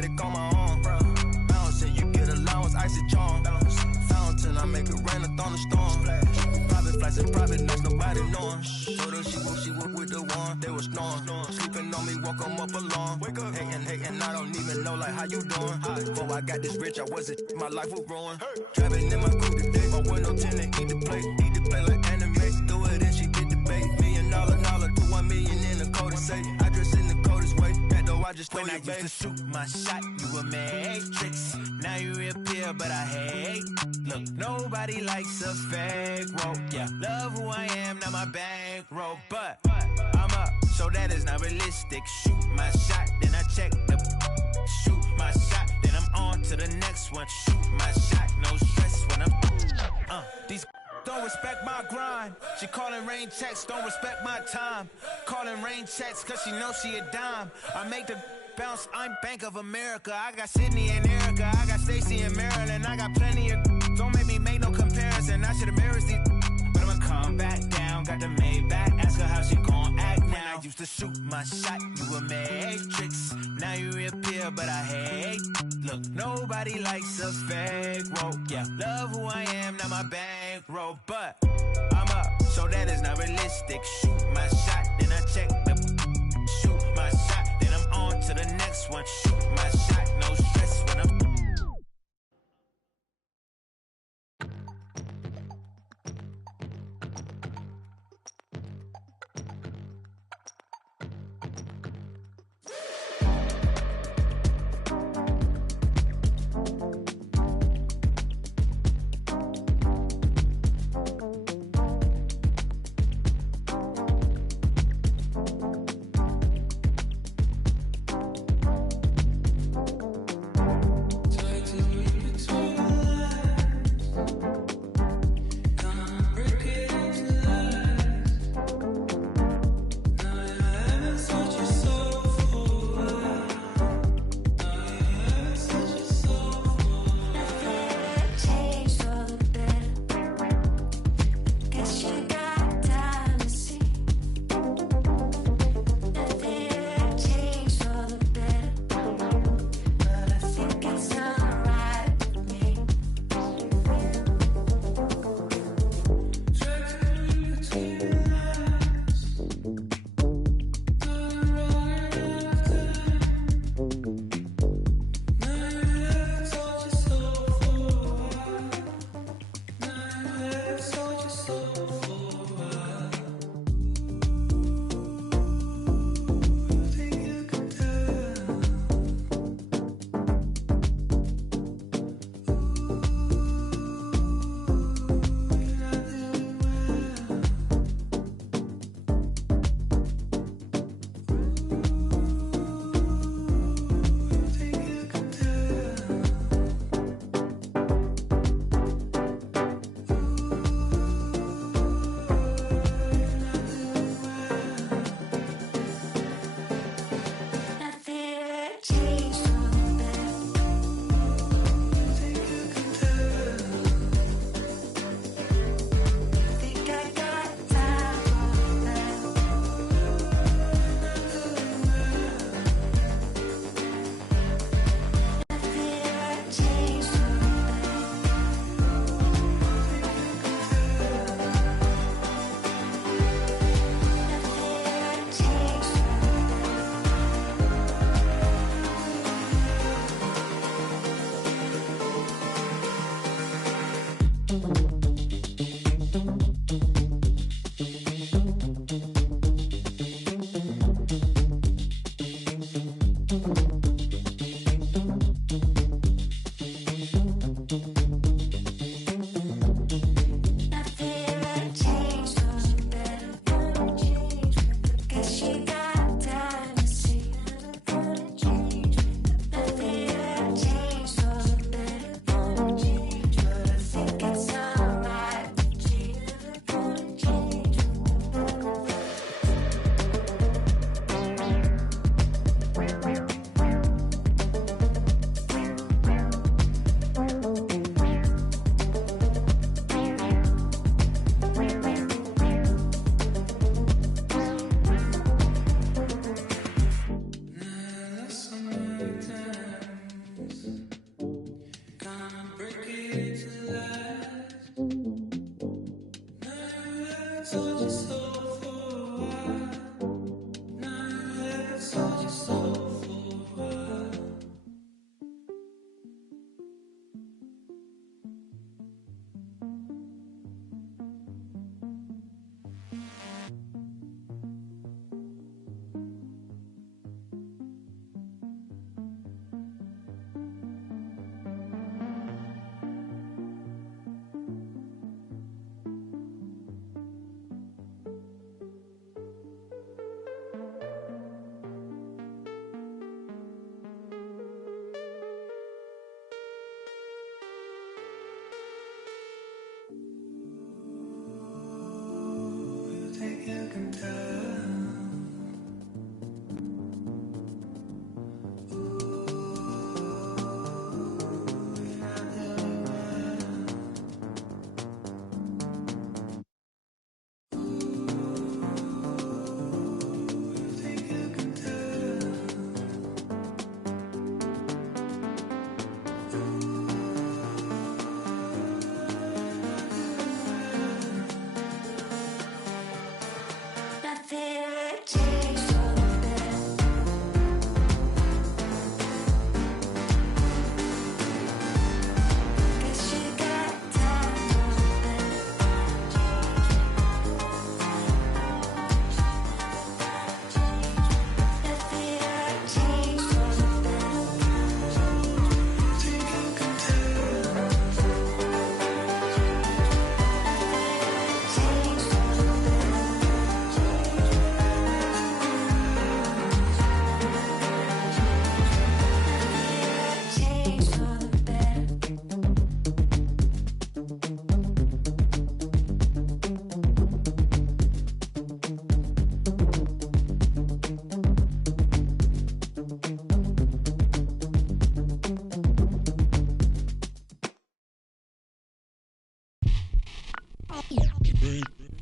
automatic on my arm. Bouncing, you get allowance, icy charm. Fountain, I make it rain, a thunderstorm. Private flights and private nights, nobody knowing. Told her she woke with the one, they was snoring. Sleeping on me, woke them up alone. Hating, I don't even know like how you doing. Before I got this rich, I wasn't, my life was ruined. Driving in my coupe today, my window tinted, eat the play like anime. Do it and she get the bait. $1 million, to 1 million in the code to say. I dress in the coldest way, that though I just told you, When I used to shoot my shot, you were matrix. Now you reappear, but I hate. Look, nobody likes a fake rope. Yeah, love who I am, not my bankroll. But I'm up, so that is not realistic. Shoot my shot, then I check the. Shoot my shot, then I'm on to the next one. Shoot my shot, no stress when I'm. These don't respect my grind. She calling rain checks, don't respect my time. Calling rain checks, cause she knows she a dime. I make the bounce, I'm Bank of America. I got Sydney and Erica, I got Stacy and Maryland. I got plenty of. Don't make me make no comparison. I should embarrass these. But I'ma come back down. Got the Maybach, ask her how she gon' act now. I used to shoot my shot, you a matrix. Now you reappear, but I hate. Look, nobody likes a fake rope. Yeah, love who I am, not my bankroll. But I'm up, so that is not realistic. Shoot my shot, then I check the. Shoot my shot, then I'm on to the next one. Shoot my shot, no stress when I'm.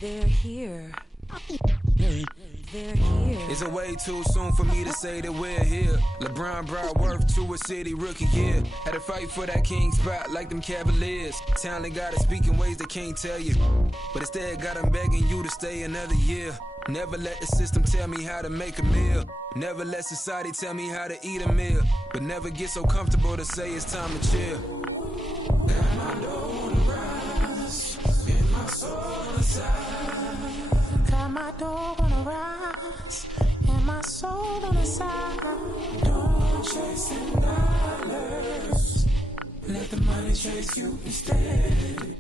They're here. They're here. Is it way too soon for me to say that we're here? LeBron brought worth to a city rookie year. Had to fight for that king spot like them Cavaliers. Talent got to speak in ways they can't tell you, but instead got them begging you to stay another year. Never let the system tell me how to make a meal. Never let society tell me how to eat a meal. But never get so comfortable to say it's time to chill. Got my dough on the rise, and my soul on the side. Got my dough on the rise, and my soul on the side. Don't chase them dollars. Let the money chase you instead.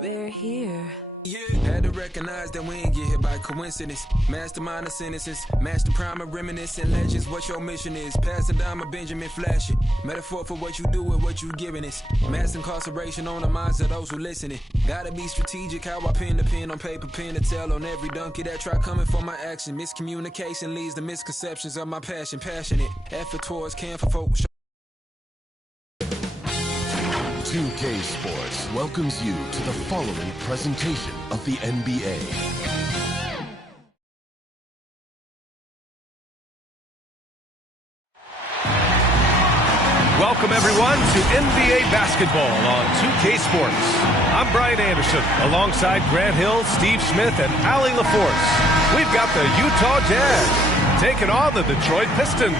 They're here. Yeah. Had to recognize that we ain't get hit by coincidence. Mastermind of sentences, master prime of reminiscent legends. What your mission is, pass the dime of Benjamin Flashing. Metaphor for what you do with what you giving us. Mass incarceration on the minds of those who listening. Gotta be strategic how I pen the pen on paper, pen to tell on every donkey that try coming for my action. Miscommunication leads to misconceptions of my passion. Passionate effort towards can for folks. 2K Sports welcomes you to the following presentation of the NBA. Welcome everyone to NBA basketball on 2K Sports. I'm Brian Anderson alongside Grant Hill, Steve Smith, and Allie LaForce. We've got the Utah Jazz taking on the Detroit Pistons.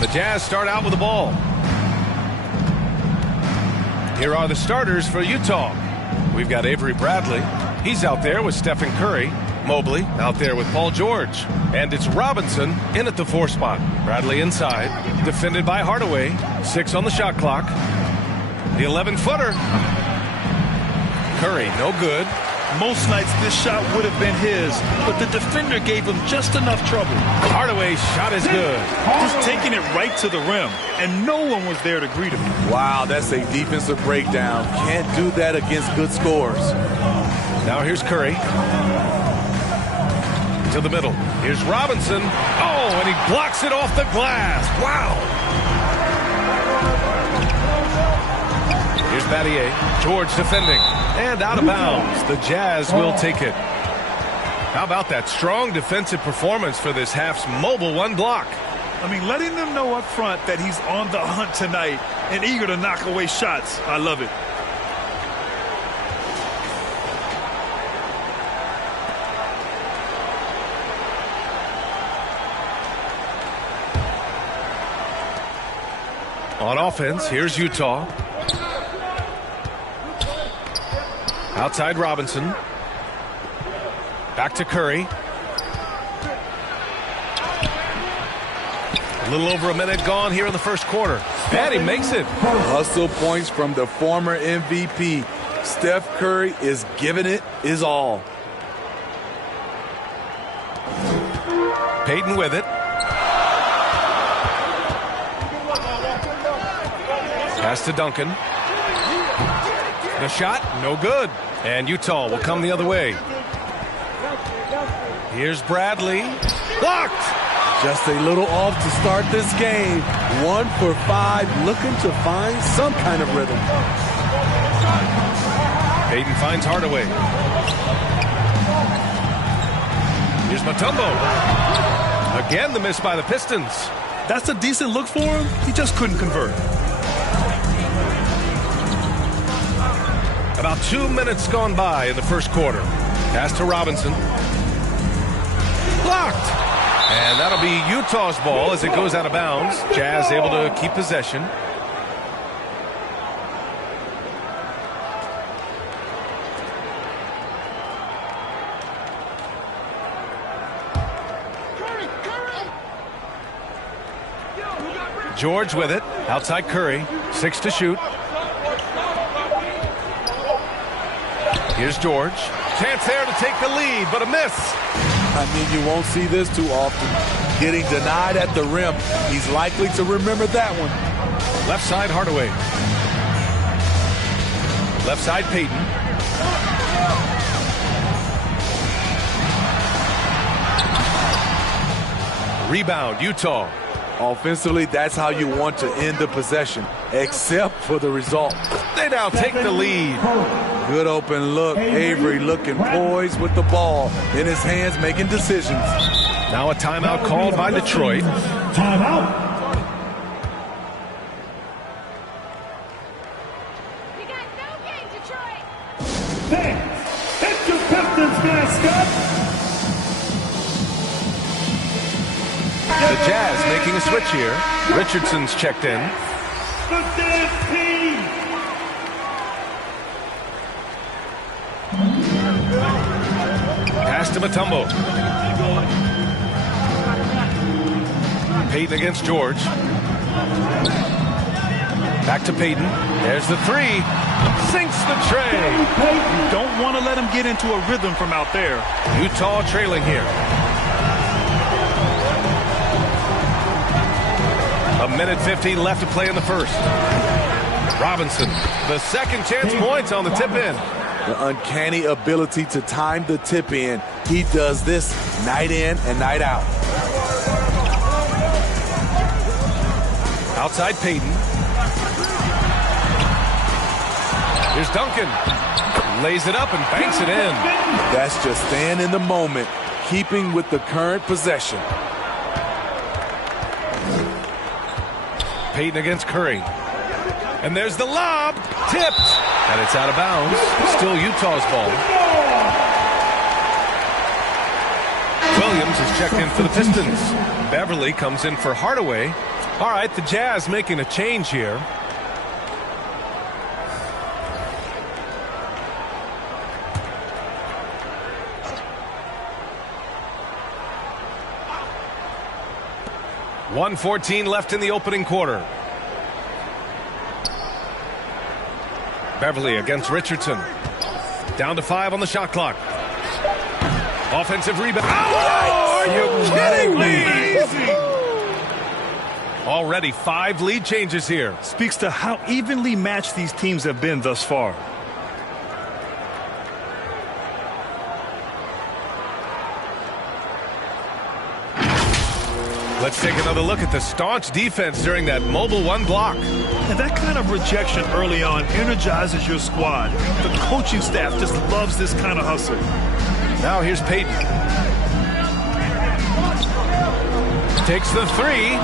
And the Jazz start out with the ball. Here are the starters for Utah. We've got Avery Bradley. He's out there with Stephen Curry. Mobley out there with Paul George. And it's Robinson in at the 4 spot. Bradley inside. Defended by Hardaway. 6 on the shot clock. The 11-footer. Curry, no good. Most nights this shot would have been his, but the defender gave him just enough trouble. Hardaway's shot is good. Just taking it right to the rim, and no one was there to greet him. Wow, that's a defensive breakdown. Can't do that against good scores. Now here's Curry. To the middle. Here's Robinson. Oh, and he blocks it off the glass. Wow. Here's Battier. George defending. And out of bounds. The Jazz will take it. How about that strong defensive performance for this half's mobile 1 block? I mean, letting them know up front that he's on the hunt tonight and eager to knock away shots. I love it. On offense, here's Utah. Outside Robinson. Back to Curry. A little over a minute gone here in the first quarter. And he makes it. Hustle points from the former MVP. Steph Curry is giving it his all. Payton with it. Pass to Duncan. The shot, no good. And Utah will come the other way. Here's Bradley. Blocked! Just a little off to start this game. 1 for 5, looking to find some kind of rhythm. Payton finds Hardaway. Here's Mutombo. Again, the miss by the Pistons. That's a decent look for him. He just couldn't convert. About 2 minutes gone by in the first quarter. Pass to Robinson. Blocked! And that'll be Utah's ball as it goes out of bounds. Jazz able to keep possession. George with it. Outside Curry. 6 to shoot. Here's George. Chance there to take the lead, but a miss. I mean, you won't see this too often. Getting denied at the rim. He's likely to remember that one. Left side Hardaway. Left side Payton. Rebound Utah. Offensively, that's how you want to end the possession, except for the result. They now take the lead. Good open look. Avery looking poised with the ball in his hands, making decisions. Now a timeout called by Detroit. Timeout. You got no game, Detroit. Fans, it's your Pistons mascot. The Jazz making a switch here. Richardson's checked in. The dance team. Pass to Mutombo. Payton against George. Back to Payton. There's the 3. Sinks the tray. You don't want to let him get into a rhythm from out there. Utah trailing here. A minute 15 left to play in the first. Robinson, the second chance points on the tip in. The uncanny ability to time the tip in. He does this night in and night out. Outside Payton. Here's Duncan. Lays it up and banks it in. That's just staying in the moment, keeping with the current possession. Payton against Curry. And there's the lob. Tipped. And it's out of bounds. Still Utah's ball. Williams is checked in for the Pistons. Beverly comes in for Hardaway. All right, the Jazz making a change here. .114 left in the opening quarter. Beverly against Richardson. Down to 5 on the shot clock. Offensive rebound. Oh, are you kidding me? Already 5 lead changes here. Speaks to how evenly matched these teams have been thus far. Let's take another look at the staunch defense during that mobile 1 block. And that kind of rejection early on energizes your squad. The coaching staff just loves this kind of hustle. Now here's Payton. Takes the 3.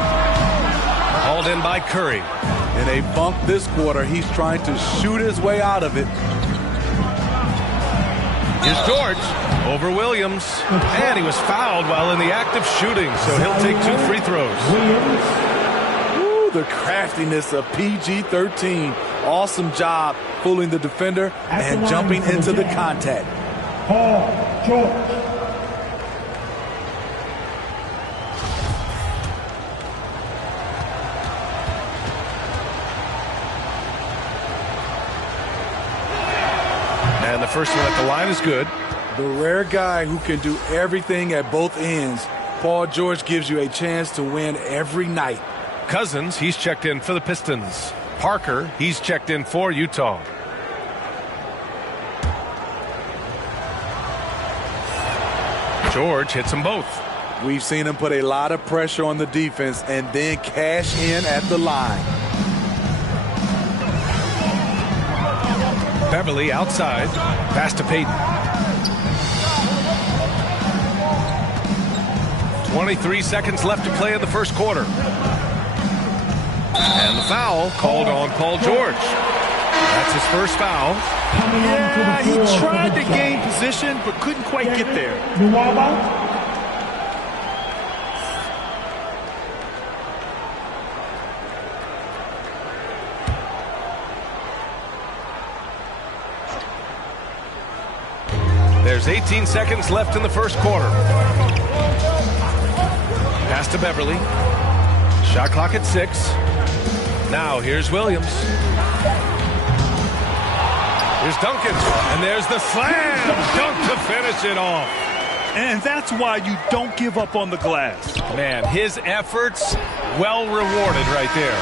Hauled in by Curry. In a funk this quarter, he's trying to shoot his way out of it. Here's George over Williams. And he was fouled while in the act of shooting, so he'll take 2 free throws. Ooh, the craftiness of PG-13. Awesome job fooling the defender and jumping into the contact. Paul George. And the first one at the line is good. The rare guy who can do everything at both ends. Paul George gives you a chance to win every night. Cousins, he's checked in for the Pistons. Parker, he's checked in for Utah. George hits them both. We've seen him put a lot of pressure on the defense and then cash in at the line. Beverly outside. Pass to Payton. 23 seconds left to play in the first quarter. And the foul called on Paul George. That's his first foul. Yeah, he tried to gain position, but couldn't quite get there. There's 18 seconds left in the first quarter. Pass to Beverly. Shot clock at 6. Now here's Williams. Here's Duncan. And there's the slam dunk to finish it off. And that's why you don't give up on the glass. Man, his efforts well rewarded right there.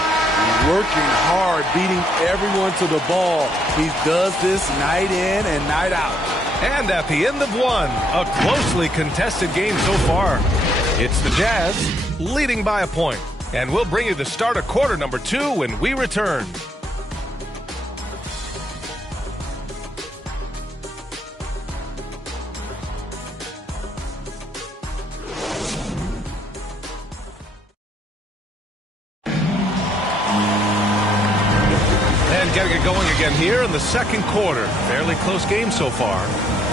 Working hard, beating everyone to the ball. He does this night in and night out. And at the end of one, a closely contested game so far. It's the Jazz leading by a point. And we'll bring you the start of quarter number 2 when we return. And getting it going again here in the second quarter. Fairly close game so far.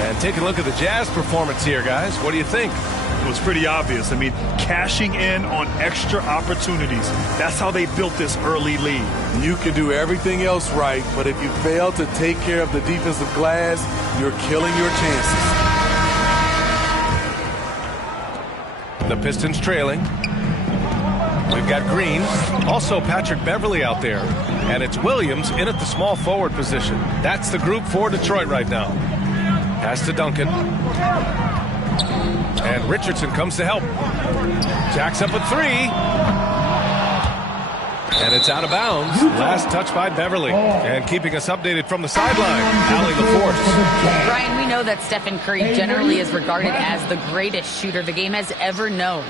And take a look at the Jazz performance here, guys. What do you think? It was pretty obvious. I mean, cashing in on extra opportunities. That's how they built this early lead. You can do everything else right, but if you fail to take care of the defensive glass, you're killing your chances. The Pistons trailing. We've got Green, also Patrick Beverly out there, and it's Williams in at the small forward position. That's the group for Detroit right now. Pass to Duncan. And Richardson comes to help. Jacks up a 3. And it's out of bounds. Last touch by Beverly. And keeping us updated from the sideline, Allie LaForce. Brian, we know that Stephen Curry generally is regarded as the greatest shooter the game has ever known.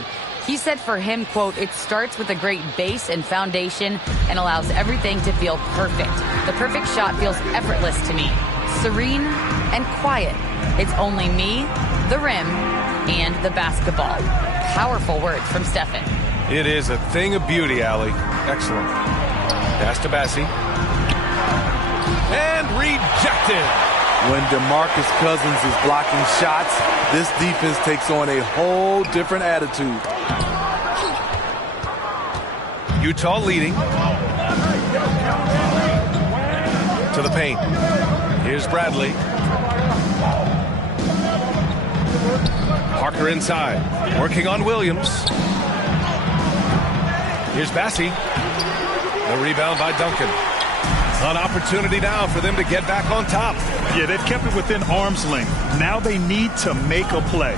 He said for him, quote, "It starts with a great base and foundation and allows everything to feel perfect. The perfect shot feels effortless to me. Serene and quiet. It's only me, the rim, and the basketball." Powerful words from Stephen. It is a thing of beauty, Allie. Excellent. Pass to Bassie. And rejected. When DeMarcus Cousins is blocking shots, this defense takes on a whole different attitude. Utah leading. To the paint. Here's Bradley. Parker inside. Working on Williams. Here's Bassie. The rebound by Duncan. An opportunity now for them to get back on top. Yeah, they've kept it within arm's length. Now they need to make a play.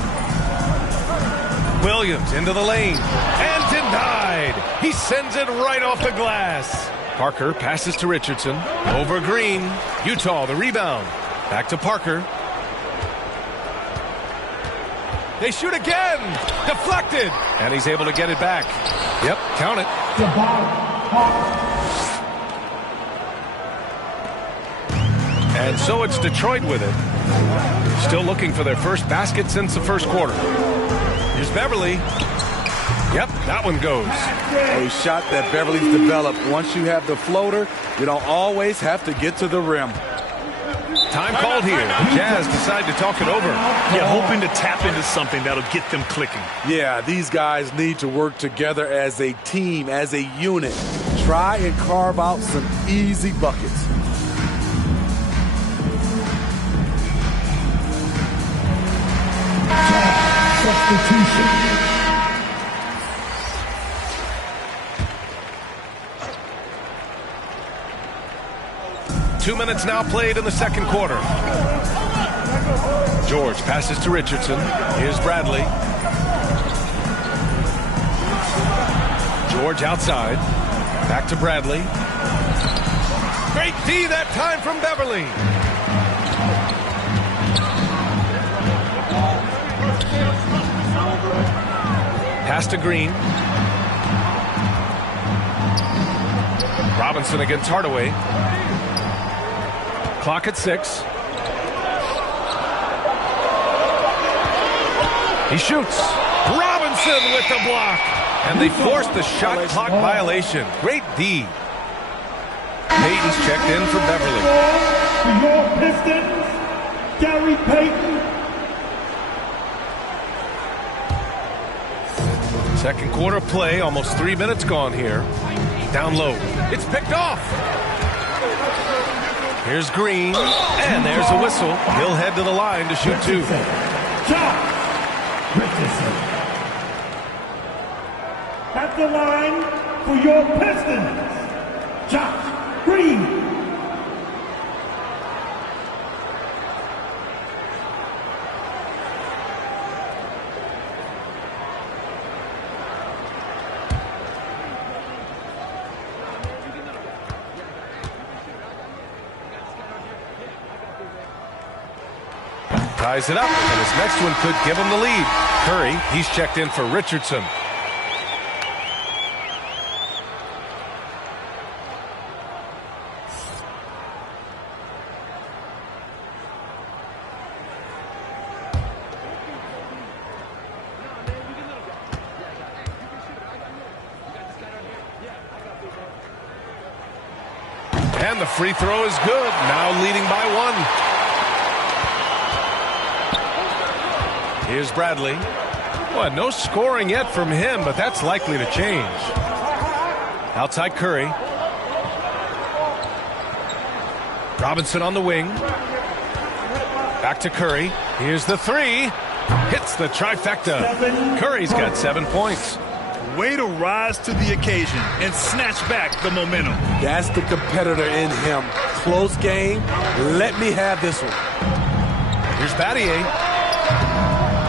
Williams into the lane. And denied. He sends it right off the glass. Parker passes to Richardson. Over Green. Utah the rebound. Back to Parker. They shoot again. Deflected. And he's able to get it back. Yep, count it. And so it's Detroit with it. Still looking for their first basket since the first quarter. Here's Beverly. Yep, that one goes. A shot that Beverly's developed. Once you have the floater, you don't always have to get to the rim. Time called here. The Jazz decide to talk it over. Yeah, hoping to tap into something that'll get them clicking. Yeah, these guys need to work together as a team, as a unit. Try and carve out some easy buckets. Substitution. 2 minutes now played in the second quarter. George passes to Richardson. Here's Bradley. George outside. Back to Bradley. Great D that time from Beverly. Pass to Green. Robinson against Hardaway. Clock at 6. He shoots. Robinson with the block. And they forced the shot clock violation. Great D. Payton's checked in for Beverly. For your Pistons, Gary Payton. Second quarter play, almost 3 minutes gone here. Down low. It's picked off. Here's Green, and there's a whistle. He'll head to the line to shoot 2. Richardson. At the line for your Pistons, Josh Green. Ties it up, and his next one could give him the lead. Curry, he's checked in for Richardson. And the free throw is good, now leading by 1. Here's Bradley. Well, no scoring yet from him, but that's likely to change. Outside Curry. Robinson on the wing. Back to Curry. Here's the 3. Hits the trifecta. Curry's got 7 points. Way to rise to the occasion and snatch back the momentum. That's the competitor in him. Close game. Let me have this one. Here's Battier.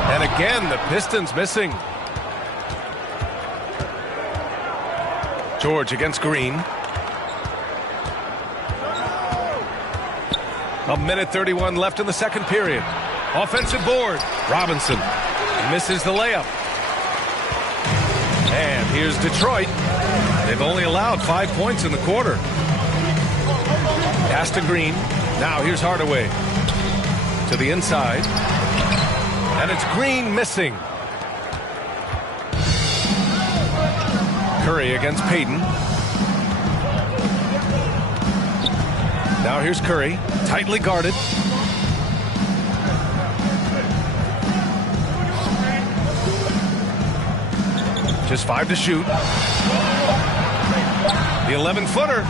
And again, the Pistons missing. George against Green. 1:31 left in the second period. Offensive board. Robinson misses the layup. And here's Detroit. They've only allowed 5 points in the quarter. Pass to Green. Now here's Hardaway. To the inside. And it's Green missing. Curry against Payton. Now here's Curry, tightly guarded. Just 5 to shoot. The 11-footer.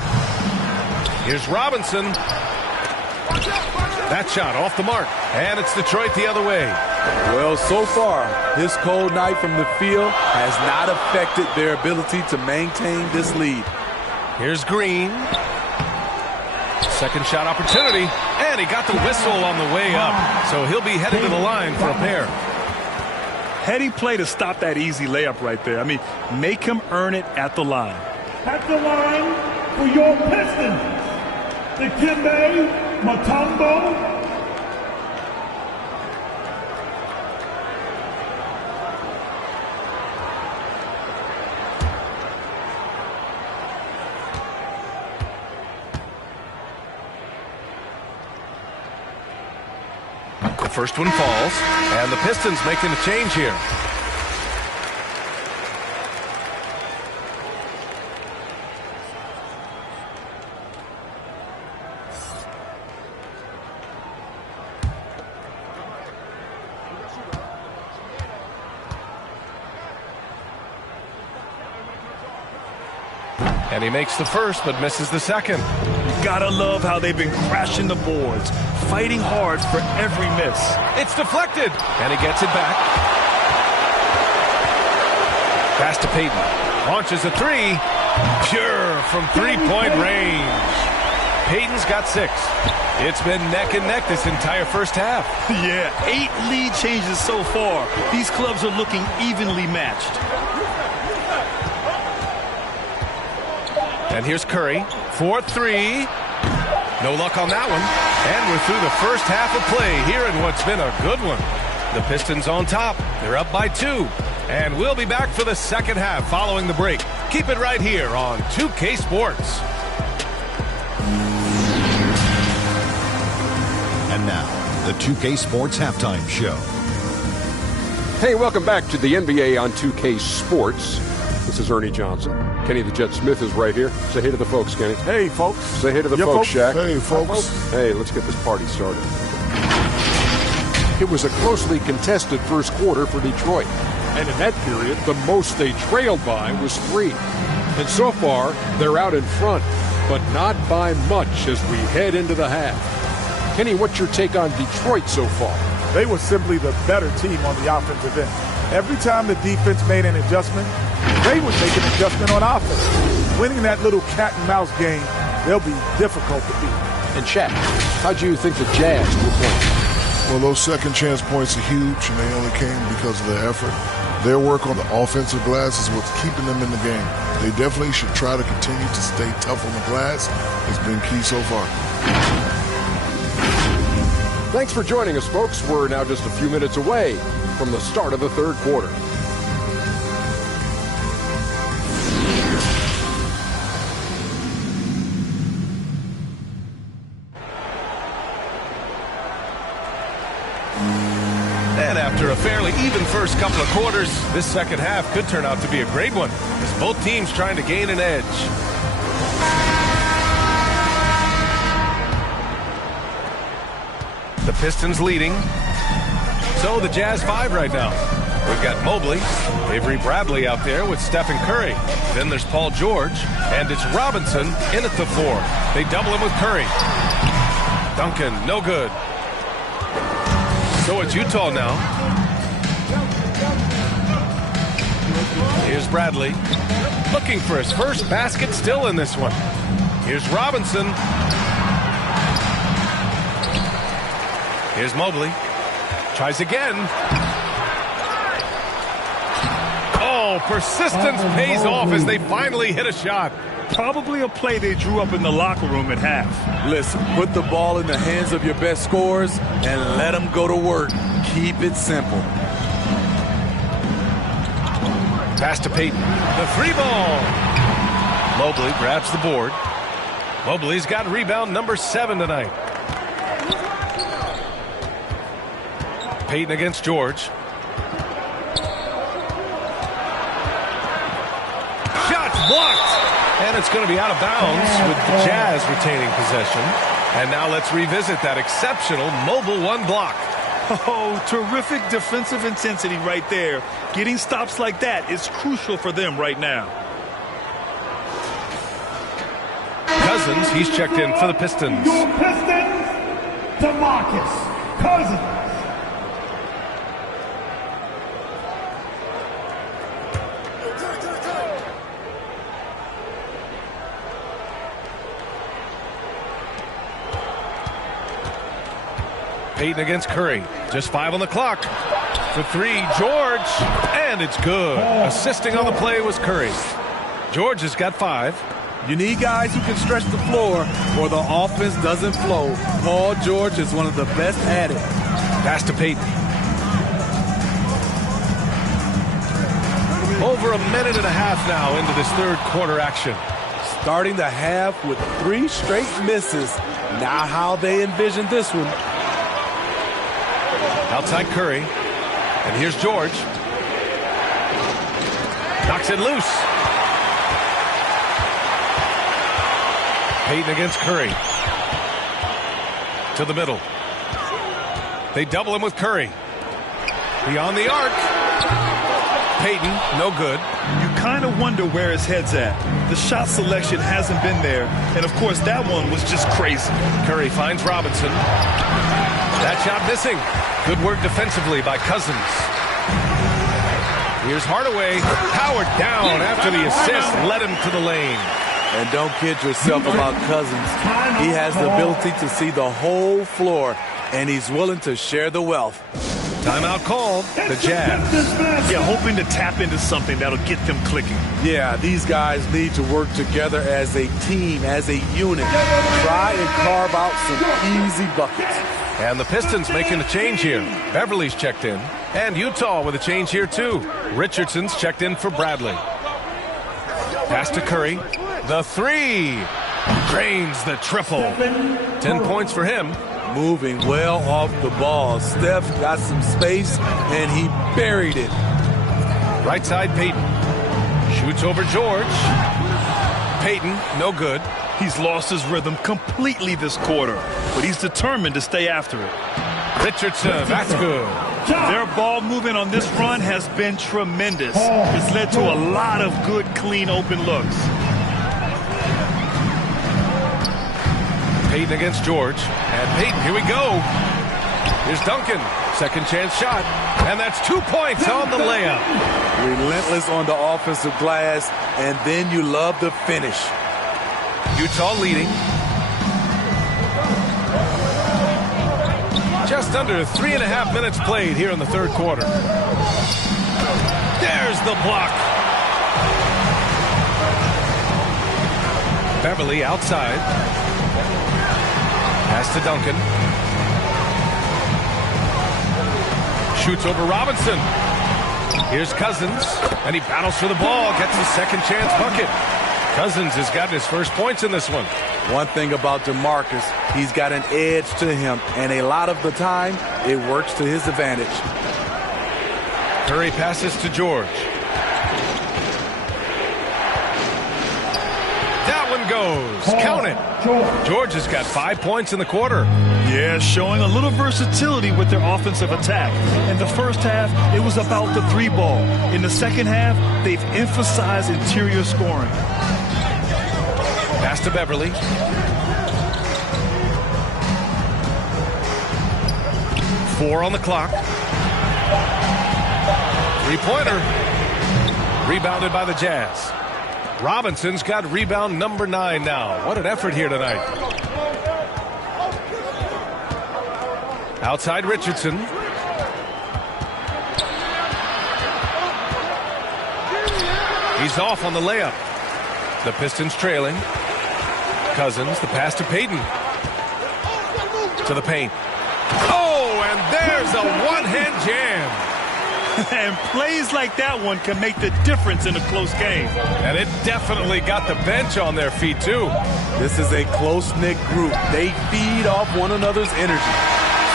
Here's Robinson. That shot off the mark. And it's Detroit the other way. Well, so far, this cold night from the field has not affected their ability to maintain this lead. Here's Green. Second shot opportunity. And he got the whistle on the way up. So he'll be headed to the line for a pair. Heady play to stop that easy layup right there. I mean, make him earn it at the line. At the line for your Pistons, Dikembe Mutombo. The first one falls, and the Pistons making a change here. And he makes the first, but misses the second. Gotta love how they've been crashing the boards, fighting hard for every miss. It's deflected, and he gets it back. Pass to Payton. Launches a three. Pure from three-point range. Payton's got 6. It's been neck and neck this entire first half. Yeah, 8 lead changes so far. These clubs are looking evenly matched. And here's Curry for 3. No luck on that one. And we're through the first half of play here in what's been a good one. The Pistons on top. They're up by 2. And we'll be back for the second half following the break. Keep it right here on 2K Sports. And now, the 2K Sports Halftime Show. Hey, welcome back to the NBA on 2K Sports. This is Ernie Johnson. Kenny the Jet Smith is right here. Say hey to the folks, Kenny. Hey, folks. Say hey to the folks, Shaq. Hey, folks. Hey, let's get this party started. It was a closely contested first quarter for Detroit. And in that period, the most they trailed by was 3. And so far, they're out in front, but not by much as we head into the half. Kenny, what's your take on Detroit so far? They were simply the better team on the offensive end. Every time the defense made an adjustment, they would make an adjustment on offense. Winning that little cat and mouse game, they'll be difficult to beat. And Shaq, how'd you think the Jazz were playing? Well, those second chance points are huge, and they only came because of their effort. Their work on the offensive glass is what's keeping them in the game. They definitely should try to continue to stay tough on the glass. It's been key so far. Thanks for joining us, folks. We're now just a few minutes away from the start of the third quarter. And after a fairly even first couple of quarters, this second half could turn out to be a great one, as both teams trying to gain an edge. The Pistons leading. So the Jazz 5 right now. We've got Mobley, Avery Bradley out there with Stephen Curry. Then there's Paul George, and it's Robinson in at the 4. They double him with Curry. Duncan, no good. So it's Utah now. Here's Bradley, looking for his first basket still in this one. Here's Robinson. Here's Mobley. Tries again. Oh, persistence pays off as they finally hit a shot. Probably a play they drew up in the locker room at half. Listen, put the ball in the hands of your best scorers and let them go to work. Keep it simple. Pass to Payton. The 3 ball. Mobley grabs the board. Mobley's got rebound number 7 tonight. Payton against George. Shots blocked. And it's going to be out of bounds with the Jazz retaining possession. And now let's revisit that exceptional mobile 1 block. Oh, terrific defensive intensity right there. Getting stops like that is crucial for them right now. Cousins, he's checked in for the Pistons. Your Pistons, DeMarcus Cousins. Payton against Curry. Just 5 on the clock. For 3, George. And it's good. Assisting on the play was Curry. George has got 5. You need guys who can stretch the floor or the offense doesn't flow. Paul George is one of the best at it. Pass to Payton. Over a minute and a half now into this third quarter action. Starting the half with 3 straight misses. Now how they envision this one. Outside Curry. And here's George. Knocks it loose. Payton against Curry. To the middle. They double him with Curry. Beyond the arc. Payton, no good. You kind of wonder where his head's at. The shot selection hasn't been there. And, of course, that one was just crazy. Curry finds Robinson. That shot missing. Good work defensively by Cousins. Here's Hardaway. Powered down after the assist. Led him to the lane. And don't kid yourself about Cousins. He has the ability to see the whole floor, and he's willing to share the wealth. Timeout called. The Jazz. Yeah, hoping to tap into something that'll get them clicking. Yeah, these guys need to work together as a team, as a unit. Try and carve out some easy buckets. And the Pistons making a change here. Beverly's checked in. And Utah with a change here, too. Richardson's checked in for Bradley. Pass to Curry. The 3. Drains the triple. 10 points for him. Moving well off the ball. Steph got some space, and he buried it. Right side, Payton. Shoots over George. Payton, no good. He's lost his rhythm completely this quarter, but he's determined to stay after it. Richardson, that's good. Their ball movement on this run has been tremendous. It's led to a lot of good, clean, open looks. Payton against George. And Payton, here we go. Here's Duncan. Second chance shot. And that's 2 points on the layup. Relentless on the offensive glass, and then you love the finish. Utah leading. Just under 3.5 minutes played here in the third quarter. There's the block. Beverly outside. Pass to Duncan. Shoots over Robinson. Here's Cousins. And he battles for the ball. Gets his second chance bucket. Cousins has gotten his first points in this one. One thing about DeMarcus, he's got an edge to him. And a lot of the time, it works to his advantage. Curry passes to George. That one goes. Count it. George has got 5 points in the quarter. Yeah, showing a little versatility with their offensive attack. In the first half, it was about the 3 ball. In the second half, they've emphasized interior scoring. Pass to Beverly. Four on the clock. Three-pointer. Rebounded by the Jazz. Robinson's got rebound number 9 now. What an effort here tonight. Outside Richardson. He's off on the layup. The Pistons trailing. Cousins, the pass to Payton. To the paint. Oh, and there's a one-hand jam. And plays like that one can make the difference in a close game. And it definitely got the bench on their feet, too. This is a close-knit group. They feed off one another's energy.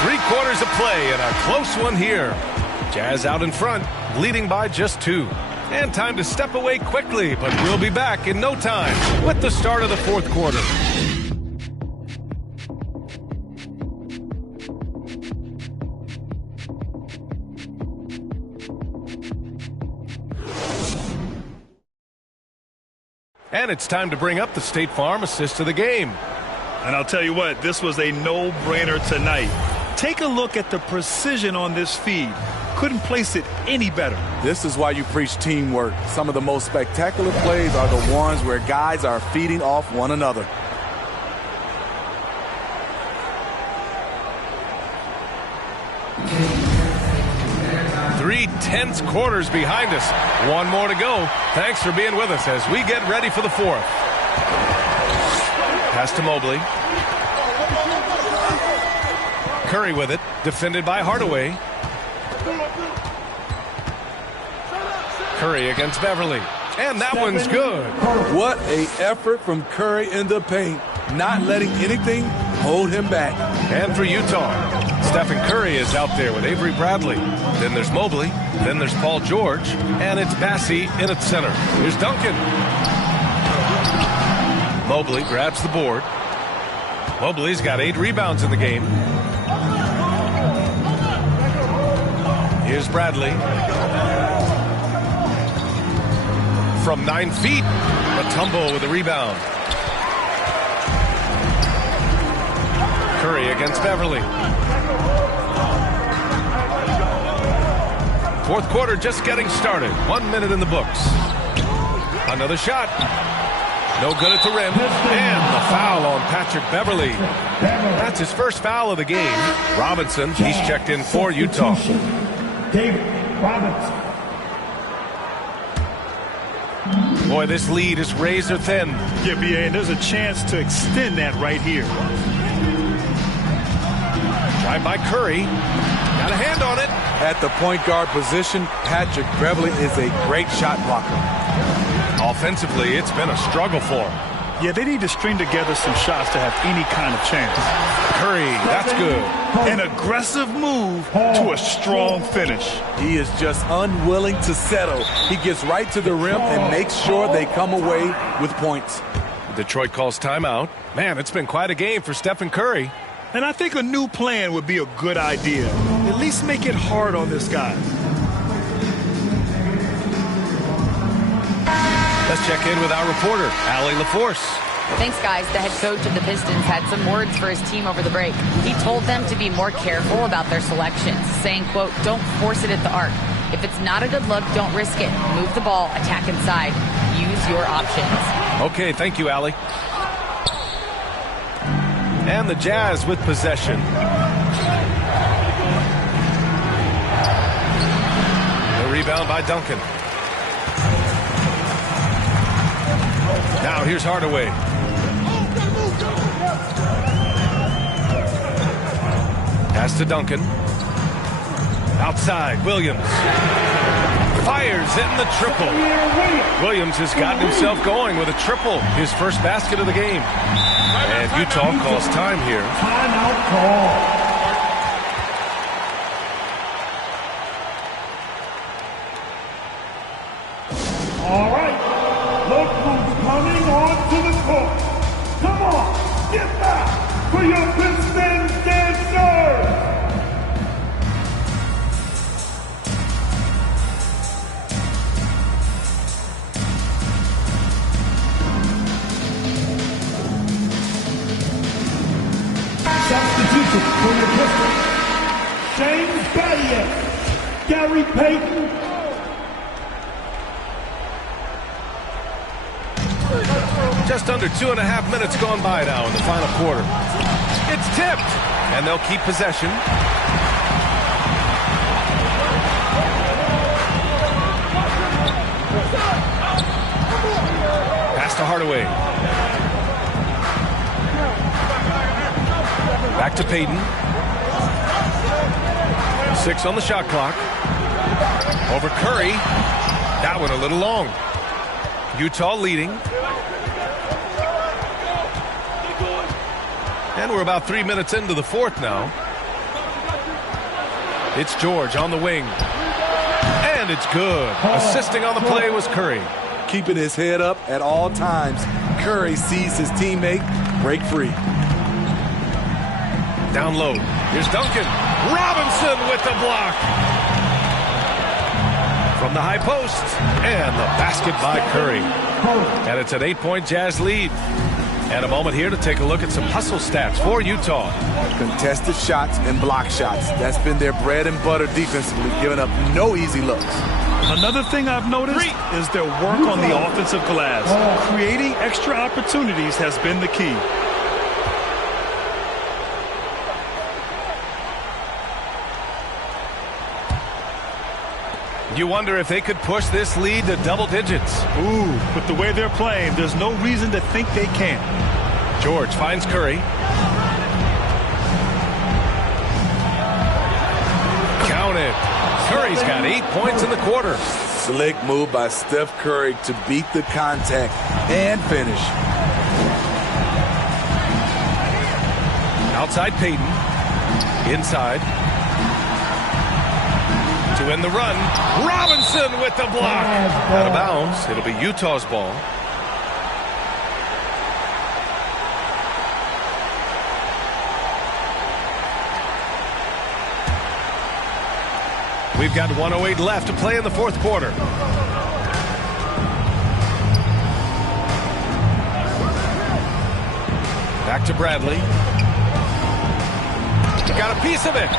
3 quarters of play and a close one here. Jazz out in front, leading by just 2. And time to step away quickly, but we'll be back in no time with the start of the fourth quarter. And it's time to bring up the State Farm assist of the game. And I'll tell you what, this was a no-brainer tonight. Take a look at the precision on this feed. Couldn't place it any better. This is why you preach teamwork. Some of the most spectacular plays are the ones where guys are feeding off one another. Three tense quarters behind us. One more to go. Thanks for being with us as we get ready for the fourth. Pass to Mobley. Curry with it. Defended by Hardaway. Curry against Beverly. And that one's good. What an effort from Curry in the paint. Not letting anything hold him back. And for Utah, Stephen Curry is out there with Avery Bradley. Then there's Mobley. Then there's Paul George. And it's Bassey in its center. Here's Duncan. Mobley grabs the board. Mobley's got 8 rebounds in the game. Here's Bradley. From 9 feet, Mutombo with a rebound. Curry against Beverly. Fourth quarter just getting started. 1 minute in the books. Another shot. No good at the rim. And the foul on Patrick Beverly. That's his first foul of the game. Robinson, he's checked in for Utah. David Robinson. Boy, this lead is razor thin. Yeah, B.A., and there's a chance to extend that right here. Tried by Curry. Got a hand on it. At the point guard position, Patrick Beverly is a great shot blocker. Offensively, it's been a struggle for him. Yeah, they need to string together some shots to have any kind of chance. Curry, that's good. An aggressive move to a strong finish. He is just unwilling to settle. He gets right to the rim and makes sure they come away with points. Detroit calls timeout. Man, it's been quite a game for Stephen Curry. And I think a new plan would be a good idea. At least make it hard on this guy. Let's check in with our reporter, Allie LaForce. Thanks, guys. The head coach of the Pistons had some words for his team over the break. He told them to be more careful about their selections, saying, quote, don't force it at the arc. If it's not a good look, don't risk it. Move the ball, attack inside. Use your options. Okay, thank you, Allie. And the Jazz with possession. The rebound by Duncan. Now here's Hardaway. Pass to Duncan. Outside, Williams. Fires in the triple. Williams has gotten himself going with a triple. His first basket of the game. And Utah calls time here. Timeout call. All right. Look who's coming onto the court. Come on, get back for your Pistons dancers. Substitution for your Pistons. James Battier, Gary Payton. Just under 2.5 minutes gone by now in the final quarter. It's tipped, and they'll keep possession. Pass to Hardaway. Back to Payton. 6 on the shot clock. Over Curry. That one a little long. Utah leading. And we're about 3 minutes into the fourth now. It's George on the wing. And it's good. Assisting on the play was Curry. Keeping his head up at all times. Curry sees his teammate break free. Down low. Here's Duncan. Robinson with the block. From the high post. And the basket by Curry. And it's an 8-point Jazz lead. And a moment here to take a look at some hustle stats for Utah. Contested shots and block shots. That's been their bread and butter defensively, giving up no easy looks. Another thing I've noticed is their work on the offensive glass. Creating extra opportunities has been the key. You wonder if they could push this lead to double digits. Ooh, with the way they're playing, there's no reason to think they can't. George finds Curry. Count it. Curry's got 8 points in the quarter. Slick move by Steph Curry to beat the contact and finish. Outside Payton. Inside. To win the run. Robinson with the block. Out of bounds. It'll be Utah's ball. We've got 1:08 left to play in the fourth quarter. Back to Bradley. Got a piece of it.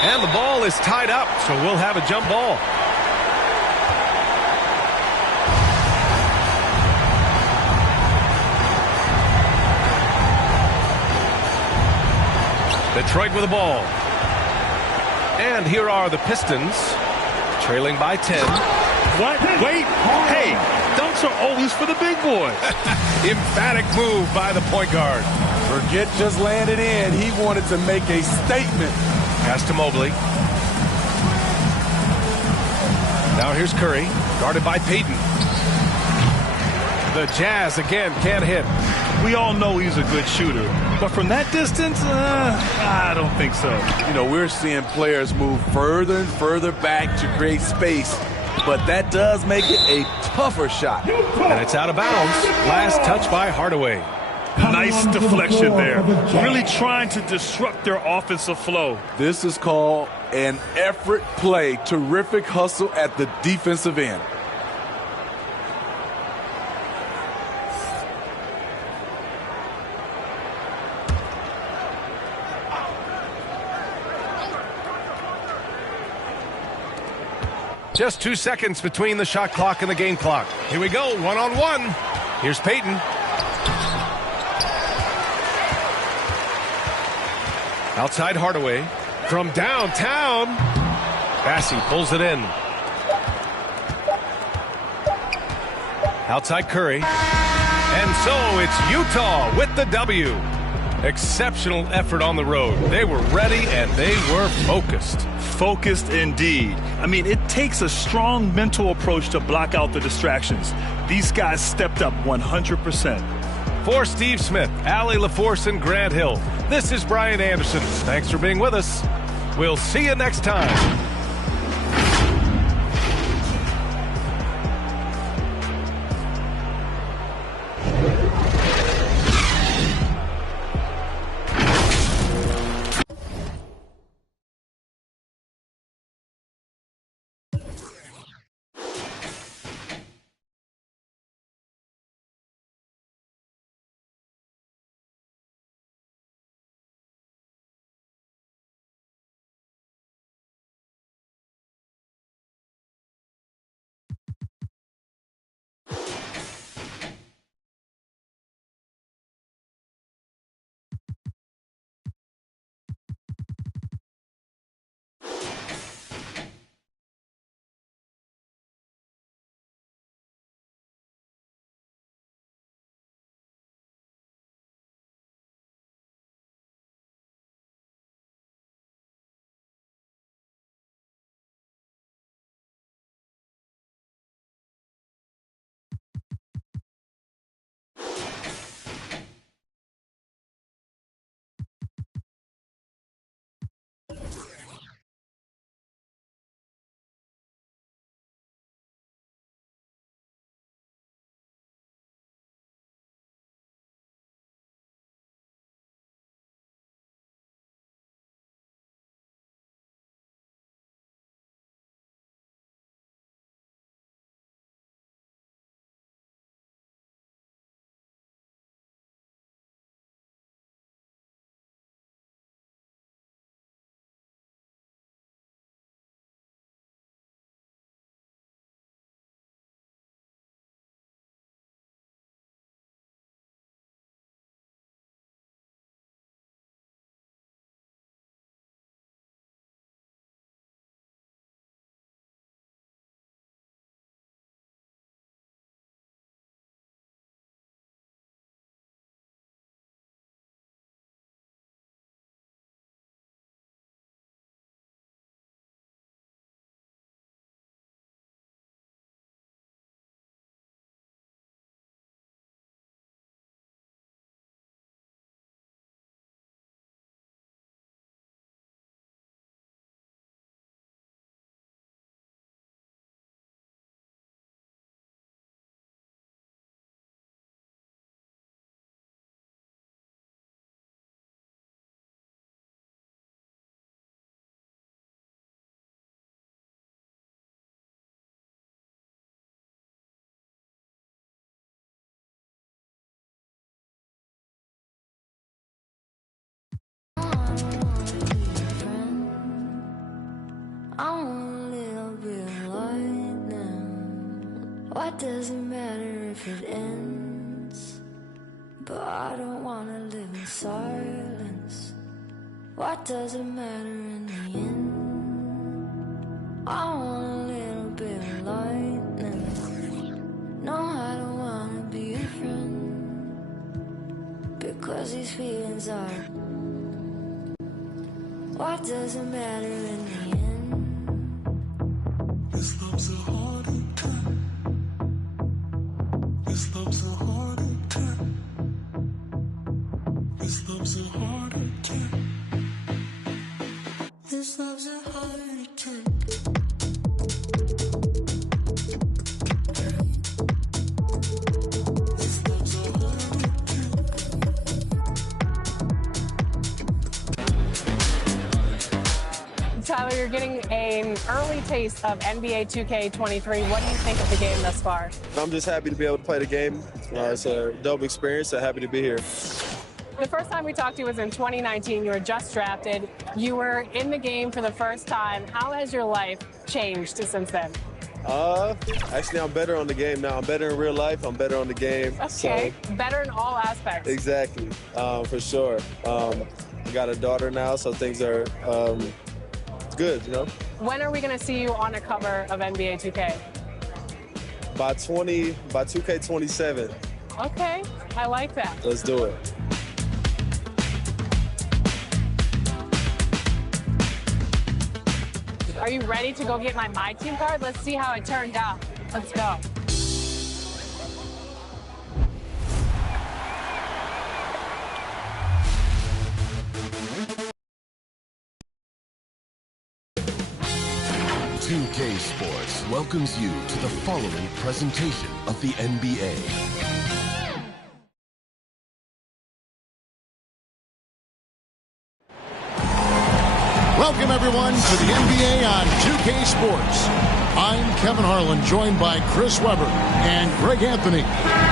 And the ball is tied up, so we'll have a jump ball. Detroit with the ball. And here are the Pistons, trailing by 10. What? Wait. Hey, dunks are always for the big boys. Emphatic move by the point guard. Forget just laying it in. He wanted to make a statement. Pass to Mobley. Now here's Curry, guarded by Payton. The Jazz again can't hit. We all know he's a good shooter, but from that distance, I don't think so. You know, we're seeing players move further and further back to create space, but that does make it a tougher shot. And it's out of bounds. Last touch by Hardaway. Nice deflection there. Really trying to disrupt their offensive flow. This is called an effort play. Terrific hustle at the defensive end. Just 2 seconds between the shot clock and the game clock. Here we go, one-on-one. Here's Payton. Outside Hardaway. From downtown. Bassey pulls it in. Outside Curry. And so it's Utah with the W. Exceptional effort on the road. They were ready and they were focused. Focused indeed. I mean, it takes a strong mental approach to block out the distractions. These guys stepped up 100%. For Steve Smith, Allie LaForce, and Grant Hill, this is Brian Anderson. Thanks for being with us. We'll see you next time. I want a little bit of lightning. What does it matter if it ends? But I don't wanna live in silence. What does it matter in the end? I want a little bit of lightning. No, I don't wanna be a friend, because these feelings are. What does it matter in the end? This love's a hard attack. This love's a hard attack. This love's a hard attack. This love's a hard attack. Tyler, you're getting an early taste of NBA 2K23. What do you think of the game thus far? I'm just happy to be able to play the game. It's a dope experience, so happy to be here. The first time we talked to you was in 2019. You were just drafted. You were in the game for the first time. How has your life changed since then? Actually, I'm better on the game now. I'm better in real life. I'm better on the game. Okay, so. Better in all aspects. Exactly, for sure. I got a daughter now, so things are good, you know? When are we going to see you on a cover of NBA 2K? By 2K27. Okay, I like that. Let's do it. Are you ready to go get my team card? Let's see how it turned out. Let's go. .2K Sports welcomes you to the following presentation of the NBA. Welcome, everyone, to the NBA on 2K Sports. I'm Kevin Harlan, joined by Chris Webber and Greg Anthony.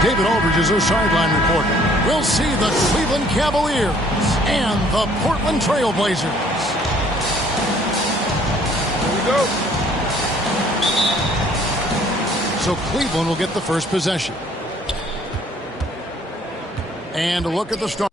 David Aldridge is our sideline reporter. We'll see the Cleveland Cavaliers and the Portland Trail Blazers. Here we go. So Cleveland will get the first possession. And a look at the start.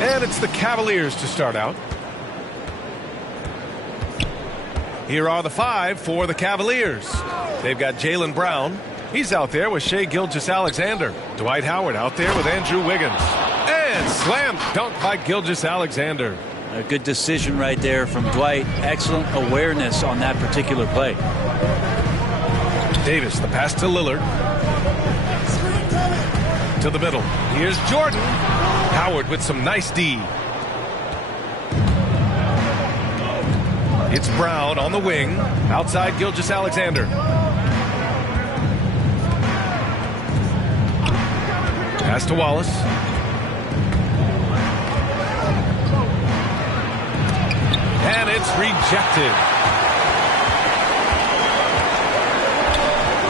And it's the Cavaliers to start out. Here are the 5 for the Cavaliers. They've got Jaylen Brown. He's out there with Shai Gilgeous-Alexander. Dwight Howard out there with Andrew Wiggins. And slam dunk by Gilgeous-Alexander. A good decision right there from Dwight. Excellent awareness on that particular play. Davis, the pass to Lillard. To the middle. Here's Jordan. Howard with some nice D. It's Brown on the wing. Outside Gilgeous-Alexander. Pass to Wallace. And it's rejected.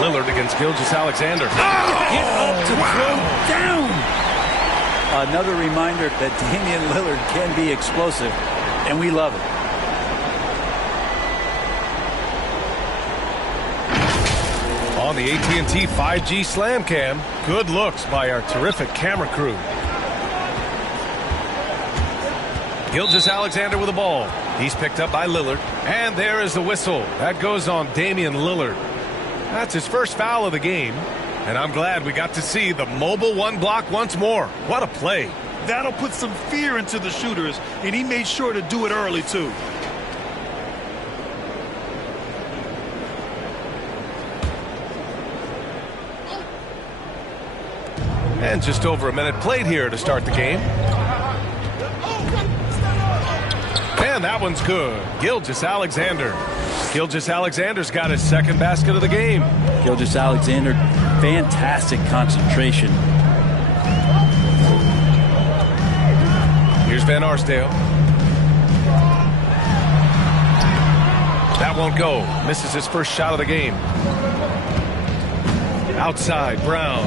Lillard against Gilgeous-Alexander. Get up to throw down. Another reminder that Damian Lillard can be explosive, and we love it. On the AT&T 5G Slam Cam, good looks by our terrific camera crew. Gilgeous-Alexander with the ball. He's picked up by Lillard. And there is the whistle. That goes on Damian Lillard. That's his first foul of the game. And I'm glad we got to see the mobile one block once more. What a play. That'll put some fear into the shooters, and he made sure to do it early, too. And just over a minute played here to start the game. And that one's good. Gilgeous-Alexander. Gilgeous-Alexander's got his second basket of the game. Gilgeous-Alexander, fantastic concentration. Here's Van Arsdale. That won't go. Misses his first shot of the game. Outside, Brown.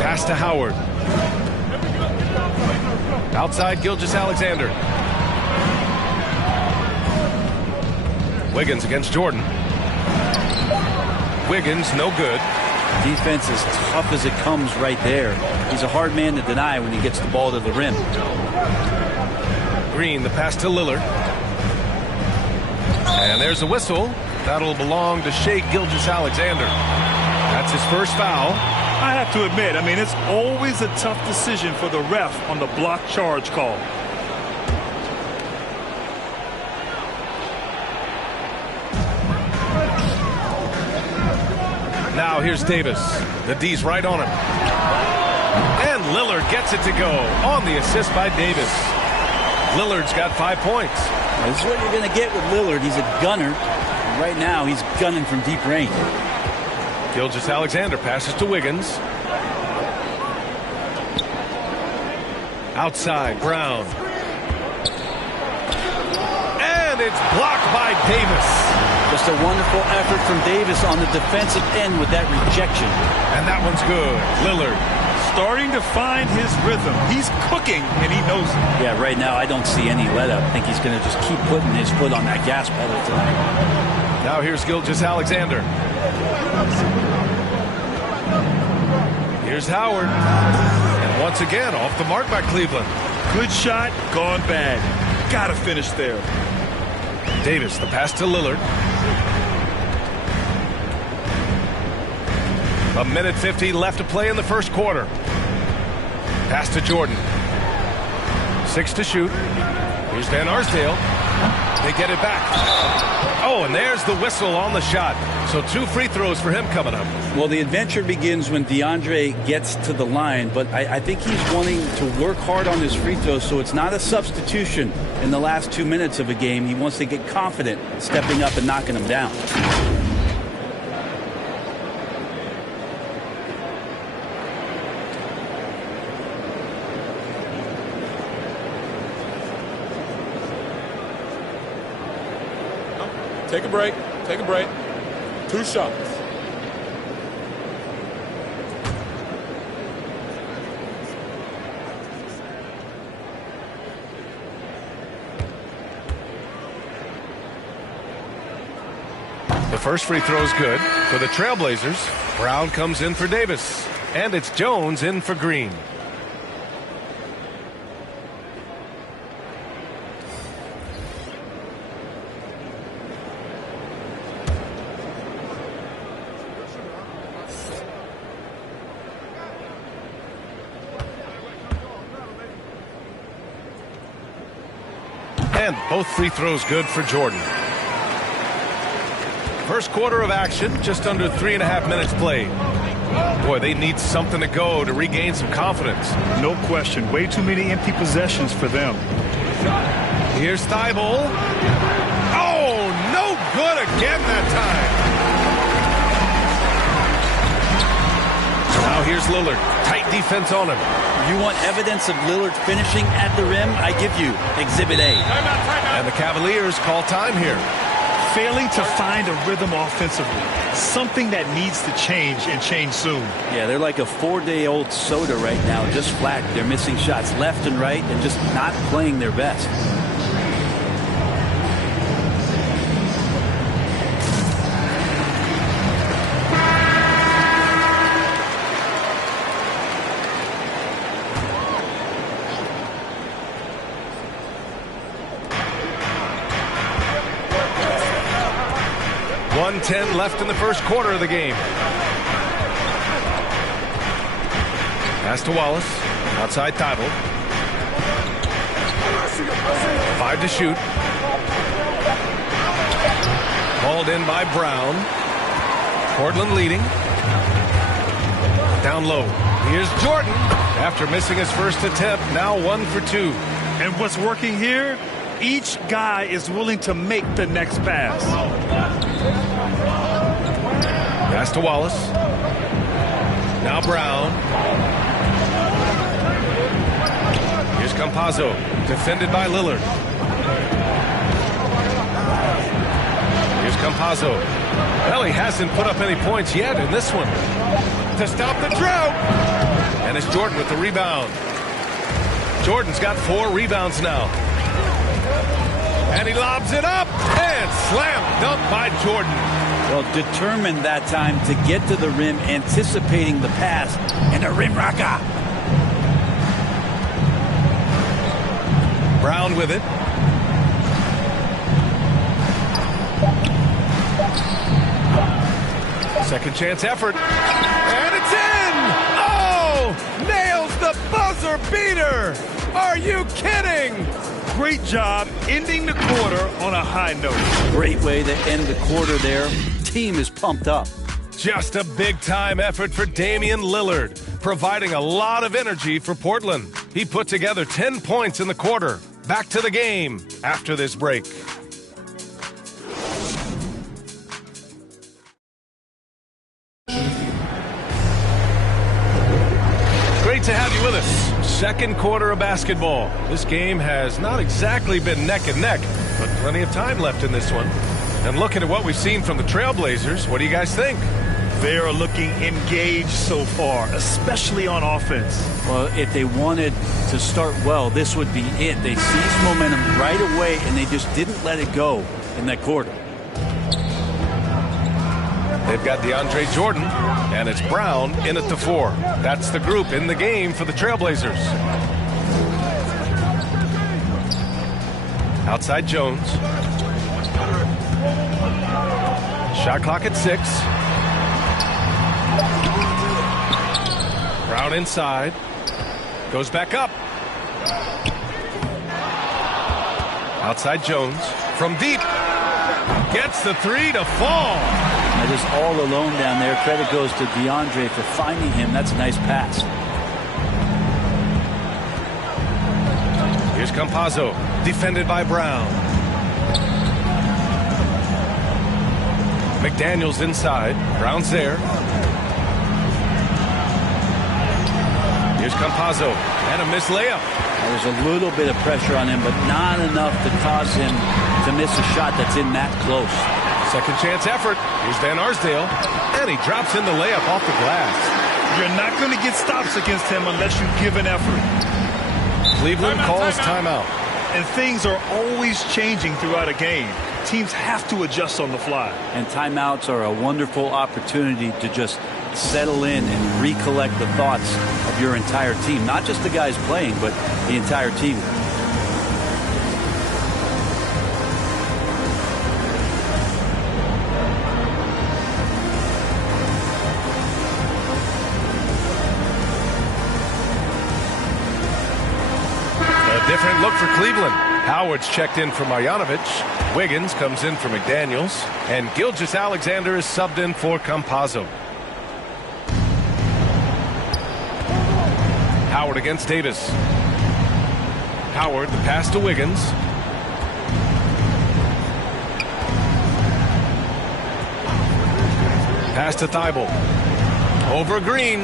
Pass to Howard. Outside, Gilgeous-Alexander. Wiggins against Jordan. Wiggins, no good. Defense as tough as it comes right there. He's a hard man to deny when he gets the ball to the rim. Green, the pass to Lillard. And there's a whistle. That'll belong to Shai Gilgeous-Alexander. That's his first foul. I have to admit, it's always a tough decision for the ref on the block charge call. Now here's Davis. The D's right on him. And Lillard gets it to go on the assist by Davis. Lillard's got 5 points. This is what you're going to get with Lillard. He's a gunner. And right now, he's gunning from deep range. Gilgeous-Alexander passes to Wiggins. Outside, Brown. And it's blocked by Davis. Just a wonderful effort from Davis on the defensive end with that rejection. And that one's good. Lillard. Starting to find his rhythm. He's cooking, and he knows it. Yeah, right now I don't see any let up. I think he's going to just keep putting his foot on that gas pedal tonight. Now here's Gilgeous-Alexander. Here's Howard. And once again, off the mark by Cleveland. Good shot, gone bad. Got to finish there. Davis, the pass to Lillard. A minute 50 left to play in the first quarter. Pass to Jordan. 6 to shoot. Here's Van Arsdale. They get it back. Oh, and there's the whistle on the shot. So 2 free throws for him coming up. Well, the adventure begins when DeAndre gets to the line, but I think he's wanting to work hard on his free throws, so it's not a substitution in the last 2 minutes of a game. He wants to get confident stepping up and knocking them down. Take a break. Take a break. 2 shots. The first free throw is good for the Trailblazers. Brown comes in for Davis. And it's Jones in for Green. And both free throws good for Jordan. First quarter of action, just under 3.5 minutes played. Boy, they need something to go to regain some confidence. No question. Way too many empty possessions for them. Here's Thibault. Oh, no good again that time. Now here's Lillard. Tight defense on him. You want evidence of Lillard finishing at the rim? I give you Exhibit A. And the Cavaliers call time here. Failing to find a rhythm offensively. Something that needs to change and change soon. Yeah, they're like a 4-day-old soda right now, just flat. They're missing shots left and right and just not playing their best. .10 left in the first quarter of the game. Pass to Wallace. Outside Thibault. 5 to shoot. Hauled in by Brown. Portland leading. Down low. Here's Jordan. After missing his first attempt, now 1 for 2. And what's working here? Each guy is willing to make the next pass. Pass to Wallace. Now Brown. Here's Campazzo. Defended by Lillard. Here's Campazzo. Well, he hasn't put up any points yet in this one. To stop the drought. And it's Jordan with the rebound. Jordan's got 4 rebounds now. And he lobs it up. And slam dunk by Jordan. Well, determined that time to get to the rim, anticipating the pass, and a rim rocker. Brown with it. Second chance effort. And it's in! Oh! Nails the buzzer beater! Are you kidding? Great job ending the quarter on a high note. Great way to end the quarter there. Team is pumped up. Just a big-time effort for Damian Lillard, providing a lot of energy for Portland. He put together 10 points in the quarter. Back to the game after this break. Great to have you with us. Second quarter of basketball. This game has not exactly been neck and neck, but plenty of time left in this one. And looking at what we've seen from the Trailblazers, what do you guys think? They are looking engaged so far, especially on offense. Well, if they wanted to start well, this would be it. They seized momentum right away, and they just didn't let it go in that quarter. They've got DeAndre Jordan, and it's Brown in at the 4. That's the group in the game for the Trailblazers. Outside Jones. Shot clock at 6. Brown inside. Goes back up. Outside Jones. From deep. Gets the 3 to fall. Now just all alone down there. Credit goes to DeAndre for finding him. That's a nice pass. Here's Campazzo. Defended by Brown. McDaniels inside. Brown's there. Here's Campazzo. And a missed layup. There's a little bit of pressure on him, but not enough to cause him to miss a shot that's in that close. Second chance effort. Here's Van Arsdale. And he drops in the layup off the glass. You're not going to get stops against him unless you give an effort. Cleveland calls timeout. And things are always changing throughout a game. Teams have to adjust on the fly. And timeouts are a wonderful opportunity to just settle in and recollect the thoughts of your entire team. Not just the guys playing, but the entire team. Different look for Cleveland. Howard's checked in for Marjanovic. Wiggins comes in for McDaniels. And Gilgeous-Alexander is subbed in for Campazzo. Howard against Davis. Howard, the pass to Wiggins. Pass to Thibault. Over Green.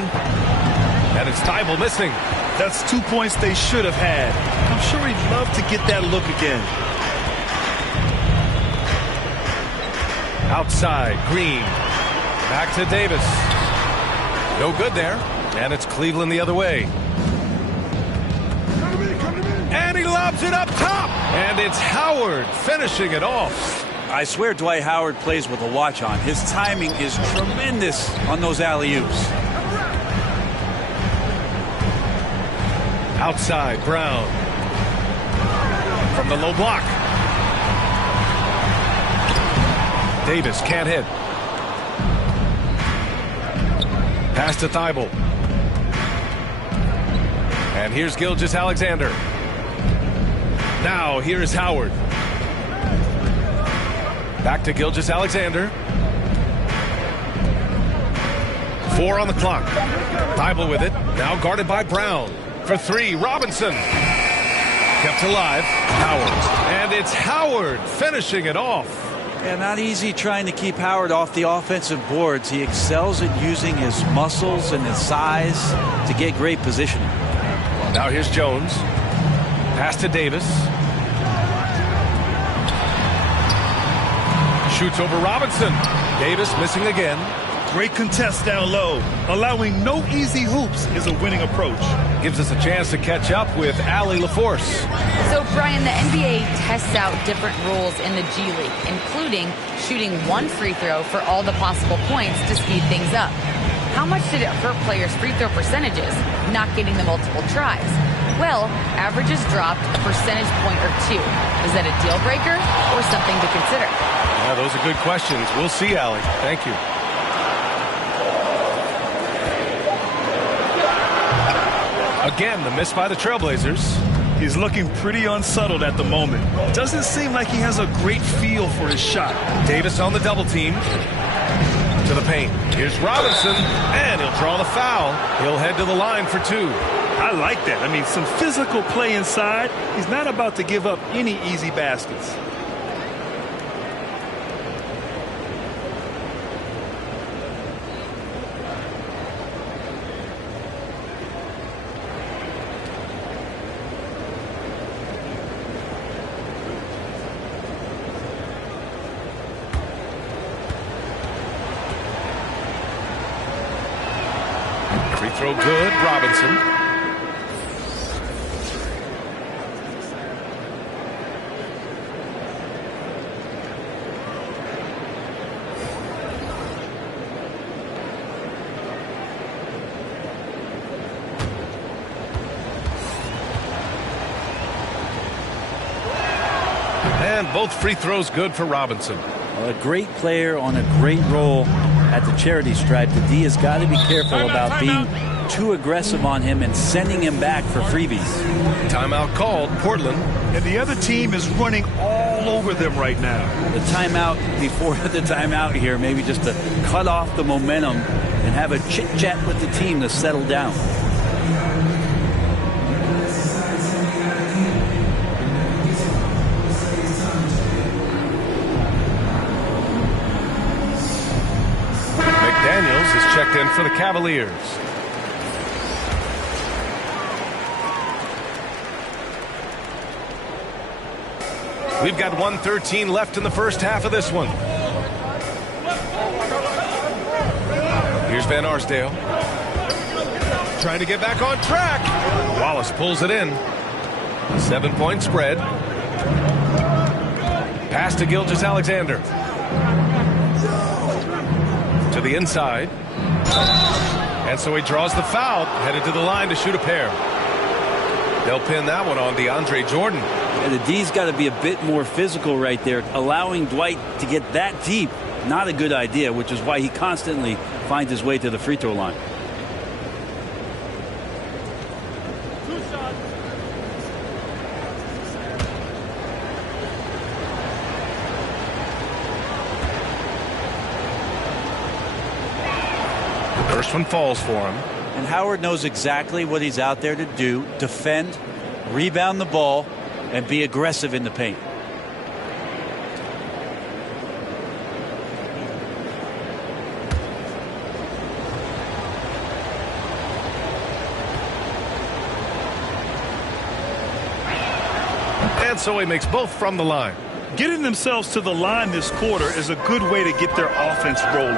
And it's Thibault missing. That's 2 points they should have had. I'm sure he'd love to get that look again. Outside, Green. Back to Davis. No good there. And it's Cleveland the other way. And he lobs it up top. And it's Howard finishing it off. I swear Dwight Howard plays with a watch on. His timing is tremendous on those alley-oops. Outside, Brown. From the low block. Davis can't hit. Pass to Thibault. And here's Gilgeous-Alexander. Now here is Howard. Back to Gilgeous-Alexander. 4 on the clock. Thibault with it. Now guarded by Brown. For 3, Robinson. Kept alive, Howard. And it's Howard finishing it off. Yeah, not easy trying to keep Howard off the offensive boards. He excels at using his muscles and his size to get great positioning. Now here's Jones. Pass to Davis. Shoots over Robinson. Davis missing again. Great contest down low. Allowing no easy hoops is a winning approach. Gives us a chance to catch up with Allie LaForce. So, Brian, the NBA tests out different rules in the G League, including shooting 1 free throw for all the possible points to speed things up. How much did it hurt players' free throw percentages, not getting the multiple tries? Well, averages dropped a percentage point or 2. Is that a deal breaker or something to consider? Yeah, those are good questions. We'll see, Allie. Thank you. Again, the miss by the Trailblazers. He's looking pretty unsettled at the moment. Doesn't seem like he has a great feel for his shot. Davis on the double team. To the paint. Here's Robinson, and he'll draw the foul. He'll head to the line for 2. I like that. I mean, some physical play inside. He's not about to give up any easy baskets. Free throw good, Robinson. And both free throws good for Robinson. A great player on a great role at the charity stripe. The D has got to be careful about being too aggressive on him and sending him back for freebies. Timeout called, Portland. And the other team is running all over them right now. The timeout before the timeout here, maybe just to cut off the momentum and have a chit-chat with the team to settle down. McDaniels is checked in for the Cavaliers. We've got 1:13 left in the first half of this one. Here's Van Arsdale. Trying to get back on track. Wallace pulls it in. 7-point spread. Pass to Gilgeous-Alexander. To the inside. And so he draws the foul, headed to the line to shoot a pair. They'll pin that one on DeAndre Jordan. And the D's got to be a bit more physical right there. Allowing Dwight to get that deep, not a good idea, which is why he constantly finds his way to the free throw line. First one falls for him. And Howard knows exactly what he's out there to do: defend, rebound the ball, and be aggressive in the paint. And so he makes both from the line. Getting themselves to the line this quarter is a good way to get their offense rolling.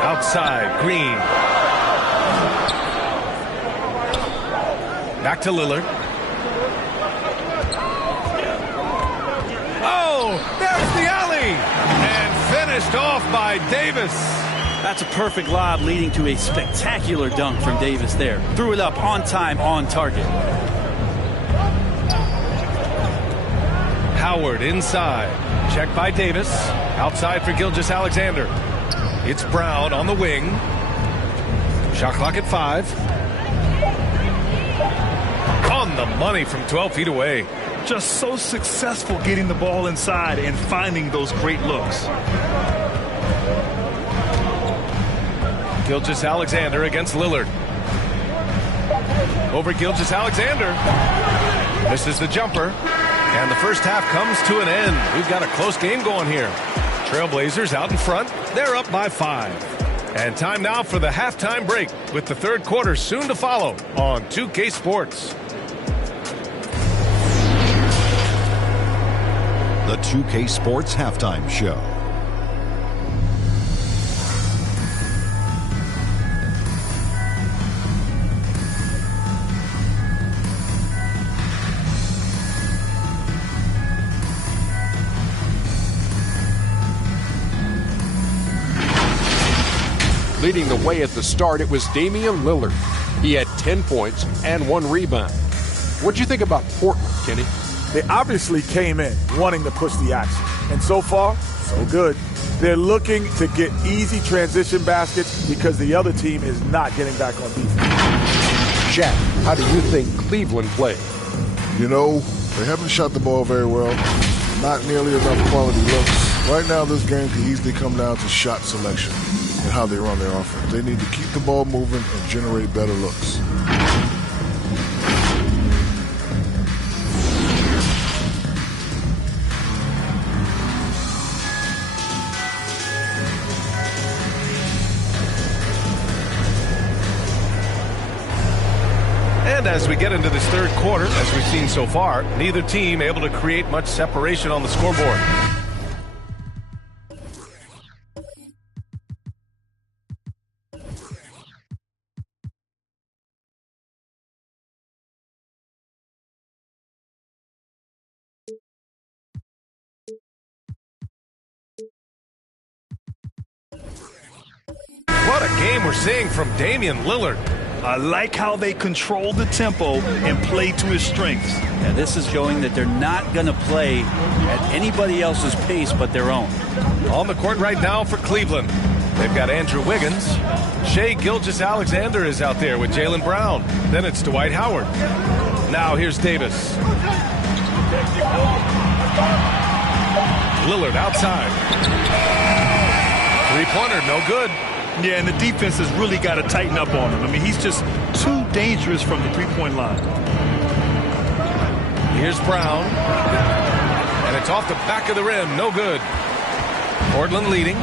Outside, Green. Back to Lillard. Oh, there's the alley. And finished off by Davis. That's a perfect lob leading to a spectacular dunk from Davis there. Threw it up on time, on target. Howard inside. Check by Davis. Outside for Gilgeous-Alexander. It's Brown on the wing. Shot clock at 5. On the money from 12 feet away. Just so successful getting the ball inside and finding those great looks. Gilgeous-Alexander against Lillard. Over Gilgeous-Alexander. Misses the jumper. And the first half comes to an end. We've got a close game going here. Trailblazers out in front. They're up by 5. And time now for the halftime break, with the third quarter soon to follow on 2K Sports. The 2K Sports Halftime Show. Leading the way at the start, it was Damian Lillard. He had 10 points and 1 rebound. What'd you think about Portland, Kenny? They obviously came in wanting to push the action. And so far, so good. They're looking to get easy transition baskets because the other team is not getting back on defense. Shaq, how do you think Cleveland played? You know, they haven't shot the ball very well. Not nearly enough quality looks. Right now, this game can easily come down to shot selection and how they run their offense. They need to keep the ball moving and generate better looks. And as we get into this third quarter, as we've seen so far, neither team able to create much separation on the scoreboard. What a game we're seeing from Damian Lillard. I like how they control the tempo and play to his strengths. Yeah, this is showing that they're not going to play at anybody else's pace but their own. On the court right now for Cleveland, they've got Andrew Wiggins. Shai Gilgeous-Alexander is out there with Jaylen Brown. Then it's Dwight Howard. Now here's Davis. Lillard outside. Three-pointer, no good. Yeah, and the defense has really got to tighten up on him. I mean, he's just too dangerous from the three-point line. Here's Brown. And it's off the back of the rim. No good. Portland leading.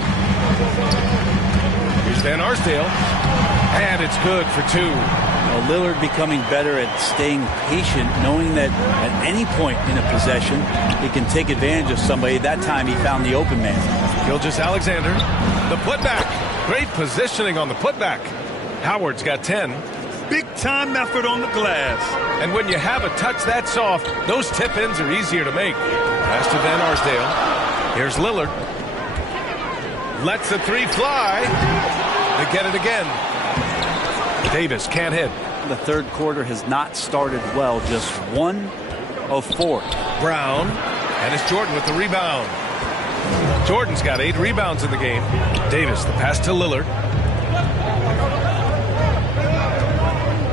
Here's Van Arsdale. And it's good for 2. Well, Lillard becoming better at staying patient, knowing that at any point in a possession, he can take advantage of somebody. That time he found the open man. Gilgeous-Alexander. The putback. Great positioning on the putback. Howard's got 10. big-time effort on the glass. And when you have a touch that soft, those tip-ins are easier to make. Pass to Van Arsdale. Here's Lillard. Lets the three fly. They get it again. Davis can't hit. The third quarter has not started well. Just 1 of 4. Brown. And it's Jordan with the rebound. Jordan's got 8 rebounds in the game. Davis, the pass to Lillard.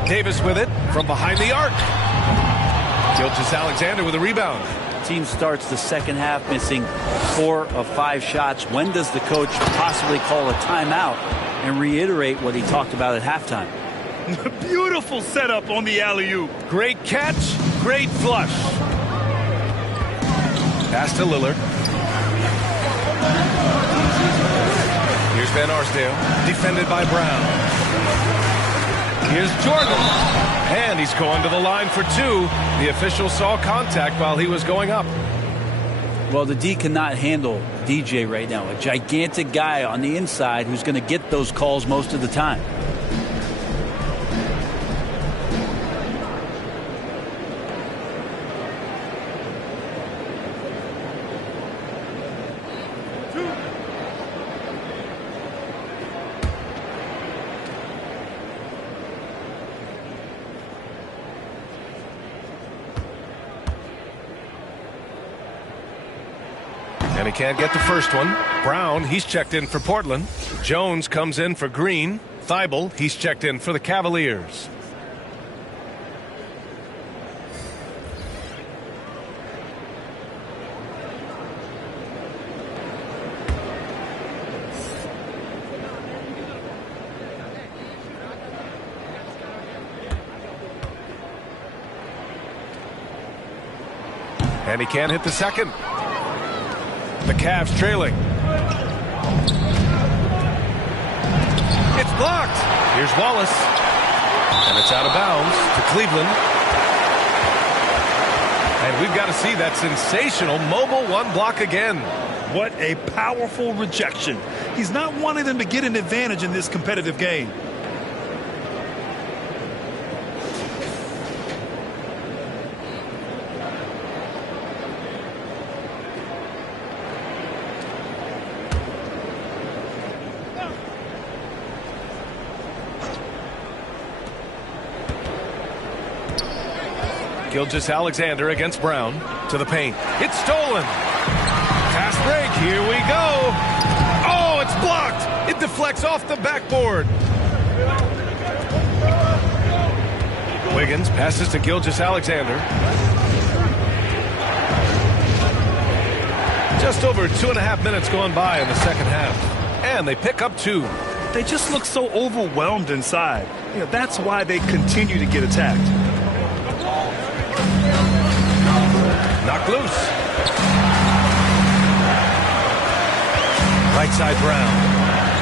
Davis with it from behind the arc. Gilgeous-Alexander with a rebound. Team starts the second half missing 4 of 5 shots. When does the coach possibly call a timeout and reiterate what he talked about at halftime? Beautiful setup on the alley-oop. Great catch, great flush. Pass to Lillard. Here's Van Arsdale, defended by Brown. Here's Jordan, and he's going to the line for 2. The official saw contact while he was going up. Well, the D cannot handle DJ right now. A gigantic guy on the inside who's going to get those calls most of the time. And he can't get the first one. Brown, he's checked in for Portland. Jones comes in for Green. Thibault, he's checked in for the Cavaliers. And he can't hit the second. The Cavs trailing. It's blocked. Here's Wallace. And it's out of bounds to Cleveland. And we've got to see that sensational mobile one block again. What a powerful rejection. He's not wanting them to get an advantage in this competitive game. Gilgeous-Alexander against Brown to the paint. It's stolen. Fast break. Here we go. Oh, it's blocked. It deflects off the backboard. Wiggins passes to Gilgeous-Alexander. Just over 2.5 minutes gone by in the second half. And they pick up 2. They just look so overwhelmed inside. You know, that's why they continue to get attacked. Knocked loose. Right side Brown.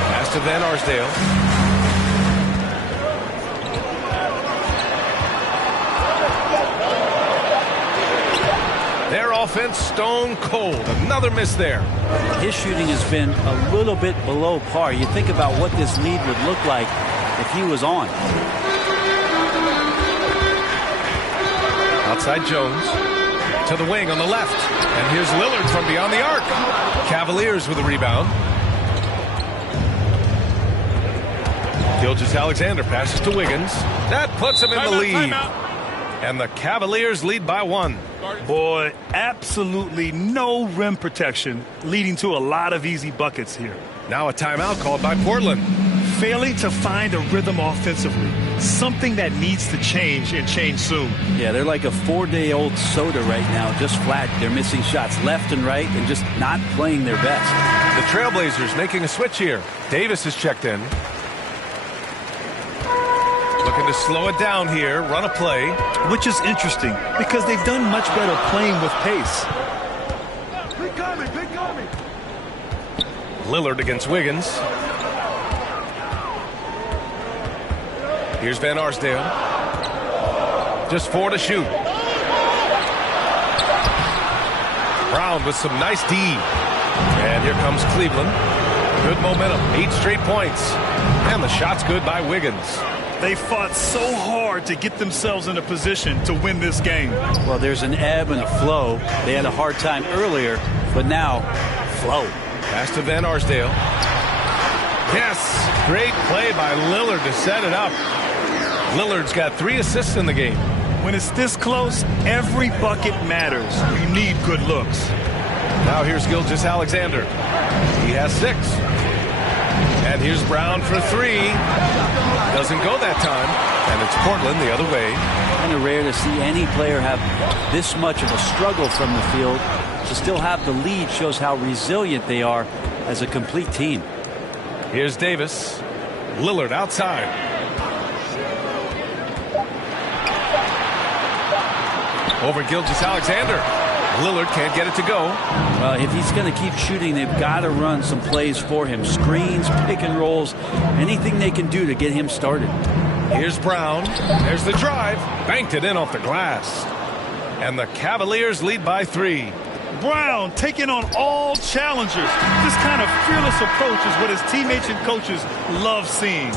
Pass to Van Arsdale. Their offense stone cold. Another miss there. His shooting has been a little bit below par. You think about what this lead would look like if he was on. Outside Jones. To the wing on the left. And here's Lillard from beyond the arc. Cavaliers with a rebound. Gilgeous-Alexander passes to Wiggins. That puts him in the lead. And the Cavaliers lead by 1. Boy, absolutely no rim protection, leading to a lot of easy buckets here. Now a timeout called by Portland. Failing to find a rhythm offensively. Something that needs to change and change soon. Yeah, they're like a 4-day-old soda right now, just flat. They're missing shots left and right and just not playing their best. The Trailblazers making a switch here. Davis is checked in. Looking to slow it down here, run a play. Which is interesting because they've done much better playing with pace. Lillard against Wiggins. Here's Van Arsdale. Just 4 to shoot. Brown with some nice D. And here comes Cleveland. Good momentum. 8 straight points. And the shot's good by Wiggins. They fought so hard to get themselves in a position to win this game. Well, there's an ebb and a flow. They had a hard time earlier, but now, flow. Pass to Van Arsdale. Yes, great play by Lillard to set it up. Lillard's got 3 assists in the game. When it's this close, every bucket matters. You need good looks. Now here's Gilgeous-Alexander. He has 6. And here's Brown for 3. Doesn't go that time. And it's Portland the other way. Kind of rare to see any player have this much of a struggle from the field. To still have the lead shows how resilient they are as a complete team. Here's Davis. Lillard outside. Over Gilgeous-Alexander. Lillard can't get it to go. Well, if he's going to keep shooting, they've got to run some plays for him. Screens, pick and rolls, anything they can do to get him started. Here's Brown. There's the drive. Banked it in off the glass. And the Cavaliers lead by 3. Brown taking on all challengers. This kind of fearless approach is what his teammates and coaches love seeing.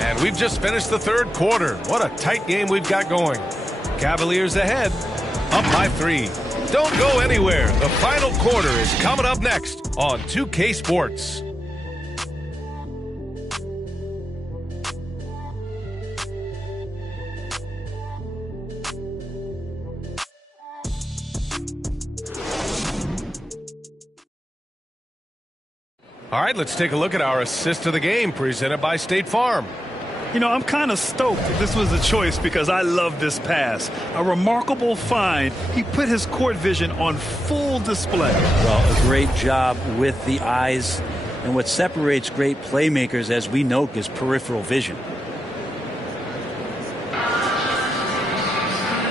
And we've just finished the 3rd quarter. What a tight game we've got going. Cavaliers ahead, up by 3. Don't go anywhere. The final quarter is coming up next on 2K Sports. All right, let's take a look at our assist of the game presented by State Farm. You know, I'm kind of stoked this was a choice because I love this pass. A remarkable find. He put his court vision on full display. Well, a great job with the eyes. And what separates great playmakers, as we know, is peripheral vision.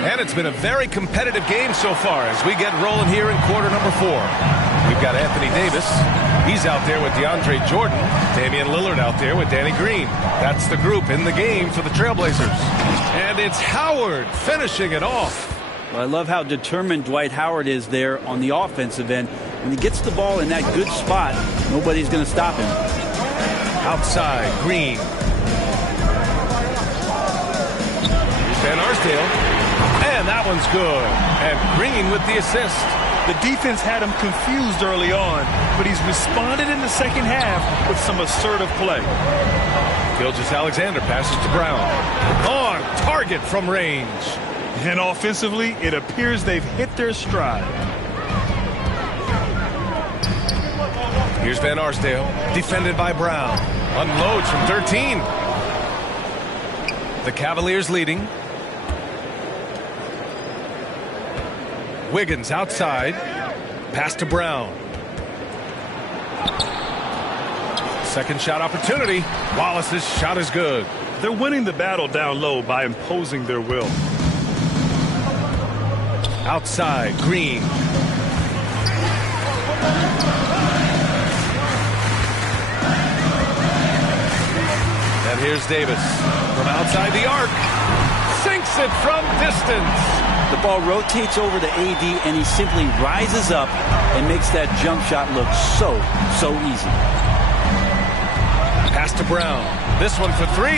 And it's been a very competitive game so far as we get rolling here in quarter number 4. We've got Anthony Davis. He's out there with DeAndre Jordan. Damian Lillard out there with Danny Green. That's the group in the game for the Trailblazers. And it's Howard finishing it off. Well, I love how determined Dwight Howard is there on the offensive end. When he gets the ball in that good spot, nobody's going to stop him. Outside, Green. Here's Van Arsdale. And that one's good. And Green with the assist. The defense had him confused early on, but he's responded in the second half with some assertive play. Gilgeous-Alexander passes to Brown. On target from range. And offensively, it appears they've hit their stride. Here's Van Arsdale, defended by Brown. Unloads from 13. The Cavaliers leading. Wiggins outside. Pass to Brown. Second shot opportunity. Wallace's shot is good. They're winning the battle down low by imposing their will. Outside, Green. And here's Davis from outside the arc. Sinks it from distance. The ball rotates over to AD, and he simply rises up and makes that jump shot look so easy. Pass to Brown. This one for 3.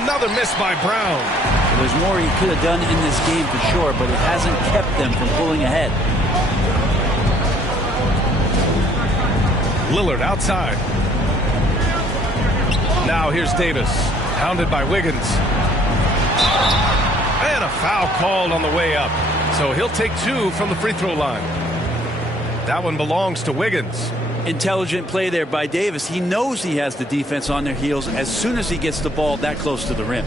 Another miss by Brown. There's more he could have done in this game for sure, but it hasn't kept them from pulling ahead. Lillard outside. Now here's Davis, hounded by Wiggins. And a foul called on the way up. So he'll take 2 from the free throw line. That one belongs to Wiggins. Intelligent play there by Davis. He knows he has the defense on their heels as soon as he gets the ball that close to the rim.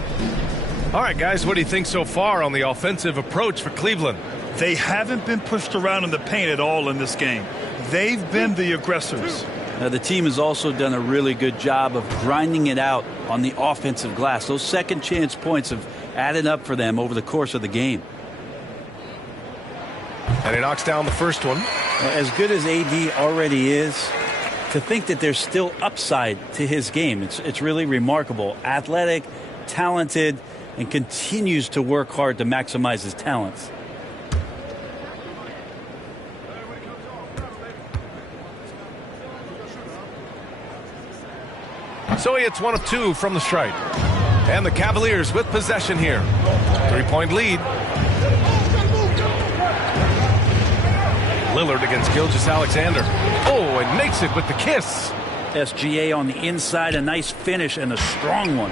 All right, guys, what do you think so far on the offensive approach for Cleveland? They haven't been pushed around in the paint at all in this game. They've been the aggressors. Now, the team has also done a really good job of grinding it out on the offensive glass. Those second chance points have added up for them over the course of the game. And he knocks down the first one. As good as AD already is, to think that there's still upside to his game, it's really remarkable. Athletic, talented, and continues to work hard to maximize his talents. So he hits 1 of 2 from the stripe. And the Cavaliers with possession here. 3-point lead. Lillard against Gilgeous-Alexander. Oh, and makes it with the kiss. SGA on the inside, a nice finish and a strong one.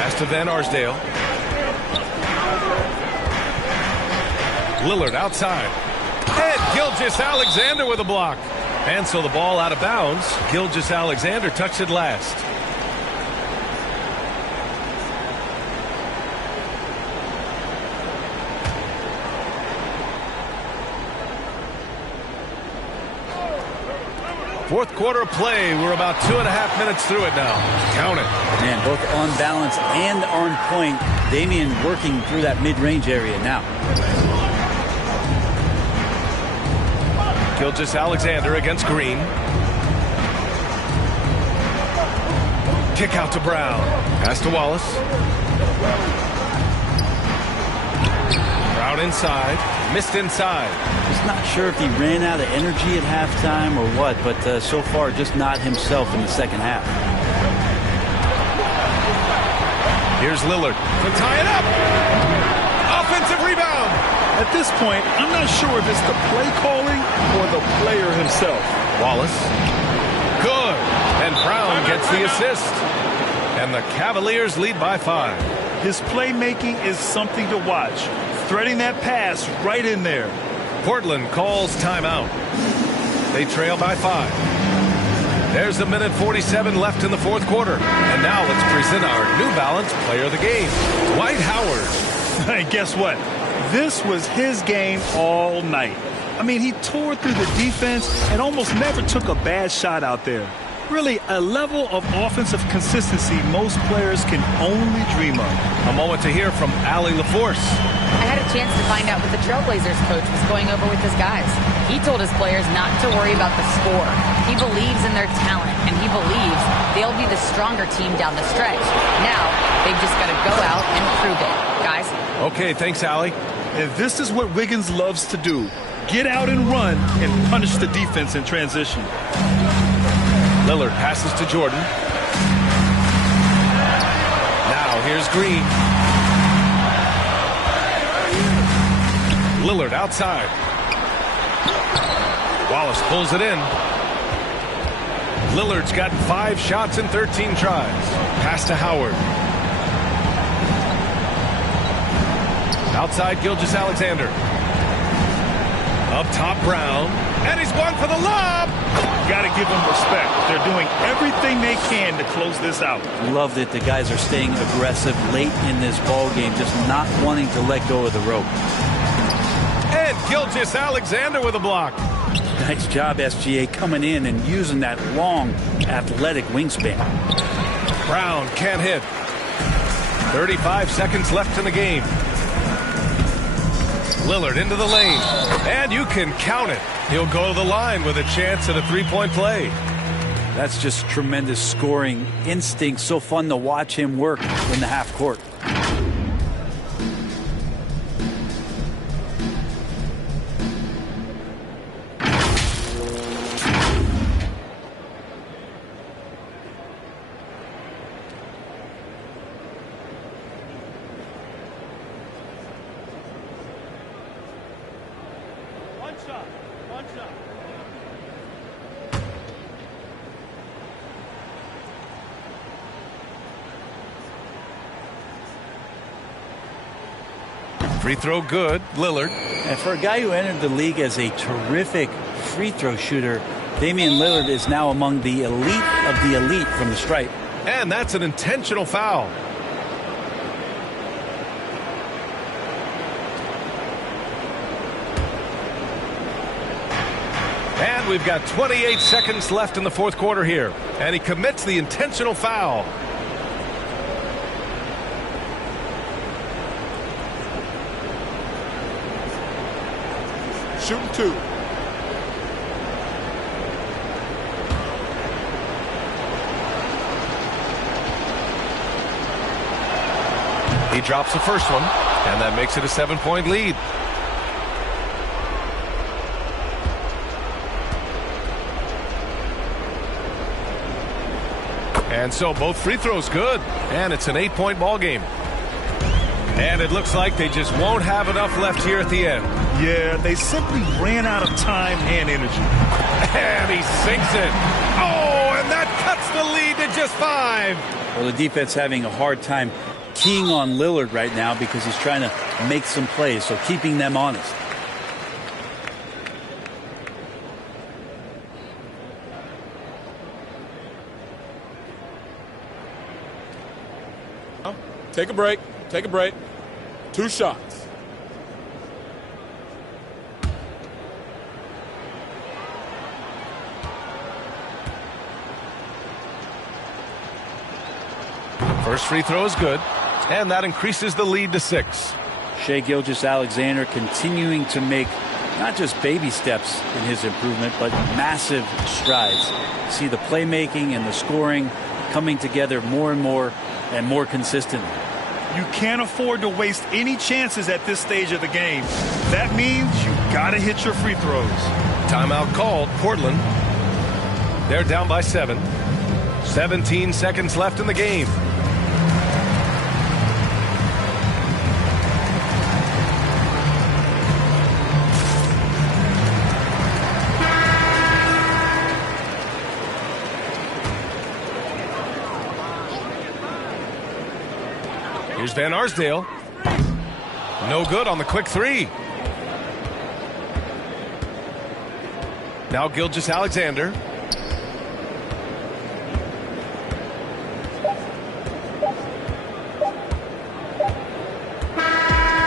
Pass to Van Arsdale. Lillard outside. And Gilgeous-Alexander with a block. And so the ball out of bounds. Gilgeous-Alexander touched it last. Fourth quarter of play. We're about 2.5 minutes through it now. Count it. Man, both on balance and on point. Damian working through that mid-range area now. Gilgeous-Alexander against Green. Kick out to Brown. Pass to Wallace. Brown inside. Missed inside. Just not sure if he ran out of energy at halftime or what, but so far just not himself in the second half. Here's Lillard to tie it up. Offensive rebound. At this point, I'm not sure if it's the play calling or the player himself. Wallace. Good. And Brown gets the assist. And the Cavaliers lead by 5. His playmaking is something to watch. Threading that pass right in there. Portland calls timeout. They trail by 5. There's a minute 47 left in the fourth quarter. And now let's present our New Balance player of the game, Dwight Howard. And guess what? This was his game all night. I mean, he tore through the defense and almost never took a bad shot out there. Really, a level of offensive consistency most players can only dream of. A moment to hear from Allie LaForce. I had a chance to find out what the Trailblazers coach was going over with his guys. He told his players not to worry about the score. He believes in their talent, and he believes they'll be the stronger team down the stretch. Now, they've just got to go out and prove it, guys. Okay, thanks, Allie. And this is what Wiggins loves to do. Get out and run and punish the defense in transition. Lillard passes to Jordan. Now here's Green. Lillard outside. Wallace pulls it in. Lillard's got 5 shots in 13 tries. Pass to Howard. Outside Gilgeous-Alexander. Up top Brown. And he's one for the lob. Got to give them respect. They're doing everything they can to close this out. Love that the guys are staying aggressive late in this ball game, just not wanting to let go of the rope. And Gilgeous-Alexander with a block. Nice job, SGA, coming in and using that long, athletic wingspan. Brown can't hit. 35 seconds left in the game. Lillard into the lane. And you can count it. He'll go to the line with a chance at a 3-point play. That's just tremendous scoring instinct. So fun to watch him work in the half court. Free throw good, Lillard. And for a guy who entered the league as a terrific free throw shooter, Damian Lillard is now among the elite of the elite from the stripe. And that's an intentional foul. And we've got 28 seconds left in the fourth quarter here. And he commits the intentional foul. Shooting 2. He drops the first one, and that makes it a 7-point lead. And so both free throws good, and it's an 8-point ball game. And it looks like they just won't have enough left here at the end. Yeah, they simply ran out of time and energy. And he sinks it. Oh, and that cuts the lead to just 5. Well, the defense having a hard time keying on Lillard right now because he's trying to make some plays, so keeping them honest. Take a break. Take a break. 2 shots. First free throw is good, and that increases the lead to 6. Shai Gilgeous-Alexander continuing to make not just baby steps in his improvement, but massive strides. See the playmaking and the scoring coming together more and more consistently. You can't afford to waste any chances at this stage of the game. That means you gotta hit your free throws. Timeout called. Portland. They're down by 7. 17 seconds left in the game. Here's Van Arsdale. No good on the quick 3. Now Gilgeous-Alexander.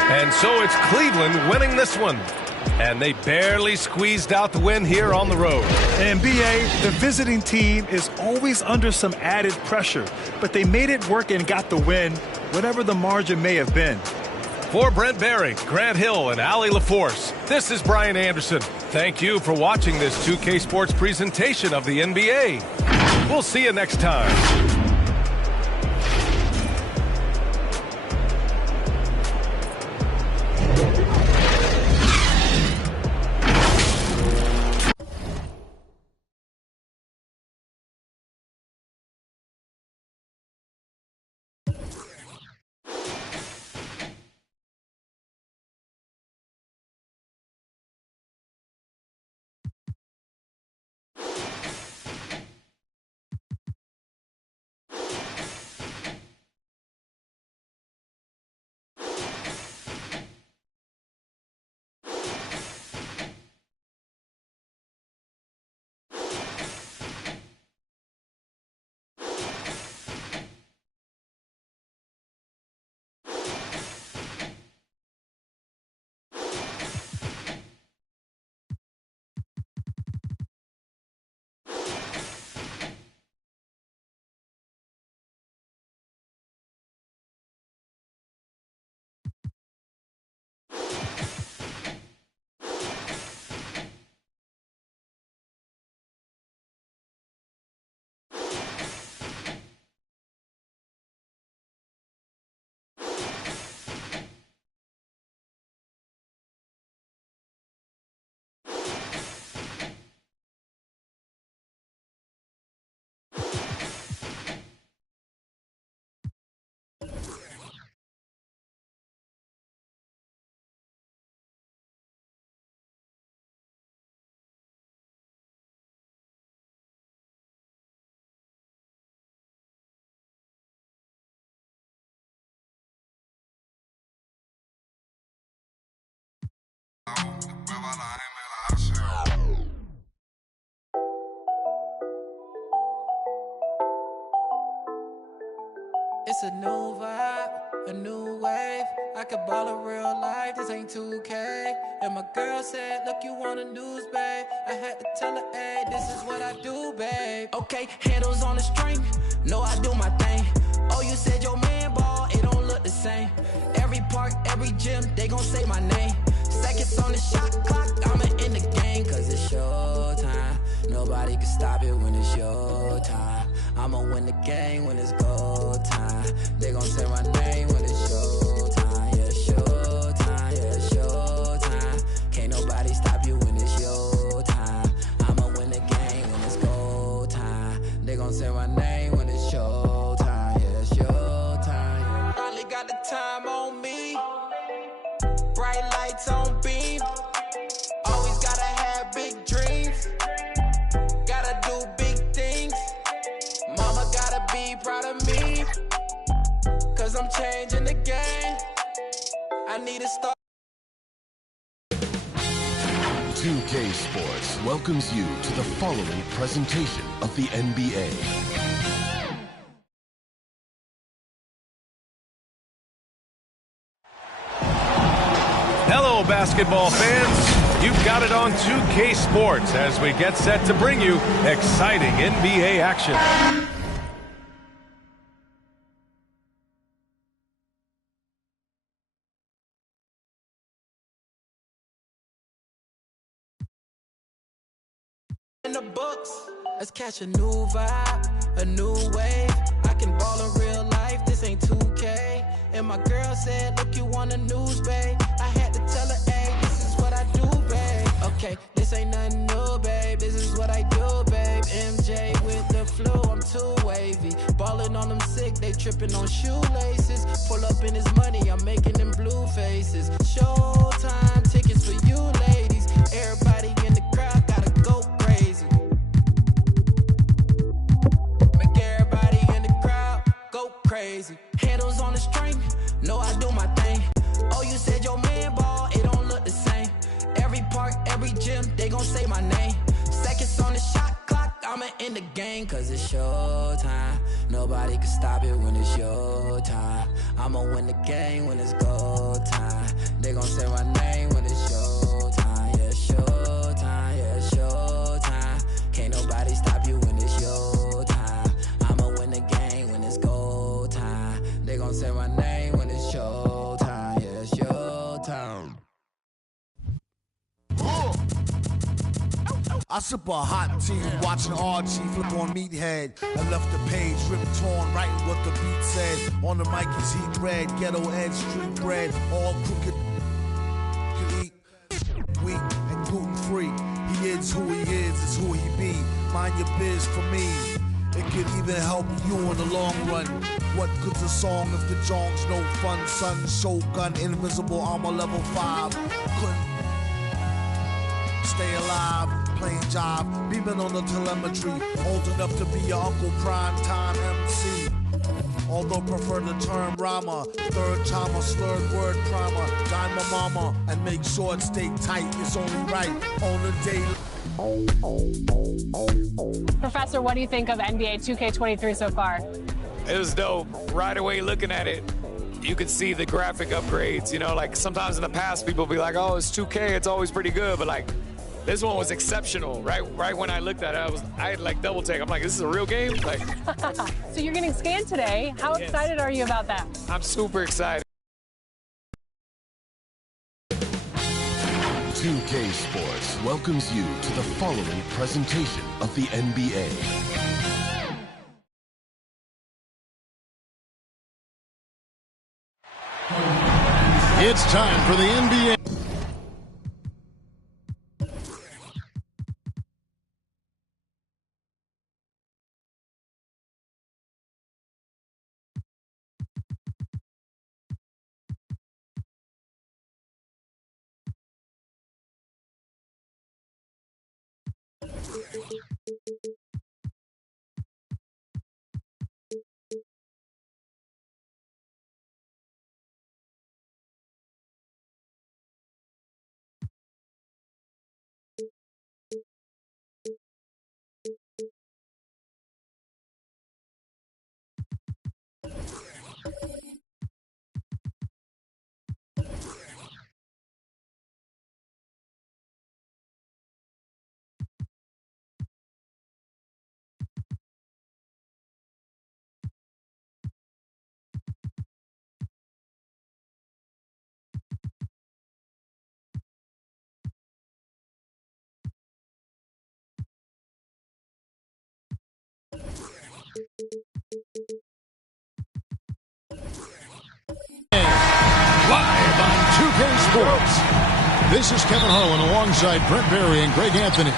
And so it's Cleveland winning this one. And they barely squeezed out the win here on the road. And BA, the visiting team is always under some added pressure, but they made it work and got the win, whatever the margin may have been. For Brent Barry, Grant Hill, and Allie LaForce, this is Brian Anderson. Thank you for watching this 2K Sports presentation of the NBA. We'll see you next time. It's a new vibe, a new wave. I could ball in real life, this ain't 2K. And my girl said, look, you want a news, babe. I had to tell her, hey, this is what I do, babe. Okay, handles on the string, know I do my thing. Oh, you said your man ball, it don't look the same. Every park, every gym, they gon' say my name. Seconds on the shot clock, I'ma in the game, cause it's showtime. Nobody can stop it when it's your time. I'ma win the game when it's go time. They gon' say my name when it's showtime. Yeah, showtime, yeah, showtime. Can't nobody stop you when it's your time. I'ma win the game when it's go time. They gon' say my name when it's showtime. cause I'm changing the game. I need to start. 2K Sports welcomes you to the following presentation of the NBA. Hello, basketball fans. You've got it on 2K Sports as we get set to bring you exciting NBA action. In the books, let's catch a new vibe, a new wave. I can ball in real life, this ain't 2K. And my girl said, look, you want the news, babe. I had to tell her, hey, this is what I do, babe. Okay, this ain't nothing new, babe. This is what I do, babe. MJ with the flu, I'm too wavy. Ballin' on them sick, they tripping on shoelaces. Pull up in his money, I'm making them blue faces. Showtime tickets for you ladies. Everybody in the crowd gotta go crazy. Make everybody in the crowd go crazy. Handles on the string, know I do my thing. Oh, you said your man ball, it don't look the same. Every park, every gym, they gon' say my name. Seconds on the shot clock, I'ma end the game, cause it's showtime. Nobody can stop it when it's your time. I'ma win the game when it's go time. They gon' say my name when it's showtime. Yeah, showtime, yeah, showtime. Can't nobody stop you when it's your time. I'ma win the game when it's go time. They gon' say my name when it's showtime. Yeah, it's showtime. I sip a hot tea, watching RG flip on Meathead. I left the page ripped torn, writing what the beat said. On the mic is heat red, ghetto edge, street bread, all crooked. Could eat wheat and gluten free. He is who he is who he be. Mind your biz for me. It could even help you in the long run. What good's a song if the jong's no fun? Son, Shogun, invisible armor level 5. Couldn't stay alive, playing job, beaming on the telemetry. Old enough to be your Uncle Prime Time MC. Although prefer the term rhymer, third timer, slurred word primer. Dime my mama and make sure it stay tight. It's only right on the day. Professor, what do you think of NBA 2K23 so far? It was dope. Right away looking at it, you could see the graphic upgrades. You know, like sometimes in the past people be like, oh, it's 2K, it's always pretty good, but like this one was exceptional. Right when I looked at it, I had like double take. I'm like, this is a real game? Like So you're getting scanned today. How excited are you about that? I'm super excited. 2K Sports welcomes you to the following presentation of the NBA. It's time for the NBA. Live on 2K Sports. This is Kevin Harlan alongside Brent Barry and Greg Anthony.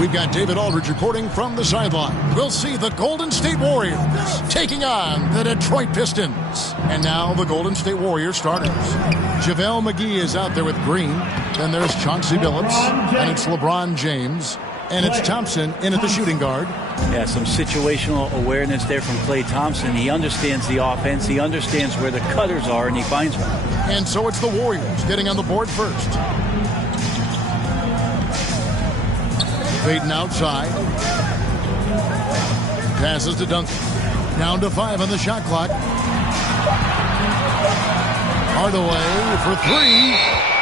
We've got David Aldridge reporting from the sideline. We'll see the Golden State Warriors taking on the Detroit Pistons. And now the Golden State Warriors starters. JaVale McGee is out there with Green. Then there's Chauncey Billups. And it's LeBron James. And it's Thompson in at the shooting guard. Yeah, some situational awareness there from Klay Thompson. He understands the offense. He understands where the cutters are, and he finds them. And so it's the Warriors getting on the board first. Payton outside. Passes to Duncan. Down to 5 on the shot clock. Hardaway for 3.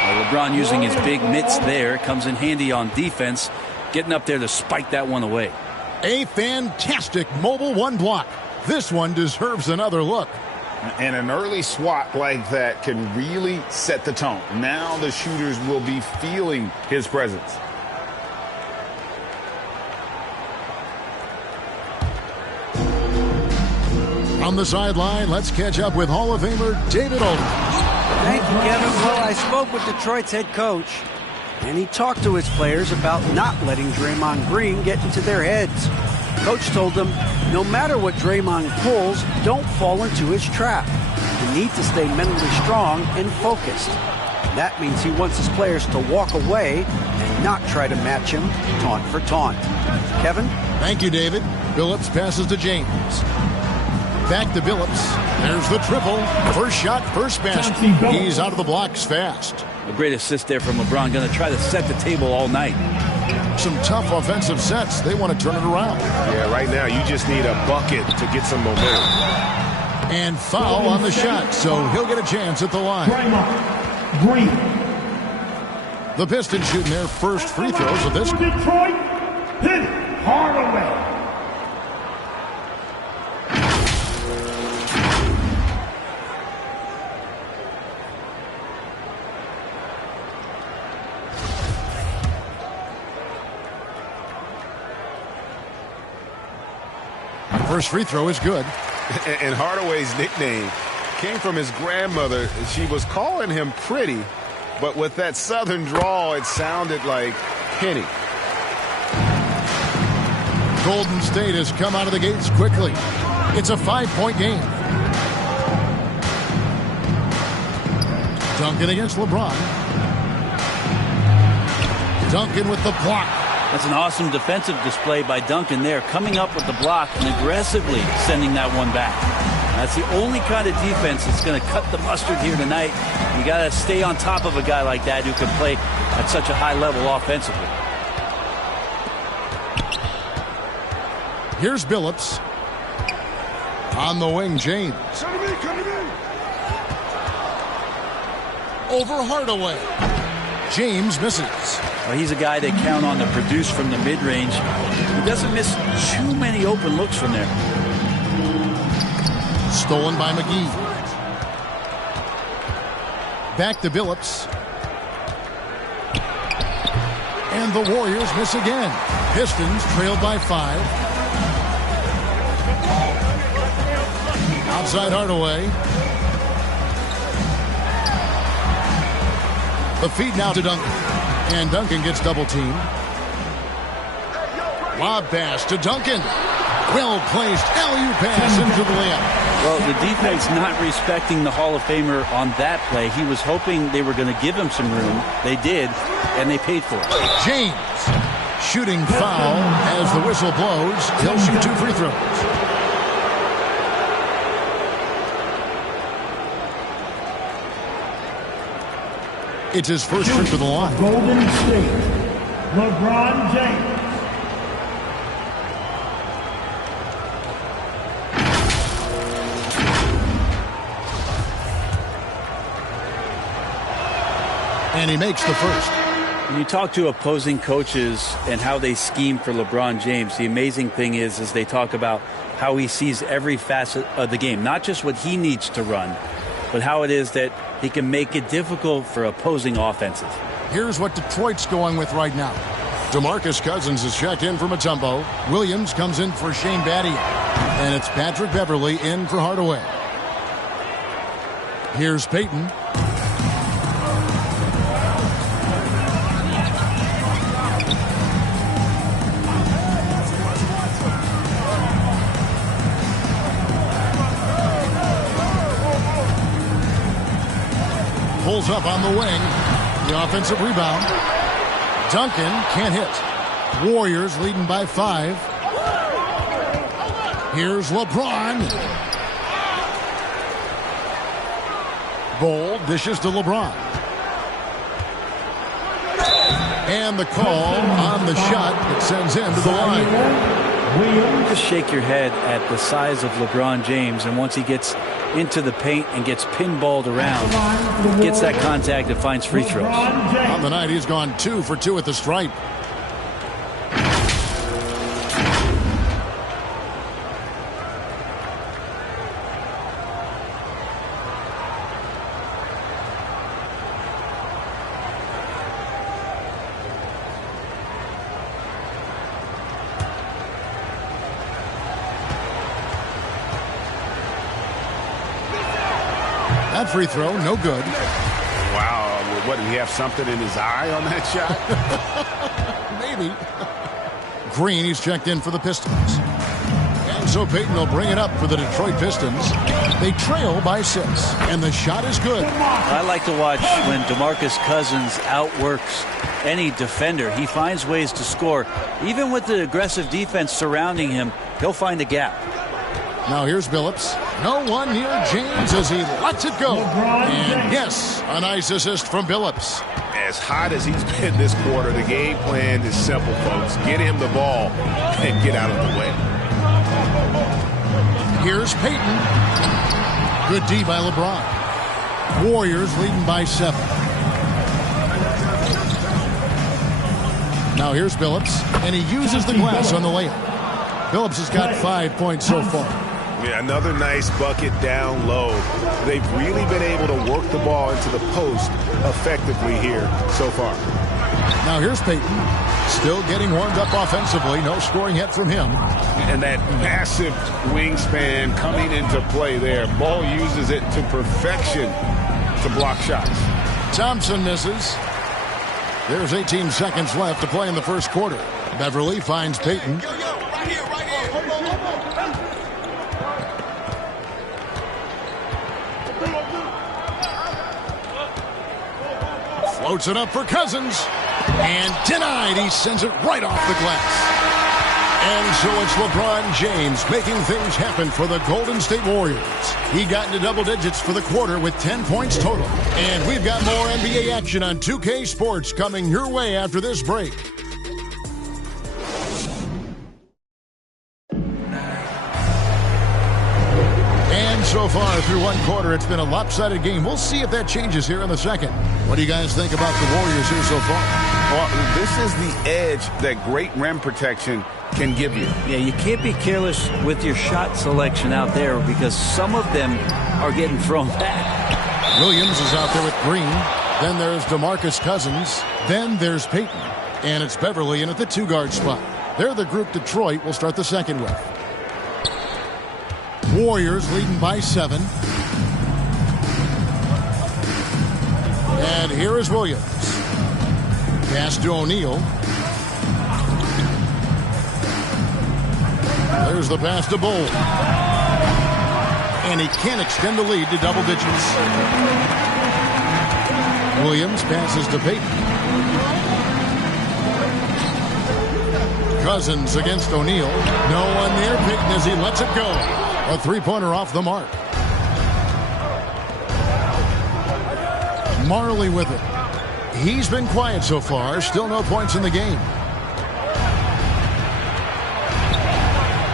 Well, LeBron using his big mitts there. Comes in handy on defense. Getting up there to spike that one away. A fantastic mobile one block. This one deserves another look. And an early swat like that can really set the tone. Now the shooters will be feeling his presence. On the sideline, let's catch up with Hall of Famer David Aldridge. Thank you, Kevin. Well, I spoke with Detroit's head coach, and he talked to his players about not letting Draymond Green get into their heads. Coach told them, no matter what Draymond pulls, don't fall into his trap. You need to stay mentally strong and focused. That means he wants his players to walk away and not try to match him taunt for taunt. Kevin? Thank you, David. Billups passes to James. Back to Billups. There's the triple. First shot, first basket. He's out of the blocks fast. A great assist there from LeBron. Going to try to set the table all night. Some tough offensive sets. They want to turn it around. Yeah, right now you just need a bucket to get some momentum. And foul on the shot, so he'll get a chance at the line. Green. The Pistons shooting their first free throws of this. Detroit, hit it. Hardaway. First free throw is good. And Hardaway's nickname came from his grandmother. She was calling him pretty, but with that southern drawl, it sounded like Penny. Golden State has come out of the gates quickly. It's a 5-point game. Duncan against LeBron. Duncan with the block. That's an awesome defensive display by Duncan there, coming up with the block and aggressively sending that one back. That's the only kind of defense that's going to cut the mustard here tonight. You got to stay on top of a guy like that who can play at such a high level offensively. Here's Billups. On the wing, James. Over Hardaway. James misses. Well, he's a guy they count on to produce from the mid-range. He doesn't miss too many open looks from there. Stolen by McGee. Back to Billups. And the Warriors miss again. Pistons trailed by 5. Outside Hardaway. The feed now to Duncan. And Duncan gets double teamed. Lob pass to Duncan. Well placed alley-oop pass into the layup. Well, the defense not respecting the Hall of Famer on that play. He was hoping they were going to give him some room. They did, and they paid for it. James shooting foul as the whistle blows. He'll shoot 2 free throws. It's his first trip to the line. Golden State, LeBron James. And he makes the first. When you talk to opposing coaches and how they scheme for LeBron James, the amazing thing is they talk about how he sees every facet of the game, not just what he needs to run, but how it is that he can make it difficult for opposing offenses. Here's what Detroit's going with right now. DeMarcus Cousins is checked in for Mutombo. Williams comes in for Shane Battier. And it's Patrick Beverley in for Hardaway. Here's Payton. Pulls up on the wing. The offensive rebound. Duncan can't hit. Warriors leading by 5. Here's LeBron. Ball dishes to LeBron. And the call on the shot that sends him to the line. Just shake your head at the size of LeBron James, and once he gets into the paint and gets pinballed around, gets that contact and finds free throws. On the night, he's gone 2 for 2 at the stripe. That free throw, no good. Wow, what, did he have something in his eye on that shot? Maybe. Green, he's checked in for the Pistons. And so Payton will bring it up for the Detroit Pistons. They trail by 6, and the shot is good. I like to watch when DeMarcus Cousins outworks any defender. He finds ways to score. Even with the aggressive defense surrounding him, he'll find a gap. Now here's Billups. No one near James as he lets it go. And yes, a nice assist from Billups. As hot as he's been this quarter, the game plan is simple, folks. Get him the ball and get out of the way. Here's Payton. Good D by LeBron. Warriors leading by 7. Now here's Billups, and he uses the glass on the layup. Billups has got 5 points so far. Yeah, another nice bucket down low. They've really been able to work the ball into the post effectively here so far. Now here's Payton, still getting warmed up offensively. No scoring yet from him. And that massive wingspan coming into play there. Ball uses it to perfection to block shots. Thompson misses. There's 18 seconds left to play in the first quarter. Beverly finds Payton. Floats it up for Cousins. And denied. He sends it right off the glass. And so it's LeBron James making things happen for the Golden State Warriors. He got into double digits for the quarter with 10 points total. And we've got more NBA action on 2K Sports coming your way after this break. And so far through one quarter, it's been a lopsided game. We'll see if that changes here in the second. What do you guys think about the Warriors here so far? Well, this is the edge that great rim protection can give you. Yeah, you can't be careless with your shot selection out there because some of them are getting thrown back. Williams is out there with Green. Then there's DeMarcus Cousins. Then there's Payton. And it's Beverly in at the 2-guard spot. They're the group Detroit will start the second with. Warriors leading by 7. And here is Williams. Pass to O'Neal. There's the pass to Bull. And he can't extend the lead to double digits. Williams passes to Payton. Cousins against O'Neal. No one near Payton as he lets it go. A three-pointer off the mark. Marley with it. He's been quiet so far. Still no points in the game.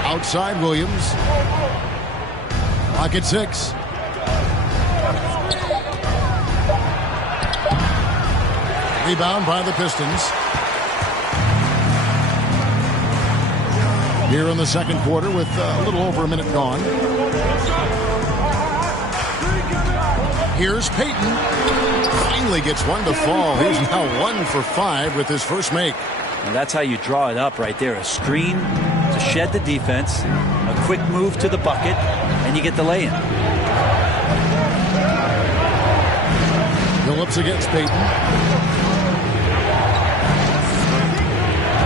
Outside Williams. Pocket 6. Rebound by the Pistons. Here in the second quarter with a little over a minute gone. Here's Payton. Finally gets one to fall. He's now 1 for 5 with his first make. And that's how you draw it up right there. A screen to shed the defense, a quick move to the bucket, and you get the lay-in. Billups against Payton.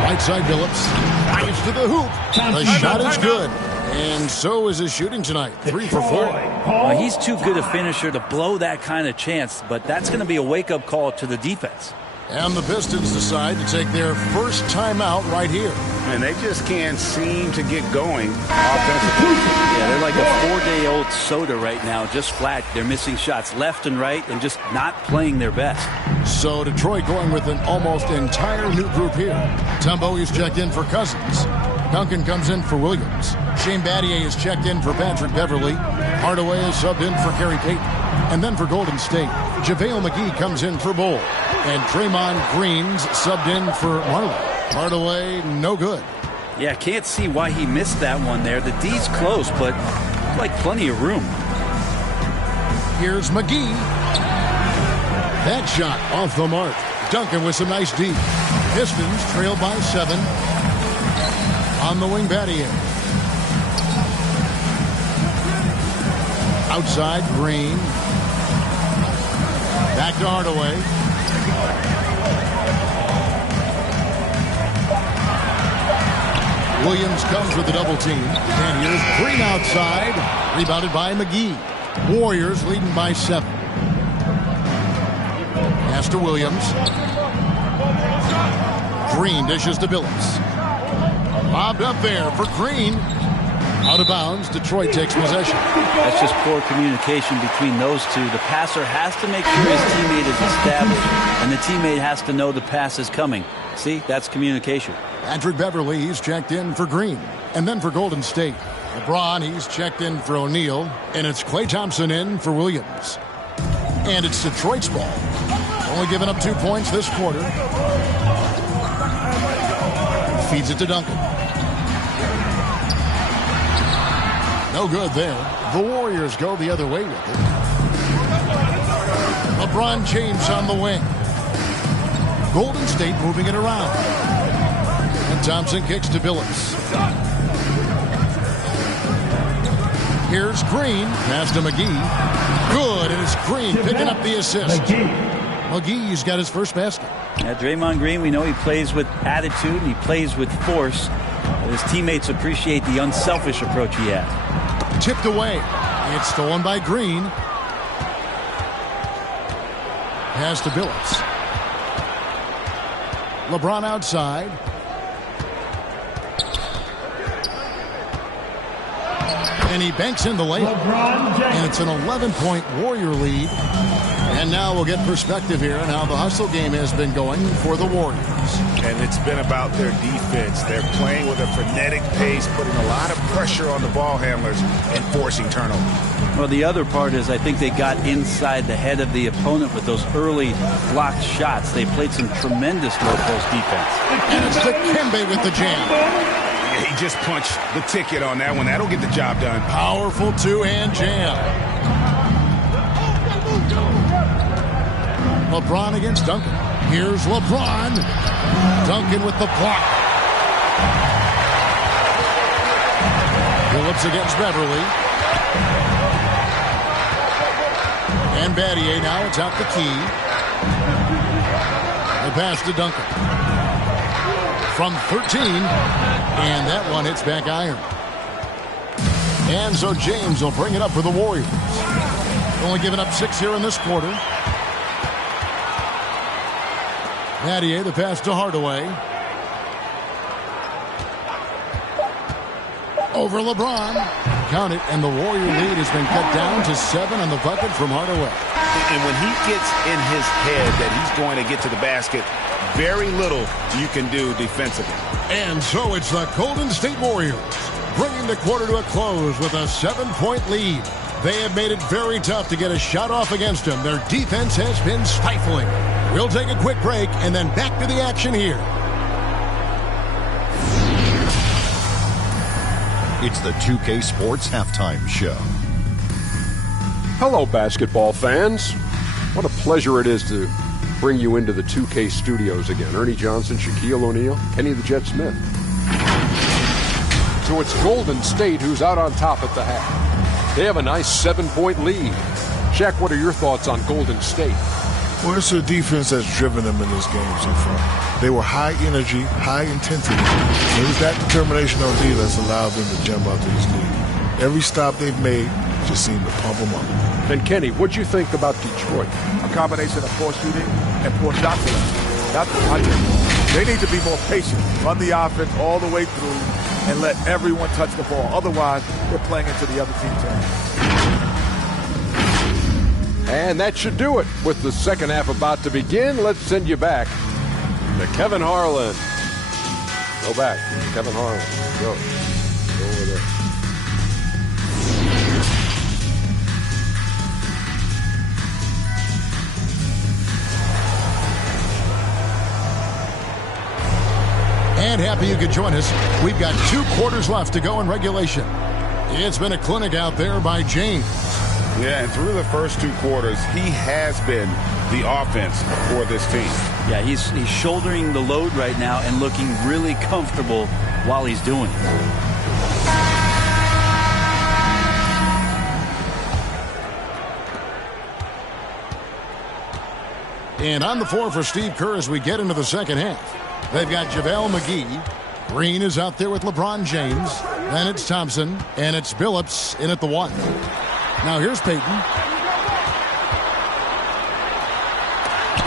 Right side Billups. Drives to the hoop. The shot is good. And so is his shooting tonight. 3 for 4. He's too good a finisher to blow that kind of chance, but that's going to be a wake-up call to the defense. And the Pistons decide to take their first timeout right here. And they just can't seem to get going offensively. Yeah, they're like a 4-day-old soda right now, just flat. They're missing shots left and right and just not playing their best. So Detroit going with an almost entire new group here. Tumbo is checked in for Cousins. Duncan comes in for Williams. Shane Battier is checked in for Patrick Beverly. Hardaway is subbed in for Gary Payton. And then for Golden State, JaVale McGee comes in for Bull. And Draymond Green's subbed in for Hardaway. Hardaway, no good. Yeah, can't see why he missed that one there. The D's close, but like plenty of room. Here's McGee. That shot off the mark. Duncan with some nice D. Pistons trail by 7. On the wing, Battier. Outside, Green. Back to Hardaway. Williams comes with the double team. And here's Green outside. Rebounded by McGee. Warriors leading by 7. Pass to Williams. Green dishes to Billups. Lobbed up there for Green. Out of bounds. Detroit takes possession. That's just poor communication between those two. The passer has to make sure his teammate is established, and the teammate has to know the pass is coming. See, that's communication. Patrick Beverly, he's checked in for Green. And then for Golden State, LeBron, he's checked in for O'Neal. And it's Klay Thompson in for Williams. And it's Detroit's ball. Only giving up 2 points this quarter. Feeds it to Duncan. No good there. The Warriors go the other way with it. LeBron James on the wing. Golden State moving it around. And Thompson kicks to Billups. Here's Green. Pass to McGee. Good, and it's Green picking up the assist. McGee's got his first basket. Yeah, Draymond Green, we know he plays with attitude and he plays with force. But his teammates appreciate the unselfish approach he has. Tipped away. It's stolen by Green. Pass to Billups. LeBron outside. And he banks in the layup. And it's an 11-point Warrior lead. And now we'll get perspective here on how the hustle game has been going for the Warriors. And it's been about their defense. They're playing with a frenetic pace, putting a lot of pressure on the ball handlers and forcing turnovers. Well, the other part is I think they got inside the head of the opponent with those early blocked shots. They played some tremendous low-post defense. And it's Dikembe with the jam. Yeah, he just punched the ticket on that one. That'll get the job done. Powerful two-hand jam. LeBron against Duncan. Here's LeBron. Duncan with the block. Billups against Beverly. And Battier now atop the key. The pass to Duncan. From 13. And that one hits back iron. And so James will bring it up for the Warriors. Only giving up 6 here in this quarter. Battier, the pass to Hardaway. Over LeBron. Count it, and the Warrior lead has been cut down to 7 on the bucket from Hardaway. And when he gets in his head that he's going to get to the basket, very little you can do defensively. And so it's the Golden State Warriors bringing the quarter to a close with a 7-point lead. They have made it very tough to get a shot off against them. Their defense has been stifling. We'll take a quick break and then back to the action here. It's the 2K Sports Halftime Show. Hello, basketball fans. What a pleasure it is to bring you into the 2K studios again. Ernie Johnson, Shaquille O'Neal, Kenny the Jet Smith. So it's Golden State who's out on top at the half. They have a nice 7-point lead. Shaq, what are your thoughts on Golden State? Well, it's their defense that's driven them in this game so far. They were high energy, high intensity. It was that determination on D that's allowed them to jump out to this lead. Every stop they've made just seemed to pump them up. And Kenny, what'd you think about Detroit? A combination of poor shooting and poor shot selection. not the punches. They need to be more patient, run the offense all the way through, and let everyone touch the ball. Otherwise, they're playing into the other team's hands. And that should do it. With the second half about to begin, let's send you back to Kevin Harlan. Go back. Kevin Harlan. Go over there. And happy you could join us. We've got 2 quarters left to go in regulation. It's been a clinic out there by James. Yeah, and through the first 2 quarters, he has been the offense for this team. Yeah, he's shouldering the load right now and looking really comfortable while he's doing it. And on the floor for Steve Kerr as we get into the second half. They've got JaVale McGee. Green is out there with LeBron James. Then it's Thompson. And it's Billups in at the 1. Now here's Payton.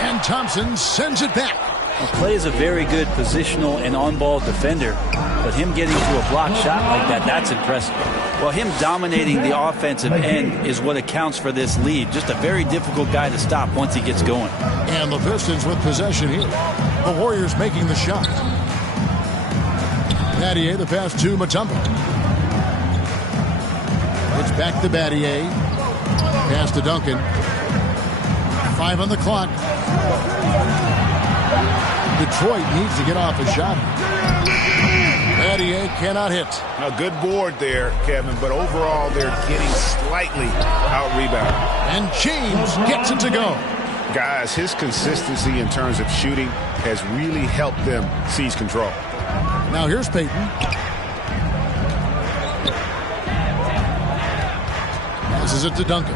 And Thompson sends it back. Well, Clay is a very good positional and on-ball defender, but him getting to a block shot like that, that's impressive. Well, him dominating the offensive end is what accounts for this lead. Just a very difficult guy to stop once he gets going. And the Pistons with possession here. The Warriors making the shot. Battier, the pass to Mutombo. It's back to Battier. Pass to Duncan. 5 on the clock. Detroit needs to get off a shot. Battier cannot hit. A good board there, Kevin, but overall they're getting slightly out-rebounded. And James gets it to go. Guys, his consistency in terms of shooting has really helped them seize control. Now here's Payton. Passes it to Duncan.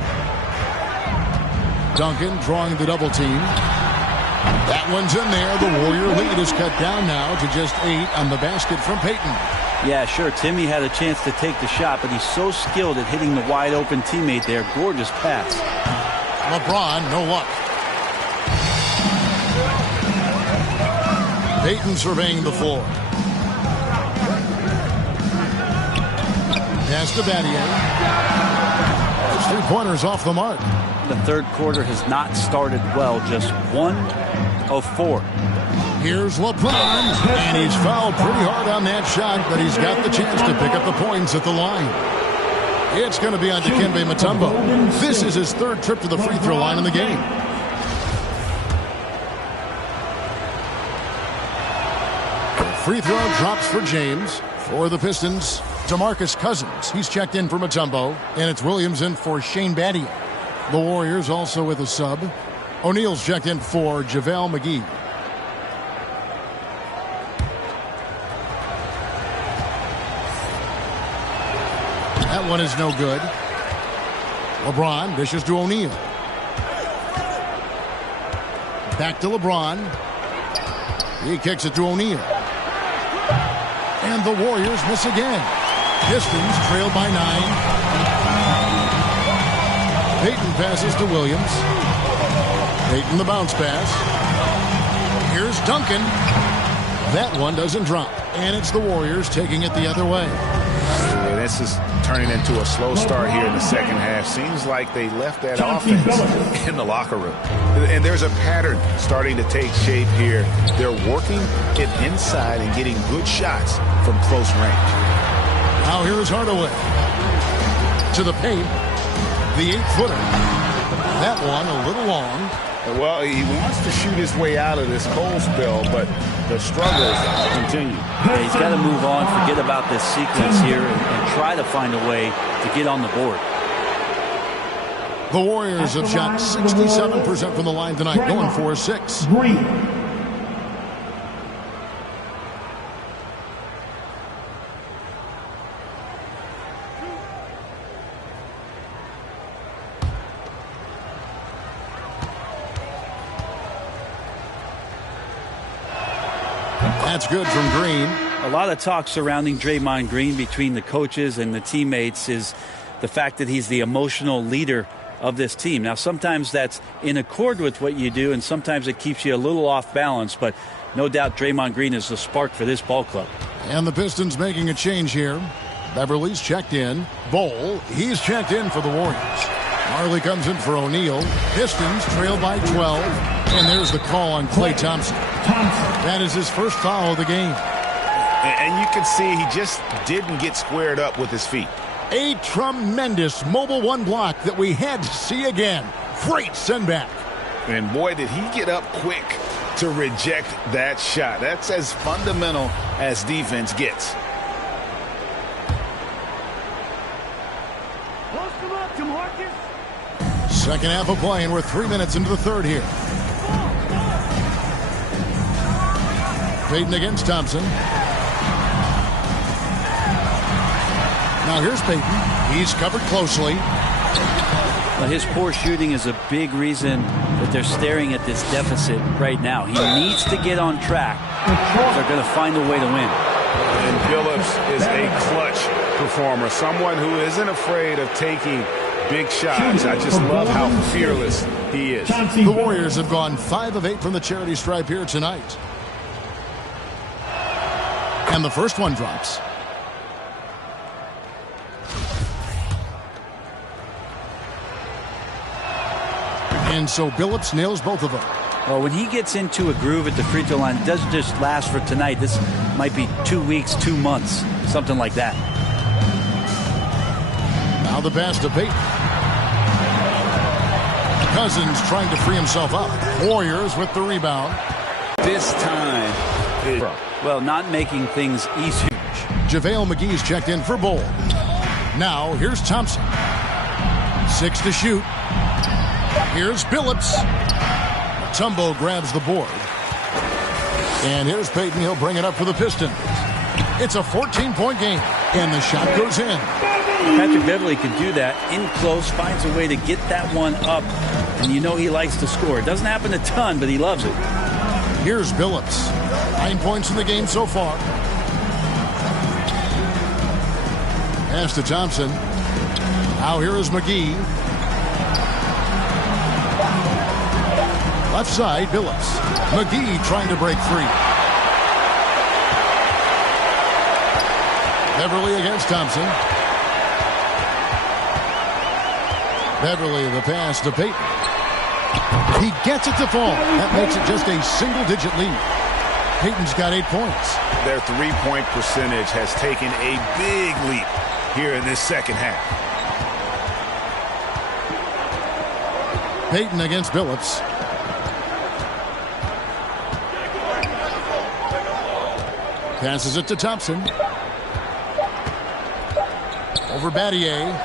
Duncan drawing the double team. That one's in there. The Warrior lead is cut down now to just 8 on the basket from Payton. Yeah, sure. Timmy had a chance to take the shot, but he's so skilled at hitting the wide open teammate there. Gorgeous pass. LeBron, no luck. Payton surveying the floor. Pass to Battier. His 3-pointers off the mark. The third quarter has not started well. Just 1 of 4. Here's LeBron, and he's fouled pretty hard on that shot, but he's got the chance to pick up the points at the line. It's going to be on Dikembe Mutombo. This is his 3rd trip to the free throw line in the game. Free throw drops for James. For the Pistons, DeMarcus Cousins. He's checked in for Mutombo, and it's Williams in for Shane Battier. The Warriors also with a sub. O'Neal's checked in for JaVale McGee. That one is no good. LeBron dishes to O'Neal. Back to LeBron. He kicks it to O'Neal. And the Warriors miss again. Pistons trail by 9. Payton passes to Williams. Payton the bounce pass. Here's Duncan. That one doesn't drop. And it's the Warriors taking it the other way. Yeah, this is turning into a slow start here in the second half. Seems like they left that offense in the locker room. And there's a pattern starting to take shape here. They're working it inside and getting good shots from close range. Now here's Hardaway. To the paint. The 8-footer. That one a little long. Well, he wants to shoot his way out of this cold spell, but the struggles continue. Yeah, he's got to move on, forget about this sequence here, and try to find a way to get on the board. The Warriors have shot 67% from the line tonight, going for 6. That's good from Green. A lot of talk surrounding Draymond Green between the coaches and the teammates is the fact that he's the emotional leader of this team. Now, sometimes that's in accord with what you do, and sometimes it keeps you a little off balance, but no doubt Draymond Green is the spark for this ball club. And the Pistons making a change here. Beverly's checked in. Bowl, he's checked in for the Warriors. Marley comes in for O'Neal. Pistons trail by 12. And there's the call on Klay Thompson. That is his first foul of the game. And you can see he just didn't get squared up with his feet. A tremendous mobile one block that we had to see again. Great sendback. And boy, did he get up quick to reject that shot. That's as fundamental as defense gets. Second half of play, and we're 3 minutes into the third here. Payton against Thompson. Now here's Payton. He's covered closely. Well, his poor shooting is a big reason that they're staring at this deficit right now. He needs to get on track if they're going to find a way to win. And Billups is a clutch performer, someone who isn't afraid of taking big shots. I just love how fearless he is. The Warriors have gone 5 of 8 from the charity stripe here tonight. And the first one drops. And so Billups nails both of them. Well, when he gets into a groove at the free throw line, it doesn't just last for tonight. This might be 2 weeks, 2 months, something like that. Now the pass to Payton. Cousins trying to free himself up. Warriors with the rebound. This time, well, not making things easy. JaVale McGee's checked in for Bowl. Now here's Thompson. 6 to shoot. Here's Billups. Mutombo grabs the board. And here's Payton. He'll bring it up for the Pistons. It's a 14-point game. And the shot goes in. Patrick Beverly can do that in close, finds a way to get that one up. And you know he likes to score. It doesn't happen a ton, but he loves it. Here's Billups. 9 points in the game so far. Pass to Thompson. Now here is McGee. Left side, Billups. McGee trying to break free. Beverly against Thompson. Beverly, the pass to Payton. He gets it to fall. That makes it just a single-digit lead. Payton's got 8 points. Their three-point percentage has taken a big leap here in this second half. Payton against Billups. Passes it to Thompson. Over Battier.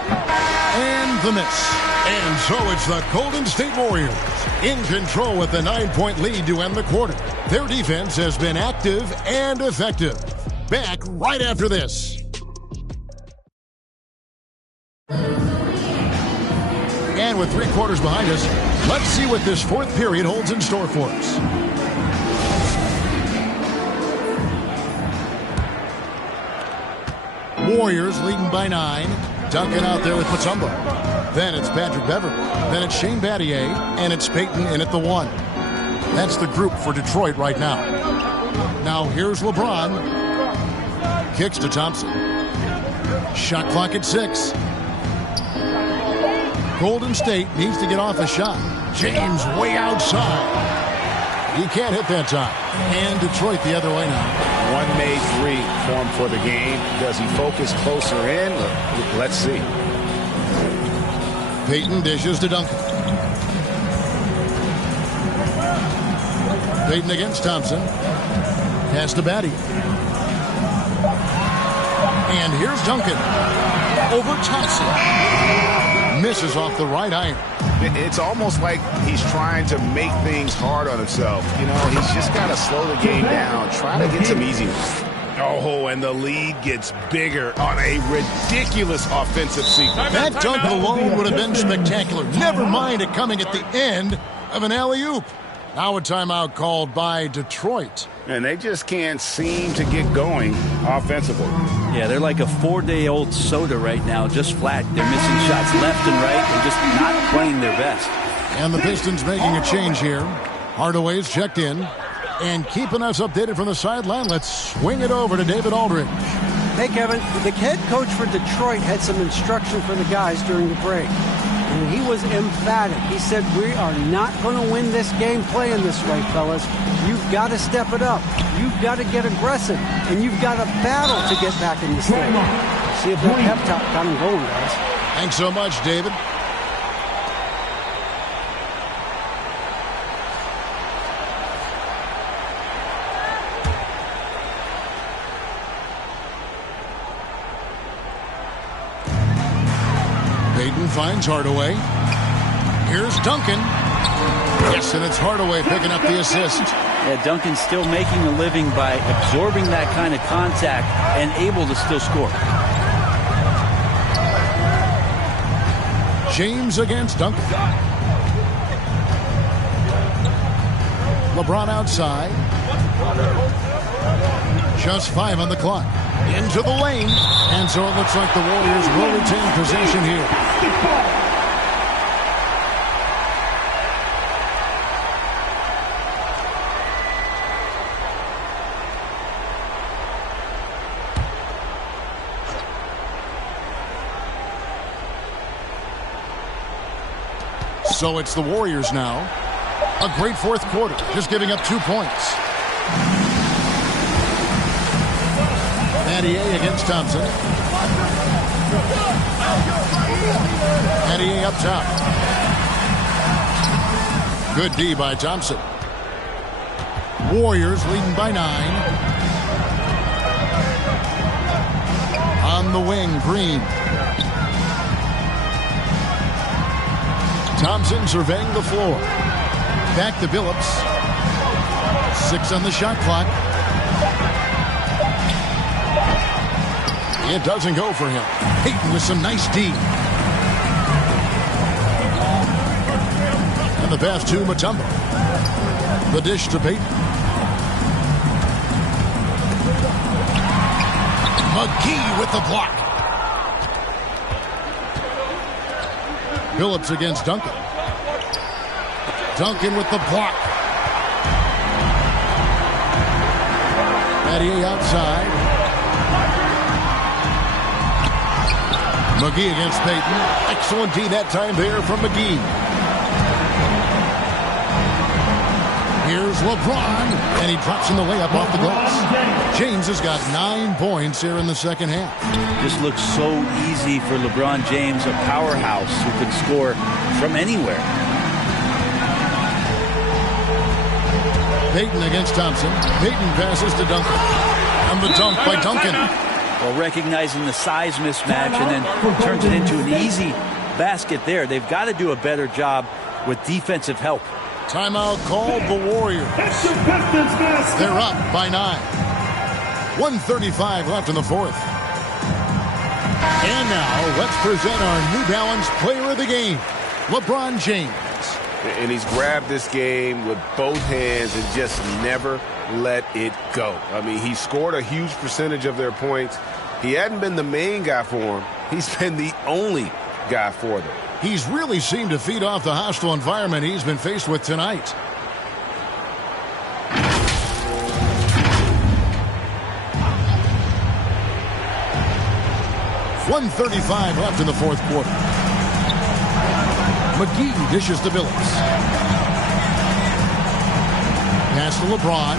And the miss. And so it's the Golden State Warriors in control with the 9-point lead to end the quarter. Their defense has been active and effective. Back right after this. And with 3 quarters behind us, let's see what this fourth period holds in store for us. Warriors leading by 9. Duncan out there with Mutombo. Then it's Patrick Beverly. Then it's Shane Battier. And it's Payton in at the 1. That's the group for Detroit right now. Now here's LeBron. Kicks to Thompson. Shot clock at 6. Golden State needs to get off a shot. James way outside. He can't hit that time. And Detroit the other way now. One made 3 for him for the game. Does he focus closer in? Let's see. Payton dishes to Duncan. Payton against Thompson. Pass to Battier. And here's Duncan. Over Thompson. Misses off the right iron. It's almost like he's trying to make things hard on himself. You know, he's just got to slow the game down. Try to get some easy ones. Oh, and the lead gets bigger on a ridiculous offensive sequence. That dunk alone would have been spectacular. Never mind it coming at the end of an alley-oop. Now a timeout called by Detroit. And they just can't seem to get going offensively. Yeah, they're like a 4-day-old soda right now, just flat. They're missing shots left and right and just not playing their best. And the Pistons making a change here. Hardaway's checked in. And keeping us updated from the sideline, let's swing it over to David Aldridge. Hey, Kevin, the head coach for Detroit had some instruction for the guys during the break. And he was emphatic. He said, we are not going to win this game playing this way, fellas. You've got to step it up. You've got to get aggressive. And you've got to battle to get back in this game. See if that pep talk got him going, guys. Thanks so much, David. Payton finds Hardaway. Here's Duncan. Yes, and it's Hardaway picking up the assist. Yeah, Duncan's still making a living by absorbing that kind of contact and able to still score. James against Duncan. LeBron outside. Just 5 on the clock. Into the lane. And so it looks like the Warriors will retain possession here. So it's the Warriors now. A great fourth quarter, just giving up 2 points. Mathieu against Thompson. Mathieu up top. Good D by Thompson. Warriors leading by 9. On the wing, Green. Thompson surveying the floor. Back to Billups. 6 on the shot clock. It doesn't go for him. Payton with some nice D. And the pass to Mutombo. The dish to Payton. McGee with the block. Billups against Duncan. Duncan with the block. Mathieu outside. McGee against Payton. Excellent D that time there from McGee. Here's LeBron, and he drops in the layup off the glass. James has got 9 points here in the second half. This looks so easy for LeBron James, a powerhouse who can score from anywhere. Payton against Thompson. Payton passes to Duncan. And the dunk by Duncan. Well, recognizing the size mismatch and then turns it into an easy basket there. They've got to do a better job with defensive help. Timeout called the Warriors. They're up by 9. 1:35 left in the fourth. And now let's present our New Balance player of the game, LeBron James. And he's grabbed this game with both hands and just never let it go. I mean, he scored a huge percentage of their points. He hadn't been the main guy for them. He's been the only guy for them. He's really seemed to feed off the hostile environment he's been faced with tonight. .135 left in the fourth quarter. McGee dishes to Billups. Pass to LeBron.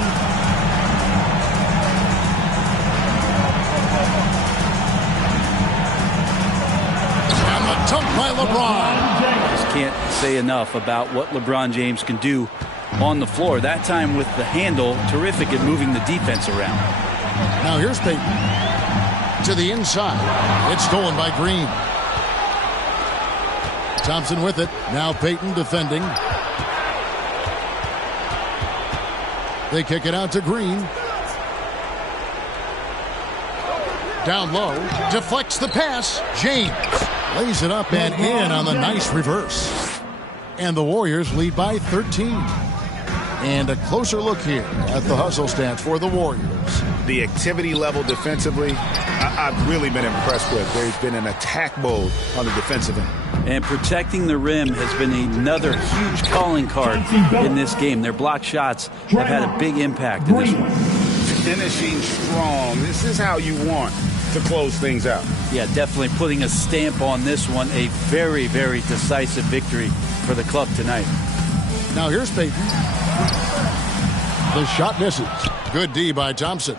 Dunk by LeBron. Just can't say enough about what LeBron James can do on the floor. That time with the handle, terrific at moving the defense around. Now here's Payton. To the inside. It's stolen by Green. Thompson with it. Now Payton defending. They kick it out to Green. Down low. Deflects the pass. James lays it up and in on the nice reverse. And the Warriors lead by 13. And a closer look here at the hustle stats for the Warriors. The activity level defensively, I've really been impressed with. There's been an attack mode on the defensive end. And protecting the rim has been another huge calling card in this game. Their block shots have had a big impact in this one. Finishing strong. This is how you want to close things out. Yeah, definitely putting a stamp on this one. A very, very decisive victory for the club tonight. Now here's Peyton. The shot misses. Good D by Thompson.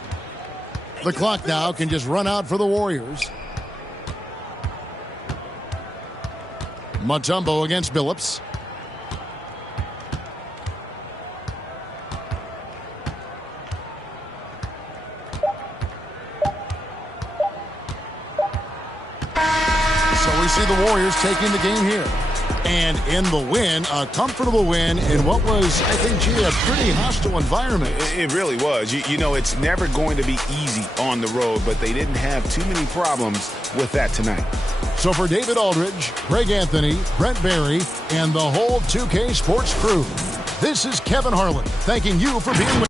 The clock now can just run out for the Warriors. Mutombo against Billups. So we see the Warriors taking the game here. And in the win, a comfortable win in what was, I think, a pretty hostile environment. It really was. You know, it's never going to be easy on the road, but they didn't have too many problems with that tonight. So for David Aldridge, Greg Anthony, Brent Barry, and the whole 2K Sports crew, this is Kevin Harlan thanking you for being with us.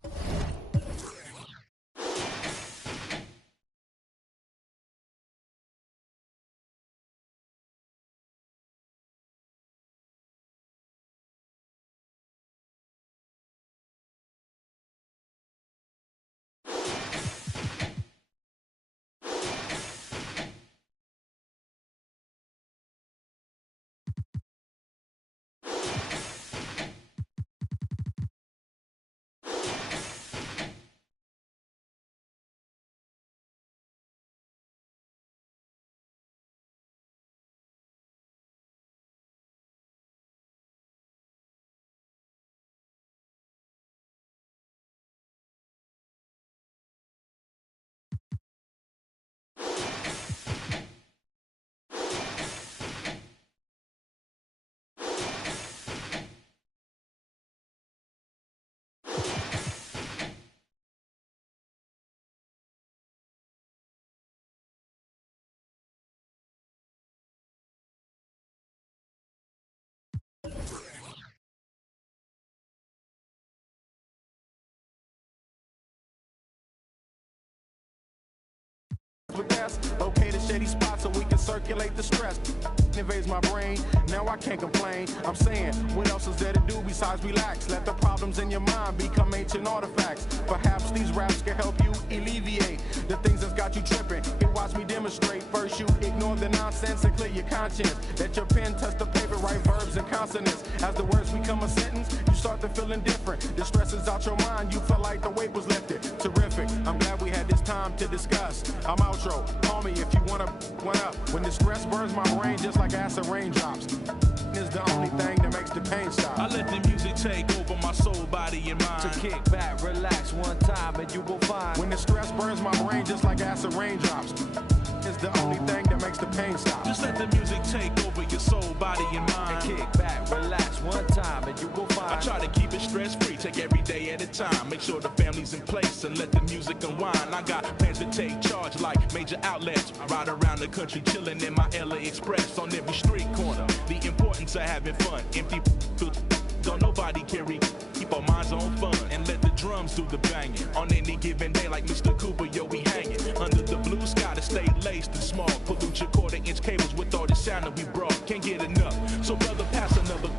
But that's okay to shady spots so we can circulate the stress. Invades my brain, now I can't complain. I'm saying, what else is there to do besides relax? Let the problems in your mind become ancient artifacts. Perhaps these raps can help you alleviate the things that's got you tripping. You watch me demonstrate. First you ignore the nonsense and clear your conscience. Let your pen touch the paper, write verbs and consonants. As the words become a sentence, you start to feel indifferent. The stress is out your mind, you feel like the weight was lifted. Terrific, I'm glad we had this time to discuss. I'm outro, call me if you wanna one up. When the stress burns my brain just like acid raindrops, is the only thing that makes the pain stop. I let the music take over my soul, body, and mind. To kick back, relax one time, and you will find. When the stress burns my brain just like acid raindrops, is the only thing that makes the pain stop. Just let the music take over your soul, body, and mind. And kick back, relax one time, and you will find. I try to keep it stress-free, take every day at a time. Make sure the family's in place and let the music unwind. I got plans to take charge like major outlets. I ride around the country chilling in my LA Express on every street corner. The importance of having fun. Empty don't nobody carry. Keep our minds on fun and let the drums do the banging. On any given day like Mr. Cooper, yo, we hanging. Under the blue sky to stay laced and small. Pollute your quarter-inch cables with all the sound that we brought. Can't get enough. So brother, pass another.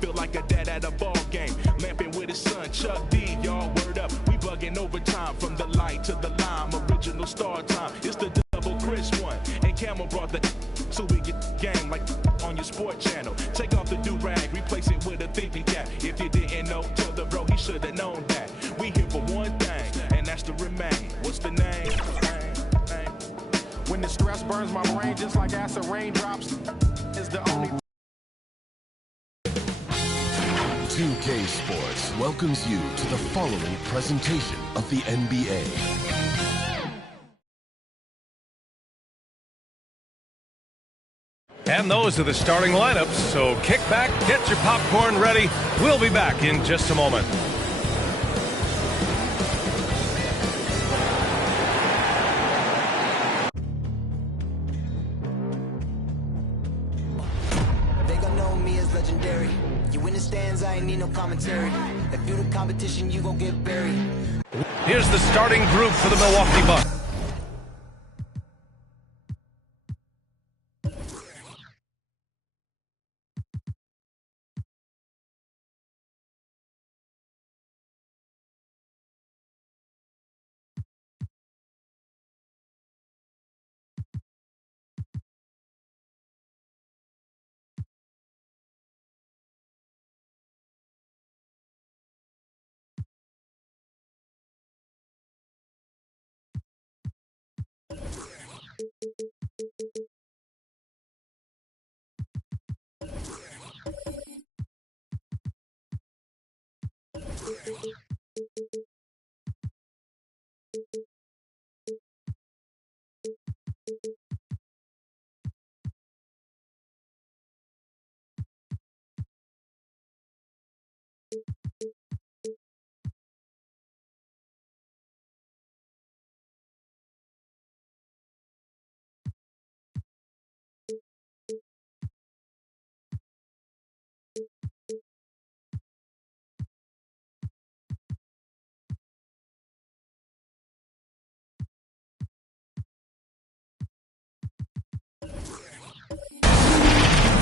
Feel like a dad at a ball game. Lamping with his son, Chuck D, y'all word up. We bugging overtime from the light to the lime. Original star time. It's the double Chris one. And Camel brought the so we get game like on your sport channel. Take off the do-rag, replace it with a thinking cap. If you didn't know, tell the bro he should have known that. We here for one thing, and that's to remain. What's the name? When the stress burns my brain just like acid raindrops, is the only 2K Sports welcomes you to the following presentation of the NBA. And those are the starting lineups, so kick back, get your popcorn ready. We'll be back in just a moment. legendary. You win the stands, I ain't need no commentary. If you the competition, you gon' get buried. Here's the starting group for the Milwaukee Bucks.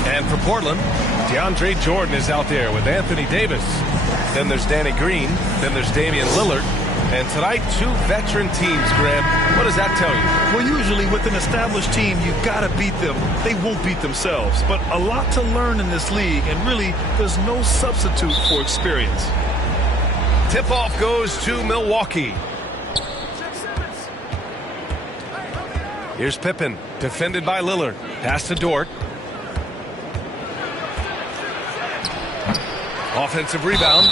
And for Portland, DeAndre Jordan is out there with Anthony Davis. Then there's Danny Green. Then there's Damian Lillard. And tonight, two veteran teams, Graham. What does that tell you? Well, usually with an established team, you've got to beat them. They won't beat themselves. But a lot to learn in this league, and really, there's no substitute for experience. Tip-off goes to Milwaukee. Here's Pippen, defended by Lillard. Pass to Dort. Offensive rebound.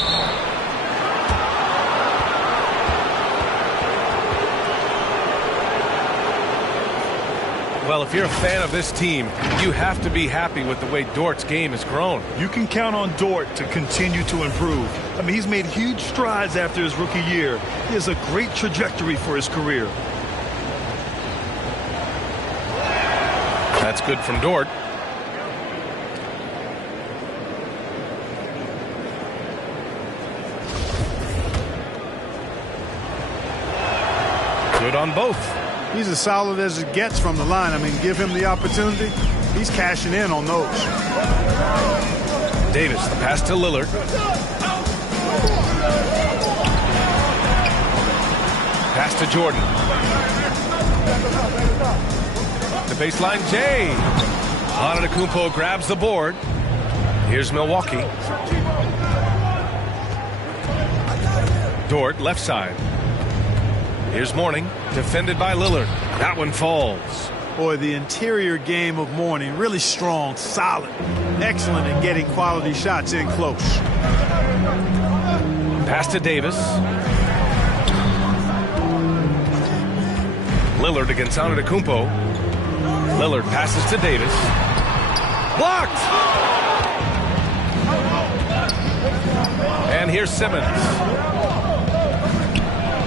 Well, if you're a fan of this team, you have to be happy with the way Dort's game has grown. You can count on Dort to continue to improve. I mean, he's made huge strides after his rookie year. He has a great trajectory for his career. That's good from Dort. Good on both. He's as solid as it gets from the line. I mean, give him the opportunity. He's cashing in on those. Davis, the pass to Lillard. Pass to Jordan. The baseline, Jay. Antetokounmpo grabs the board. Here's Milwaukee. Dort, left side. Here's Mourning, defended by Lillard. That one falls. Boy, the interior game of Mourning, really strong, solid, excellent at getting quality shots in close. Pass to Davis. Lillard against Antetokounmpo. Lillard passes to Davis. Blocked! And here's Simmons.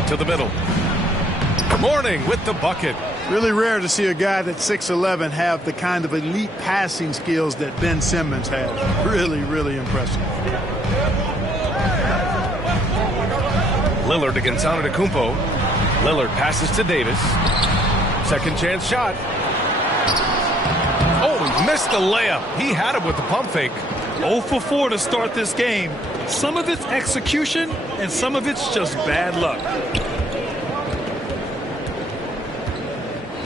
To the middle. Mourning with the bucket. Really rare to see a guy that's 6'11" have the kind of elite passing skills that Ben Simmons has. Really, really impressive. Lillard against Antetokounmpo. Lillard passes to Davis. Second chance shot. Oh, he missed the layup. He had it with the pump fake. 0 for 4 to start this game. Some of it's execution, and some of it's just bad luck.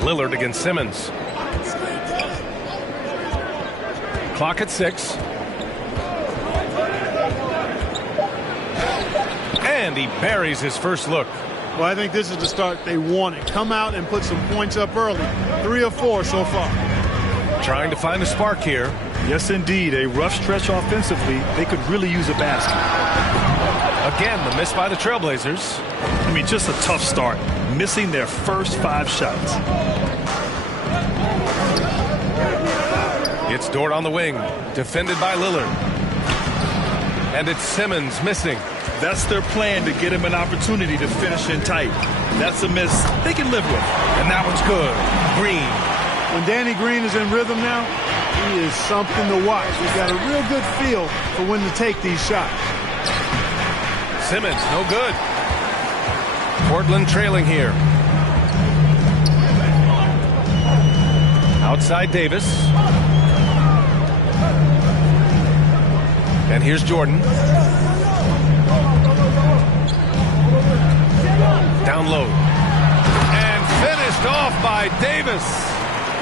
Lillard against Simmons. Clock at 6. And he buries his first look. Well, I think this is the start they wanted. Come out and put some points up early. 3 of 4 so far. Trying to find a spark here. Yes, indeed. A rough stretch offensively. They could really use a basket. Again, the miss by the Trailblazers. I mean, just a tough start. Missing their first 5 shots. It's Dort on the wing. Defended by Lillard. And it's Simmons missing. That's their plan, to get him an opportunity to finish in tight. That's a miss they can live with. And that one's good. Green. When Danny Green is in rhythm now, He is something to watch. He's got a real good feel for when to take these shots. Simmons, no good. Portland trailing here. Outside Davis. And here's Jordan. Down low. And finished off by Davis.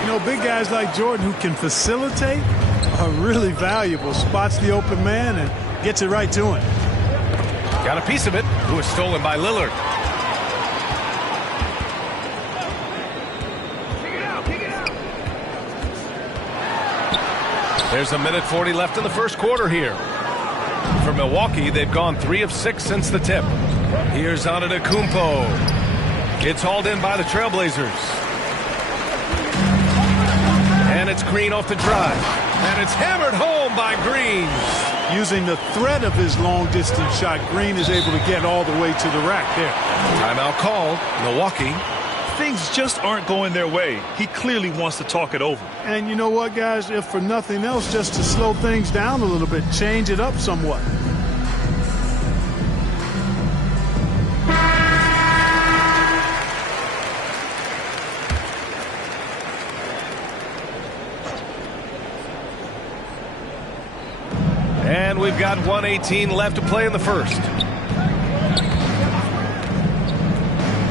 You know, big guys like Jordan who can facilitate are really valuable. Spots the open man and gets it right to him. Got a piece of it. It was stolen by Lillard. There's a minute 40 left in the first quarter here. For Milwaukee, they've gone 3 of 6 since the tip. Here's Antetokounmpo. It's hauled in by the Trailblazers. And it's Green off the drive. And it's hammered home by Green. Using the threat of his long-distance shot, Green is able to get all the way to the rack there. Timeout called. Milwaukee. Things just aren't going their way. He clearly wants to talk it over. And you know what, guys? If for nothing else, just to slow things down a little bit, change it up somewhat. And we've got 1:18 left to play in the first.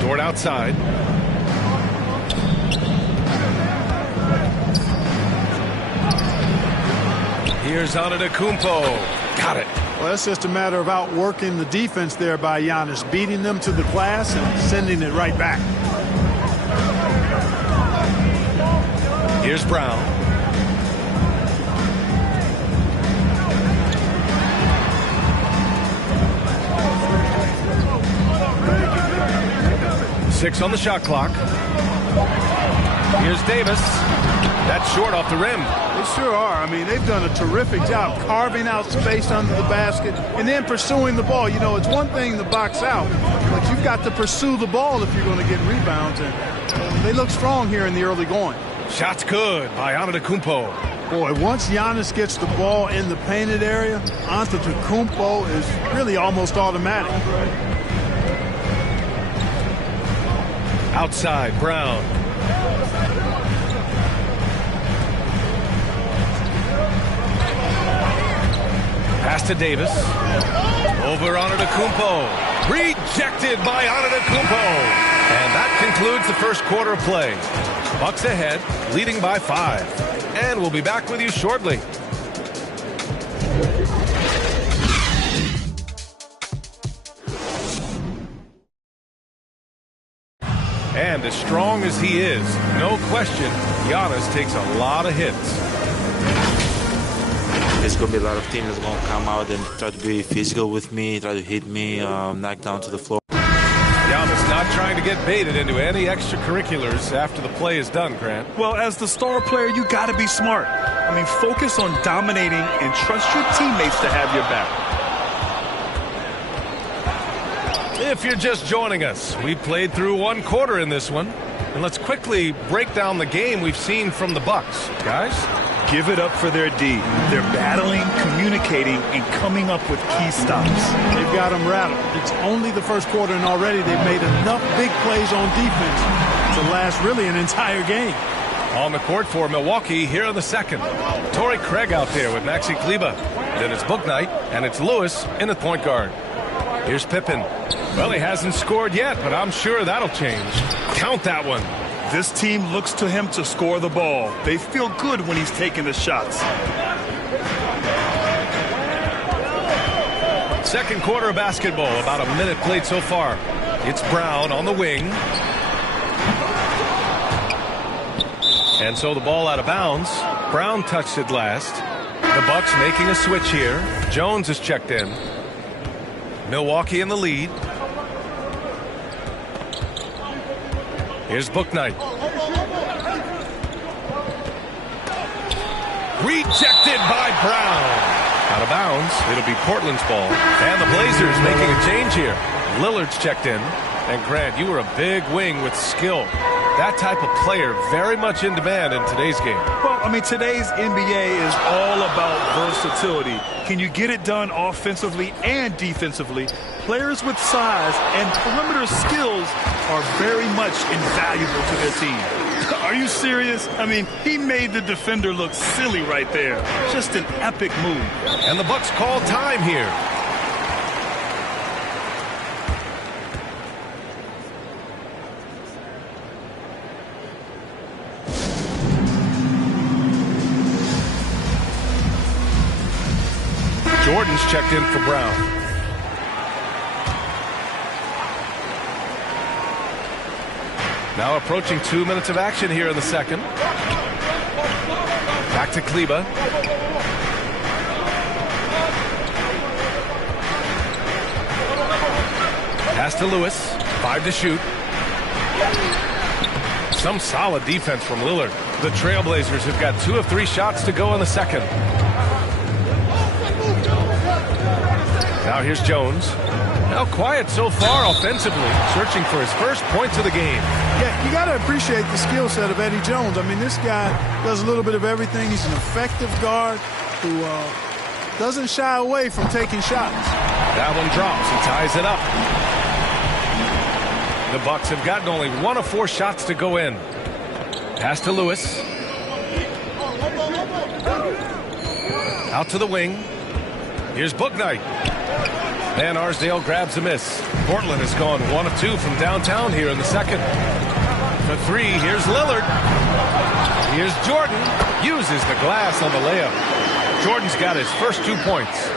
Dort outside. Here's Antetokounmpo. Got it. Well, that's just a matter of outworking the defense there by Giannis, beating them to the glass and sending it right back. Here's Brown. Six on the shot clock. Here's Davis. That's short off the rim. They sure are. I mean, they've done a terrific job carving out space under the basket and then pursuing the ball. You know, it's one thing to box out, but you've got to pursue the ball if you're going to get rebounds. And they look strong here in the early going. Shot's good by Antetokounmpo. Boy, once Giannis gets the ball in the painted area, Antetokounmpo is really almost automatic. Outside, Brown. Pass to Davis. Over Antetokounmpo. Rejected by Antetokounmpo. And that concludes the first quarter of play. Bucks ahead, leading by 5. And we'll be back with you shortly. And as strong as he is, no question, Giannis takes a lot of hits. There's going to be a lot of teams that's going to come out and try to be physical with me, try to hit me, knock down to the floor. Giannis not trying to get baited into any extracurriculars after the play is done, Grant. Well, as the star player, you got to be smart. I mean, focus on dominating and trust your teammates to have your back. If you're just joining us, we played through one quarter in this one. And let's quickly break down the game we've seen from the Bucks. Guys? Give it up for their D. They're battling, communicating, and coming up with key stops. They've got them rattled. It's only the first quarter, and already they've made enough big plays on defense to last really an entire game. On the court for Milwaukee here in the second. Torrey Craig out there with Maxi Kleber. Then it's Bouknight, and it's Lewis in the point guard. Here's Pippen. Well, he hasn't scored yet, but I'm sure that'll change. Count that one. This team looks to him to score the ball. They feel good when he's taking the shots. Second quarter of basketball, about a minute played so far. It's Brown on the wing. And so the ball out of bounds. Brown touched it last. The Bucks making a switch here. Jones is checked in. Milwaukee in the lead. Here's Bouknight. Rejected by Brown. Out of bounds. It'll be Portland's ball. And the Blazers making a change here. Lillard's checked in. And Grant, you were a big wing with skill. That type of player very much in demand in today's game. Well, I mean, today's NBA is all about versatility. Can you get it done offensively and defensively? Players with size and perimeter skills are very much invaluable to their team. Are you serious? I mean, he made the defender look silly right there. Just an epic move. And the Bucks call time here. Jordan's checked in for Brown. Now approaching 2 minutes of action here in the second. Back to Kleba. Pass to Lewis. 5 to shoot. Some solid defense from Lillard. The Trailblazers have got 2 of 3 shots to go in the second. Now here's Jones. Now quiet so far offensively, searching for his first points of the game. Yeah, you got to appreciate the skill set of Eddie Jones. I mean, this guy does a little bit of everything. He's an effective guard who doesn't shy away from taking shots. That one drops. He ties it up. The Bucks have gotten only 1 of 4 shots to go in. Pass to Lewis. Out to the wing. Here's Bouknight. Van Arsdale grabs a miss. Portland has gone 1 of 2 from downtown here in the second. For 3, here's Lillard. Here's Jordan. Uses the glass on the layup. Jordan's got his first 2 points.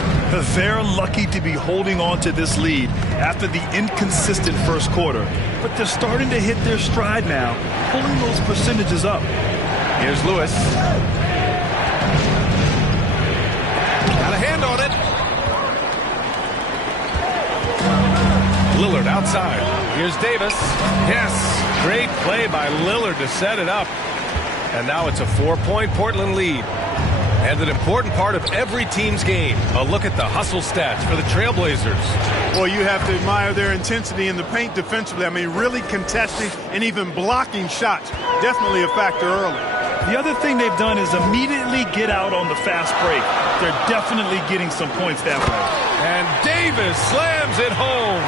They're lucky to be holding on to this lead after the inconsistent first quarter. But they're starting to hit their stride now, pulling those percentages up. Here's Lewis. Got a hand on it. Lillard outside. Here's Davis. Yes, great play by Lillard to set it up. And now it's a 4-point Portland lead. And an important part of every team's game. A look at the hustle stats for the Trailblazers. Well, you have to admire their intensity in the paint defensively. I mean, really contesting and even blocking shots. Definitely a factor early. The other thing they've done is immediately get out on the fast break. They're definitely getting some points that way. And Davis slams it home.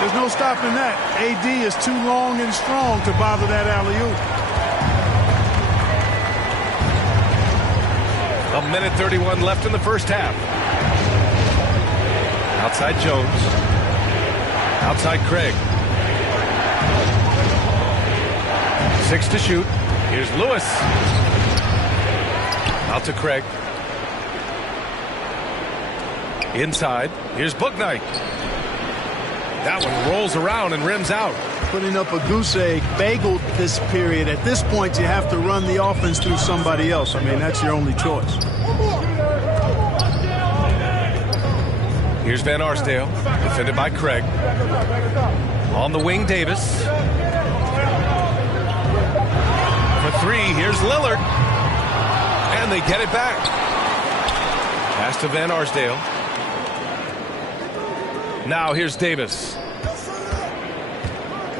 There's no stopping that. AD is too long and strong to bother that alley-oop. A minute 31 left in the first half. Outside Jones. Outside Craig. 6 to shoot. Here's Lewis. Out to Craig. Inside. Here's Bouknight. That one rolls around and rims out. Putting up a goose egg, bageled this period. At this point, you have to run the offense through somebody else. I mean, that's your only choice. Here's Van Arsdale, defended by Craig. On the wing, Davis. For 3, here's Lillard. And they get it back. Pass to Van Arsdale. Now here's Davis.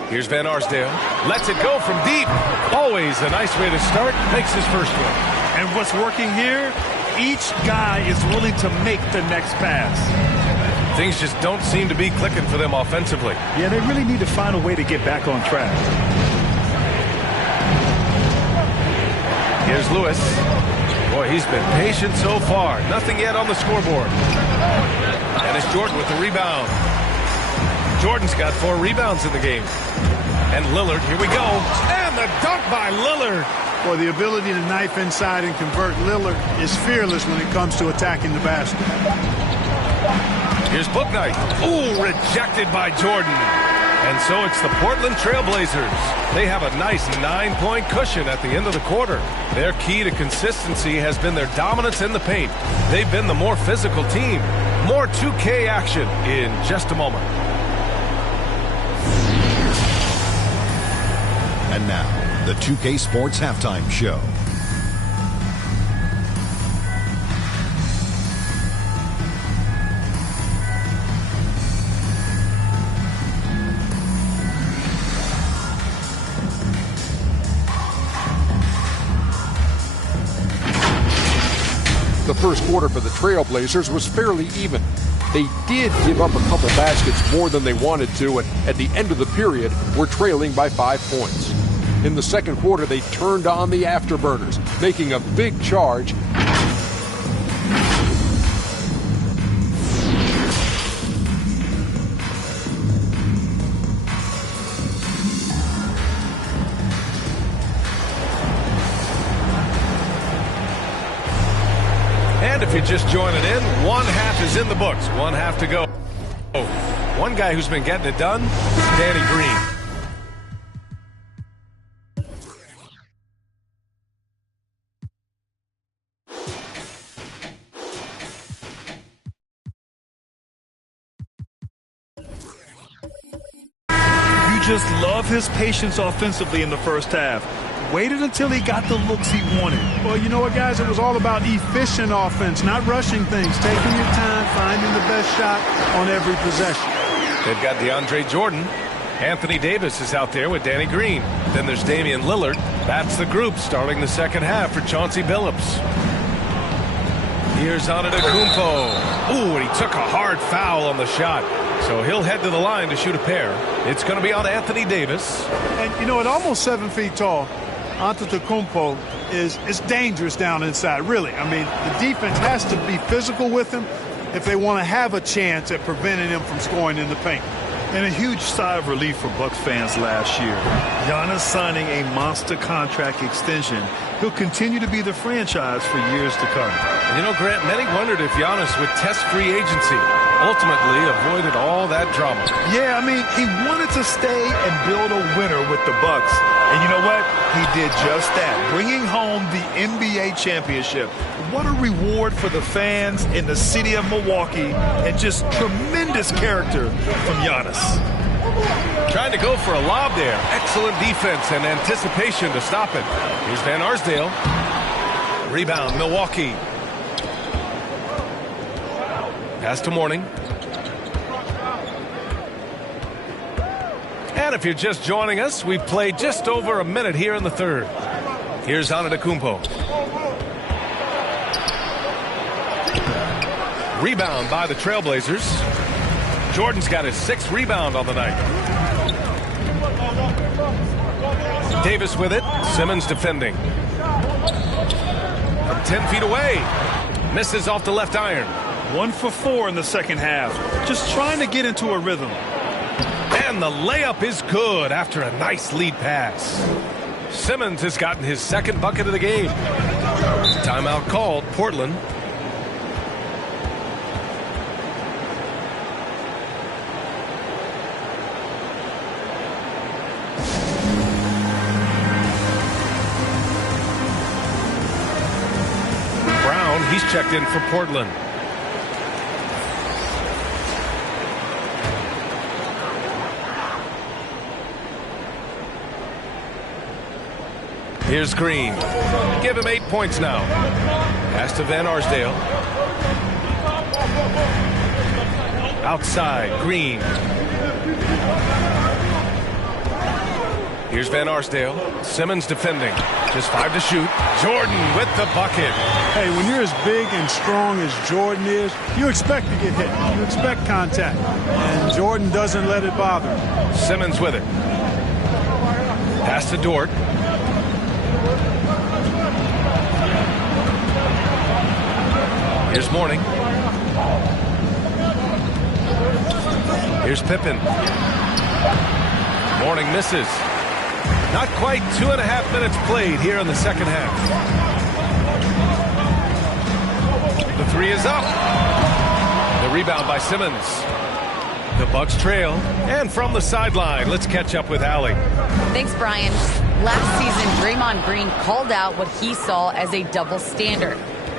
Here's Van Arsdale. Lets it go from deep. Always a nice way to start. Makes his first one. And what's working here, each guy is willing to make the next pass. Things just don't seem to be clicking for them offensively. Yeah, they really need to find a way to get back on track. Here's Lewis. Boy, he's been patient so far. Nothing yet on the scoreboard. And it's Jordan with the rebound. Jordan's got 4 rebounds in the game. And Lillard, here we go. And the dunk by Lillard. Boy, the ability to knife inside and convert Lillard is fearless when it comes to attacking the basket. Here's Bouknight. Ooh, rejected by Jordan. And so it's the Portland Trailblazers. They have a nice 9-point cushion at the end of the quarter. Their key to consistency has been their dominance in the paint. They've been the more physical team. More 2K action in just a moment. And now, the 2K Sports Halftime Show. first quarter for the Trailblazers was fairly even. They did give up a couple baskets more than they wanted to, and at the end of the period, were trailing by 5 points. In the second quarter, they turned on the afterburners, making a big charge. And if you're just joining in, one half is in the books. One half to go. One guy who's been getting it done is Danny Green. Just love his patience offensively in the first half. Waited until he got the looks he wanted. Well, you know what, guys? It was all about efficient offense, not rushing things, taking your time, finding the best shot on every possession. They've got DeAndre Jordan. Anthony Davis is out there with Danny Green. Then there's Damian Lillard. That's the group starting the second half for Chauncey Billups. Here's Antetokounmpo. Ooh, and he took a hard foul on the shot. So he'll head to the line to shoot a pair. It's going to be on Anthony Davis. And, you know, at almost 7 feet tall, Antetokounmpo is dangerous down inside, really. I mean, the defense has to be physical with him if they want to have a chance at preventing him from scoring in the paint. And a huge sigh of relief for Bucks fans last year. Giannis signing a monster contract extension. He'll continue to be the franchise for years to come. And you know, Grant, many wondered if Giannis would test free agency. Ultimately avoided all that drama. Yeah, I mean, he wanted to stay and build a winner with the Bucks. And you know what? He did just that, bringing home the NBA championship. What a reward for the fans in the city of Milwaukee, and just tremendous character from Giannis. Trying to go for a lob there. Excellent defense and anticipation to stop it. Here's Van Arsdale. Rebound, Milwaukee. Pass to Mourning. And if you're just joining us, we've played just over a minute here in the third. Here's Antetokounmpo. Rebound by the Trailblazers. Jordan's got his 6th rebound on the night. Davis with it. Simmons defending. From 10 feet away. Misses off the left iron. 1 for 4 in the second half. Just trying to get into a rhythm. And the layup is good after a nice lead pass. Simmons has gotten his 2nd bucket of the game. Timeout called, Portland. Brown, he's checked in for Portland. Here's Green. Give him 8 points now. Pass to Van Arsdale. Outside, Green. Here's Van Arsdale. Simmons defending. Just 5 to shoot. Jordan with the bucket. Hey, when you're as big and strong as Jordan is, you expect to get hit. You expect contact. And Jordan doesn't let it bother him. Simmons with it. Pass to Dort. Here's Mourning. Here's Pippen. Mourning misses. Not quite 2.5 minutes played here in the second half. The 3 is up. The rebound by Simmons. The Bucks trail. And from the sideline, let's catch up with Allie. Thanks, Brian. Last season, Draymond Green called out what he saw as a double standard.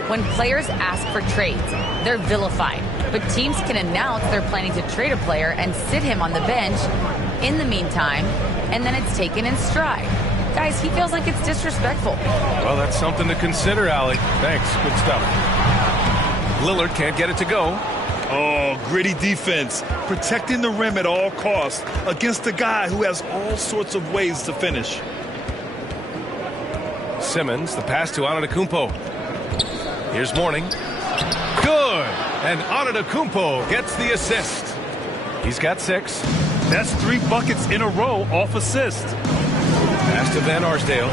When players ask for trades, they're vilified. But teams can announce they're planning to trade a player and sit him on the bench in the meantime, and then it's taken in stride. Guys, he feels like it's disrespectful. Well, that's something to consider, Allie. Thanks. Good stuff. Lillard can't get it to go. Oh, gritty defense. Protecting the rim at all costs against a guy who has all sorts of ways to finish. Simmons, the pass to Antetokounmpo. Here's Mourning. Good. And Antetokounmpo gets the assist. He's got 6. That's 3 buckets in a row off assist. Pass to Van Arsdale.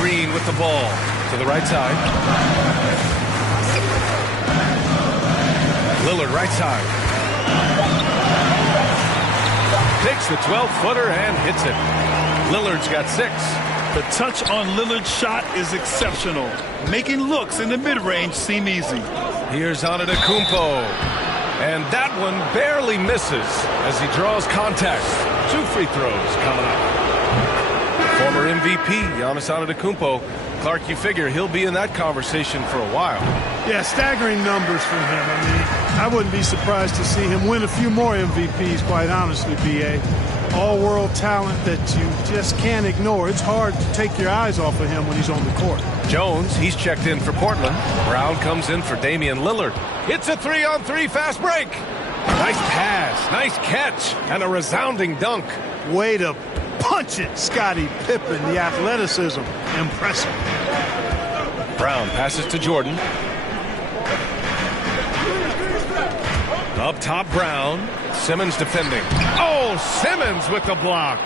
Green with the ball to the right side. Lillard right side. Takes the 12-footer and hits it. Lillard's got 6. The touch on Lillard's shot is exceptional. Making looks in the mid-range seem easy. Here's Antetokounmpo. And that one barely misses as he draws contact. 2 free throws coming up. Former MVP, Giannis Antetokounmpo. Clark, you figure he'll be in that conversation for a while. Yeah, staggering numbers from him. I mean, I wouldn't be surprised to see him win a few more MVPs, quite honestly, B.A. All-world talent that you just can't ignore. It's hard to take your eyes off of him when he's on the court. Jones, he's checked in for Portland. Brown comes in for Damian Lillard. It's a 3-on-3 fast break. Nice pass, nice catch, and a resounding dunk. Way to punch it, Scottie Pippen. The athleticism, impressive. Brown passes to Jordan. Up top, Brown. Simmons defending. Oh, Simmons with the block.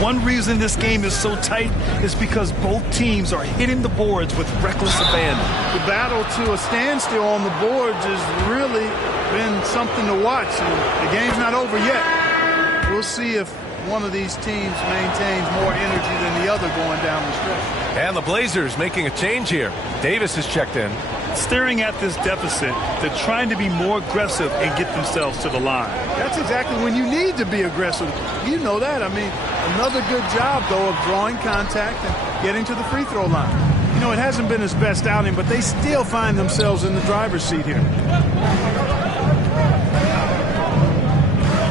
One reason this game is so tight is because both teams are hitting the boards with reckless abandon. The battle to a standstill on the boards has really been something to watch. And the game's not over yet. We'll see if one of these teams maintains more energy than the other going down the stretch. And the Blazers making a change here. Davis is checked in. Staring at this deficit, they're trying to be more aggressive and get themselves to the line. That's exactly when you need to be aggressive. You know that. I mean, another good job, though, of drawing contact and getting to the free throw line. You know, it hasn't been his best outing, but they still find themselves in the driver's seat here.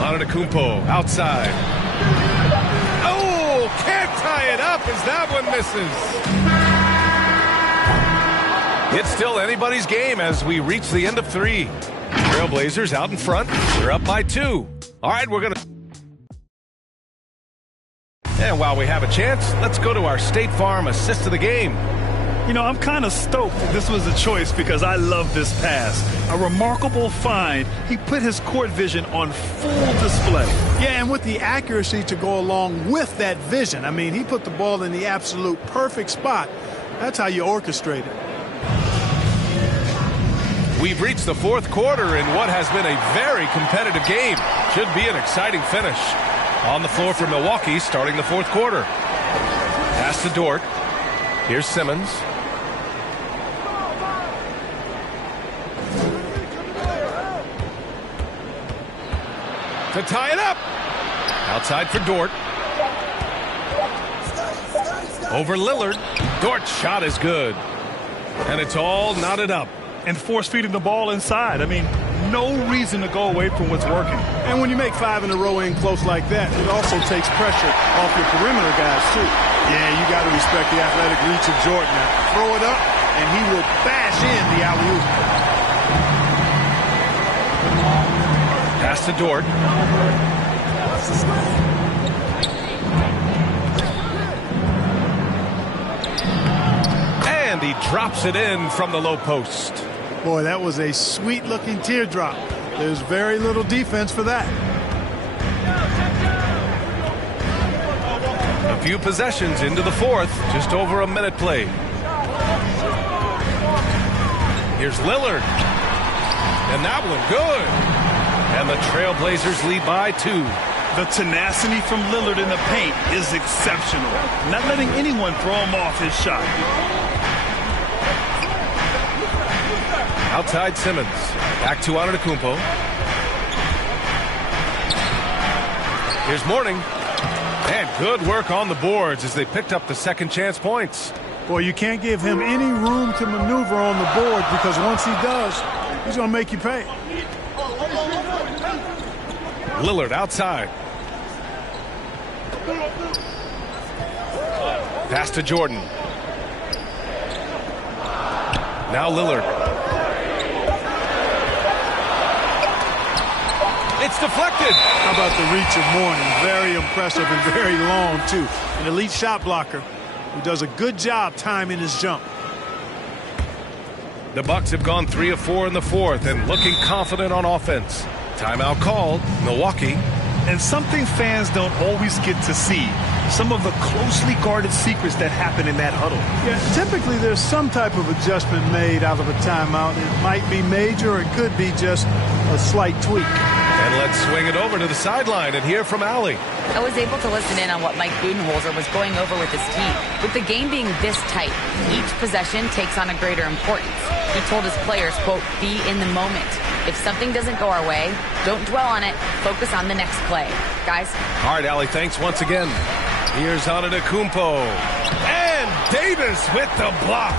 Antetokounmpo outside. Oh, can't tie it up as that one misses. It's still anybody's game as we reach the end of 3. Trailblazers out in front. They're up by 2. All right, we're going to... And while we have a chance, let's go to our State Farm assist of the game. You know, I'm kind of stoked this was a choice because I love this pass. A remarkable find. He put his court vision on full display. Yeah, and with the accuracy to go along with that vision. I mean, he put the ball in the absolute perfect spot. That's how you orchestrate it. We've reached the 4th quarter in what has been a very competitive game. Should be an exciting finish. On the floor for Milwaukee, starting the 4th quarter. Pass to Dort. Here's Simmons. To tie it up. Outside for Dort. Over Lillard. Dort's shot is good. And it's all knotted up. And force feeding the ball inside. I mean, no reason to go away from what's working. And when you make 5 in a row in close like that, it also takes pressure off your perimeter guys, too. Yeah, you got to respect the athletic reach of Jordan. Now, throw it up, and he will bash in the alley-oop. Pass to Dort. And he drops it in from the low post. Boy, that was a sweet-looking teardrop. There's very little defense for that. A few possessions into the 4th, just over a minute played. Here's Lillard. And that one good. And the Trailblazers lead by 2. The tenacity from Lillard in the paint is exceptional. Not letting anyone throw him off his shot. Outside Simmons. Back to Antetokounmpo. Here's Mourning. And good work on the boards as they picked up the second chance points. Boy, you can't give him any room to maneuver on the board because once he does, he's going to make you pay. Lillard outside. Pass to Jordan. Now Lillard. It's deflected. How about the reach of Mourning? Very impressive and very long, too. An elite shot blocker. He does a good job timing his jump. The Bucks have gone 3 of 4 in the fourth and looking confident on offense. Timeout called, Milwaukee. And something fans don't always get to see, some of the closely guarded secrets that happen in that huddle. Yeah, typically there's some type of adjustment made out of a timeout. It might be major or it could be just a slight tweak. And let's swing it over to the sideline and hear from Allie. I was able to listen in on what Mike Budenholzer was going over with his team. With the game being this tight, each possession takes on a greater importance. He told his players, quote, be in the moment. If something doesn't go our way, don't dwell on it. Focus on the next play. Guys. All right, Allie, thanks once again. Here's Antetokounmpo. And Davis with the block.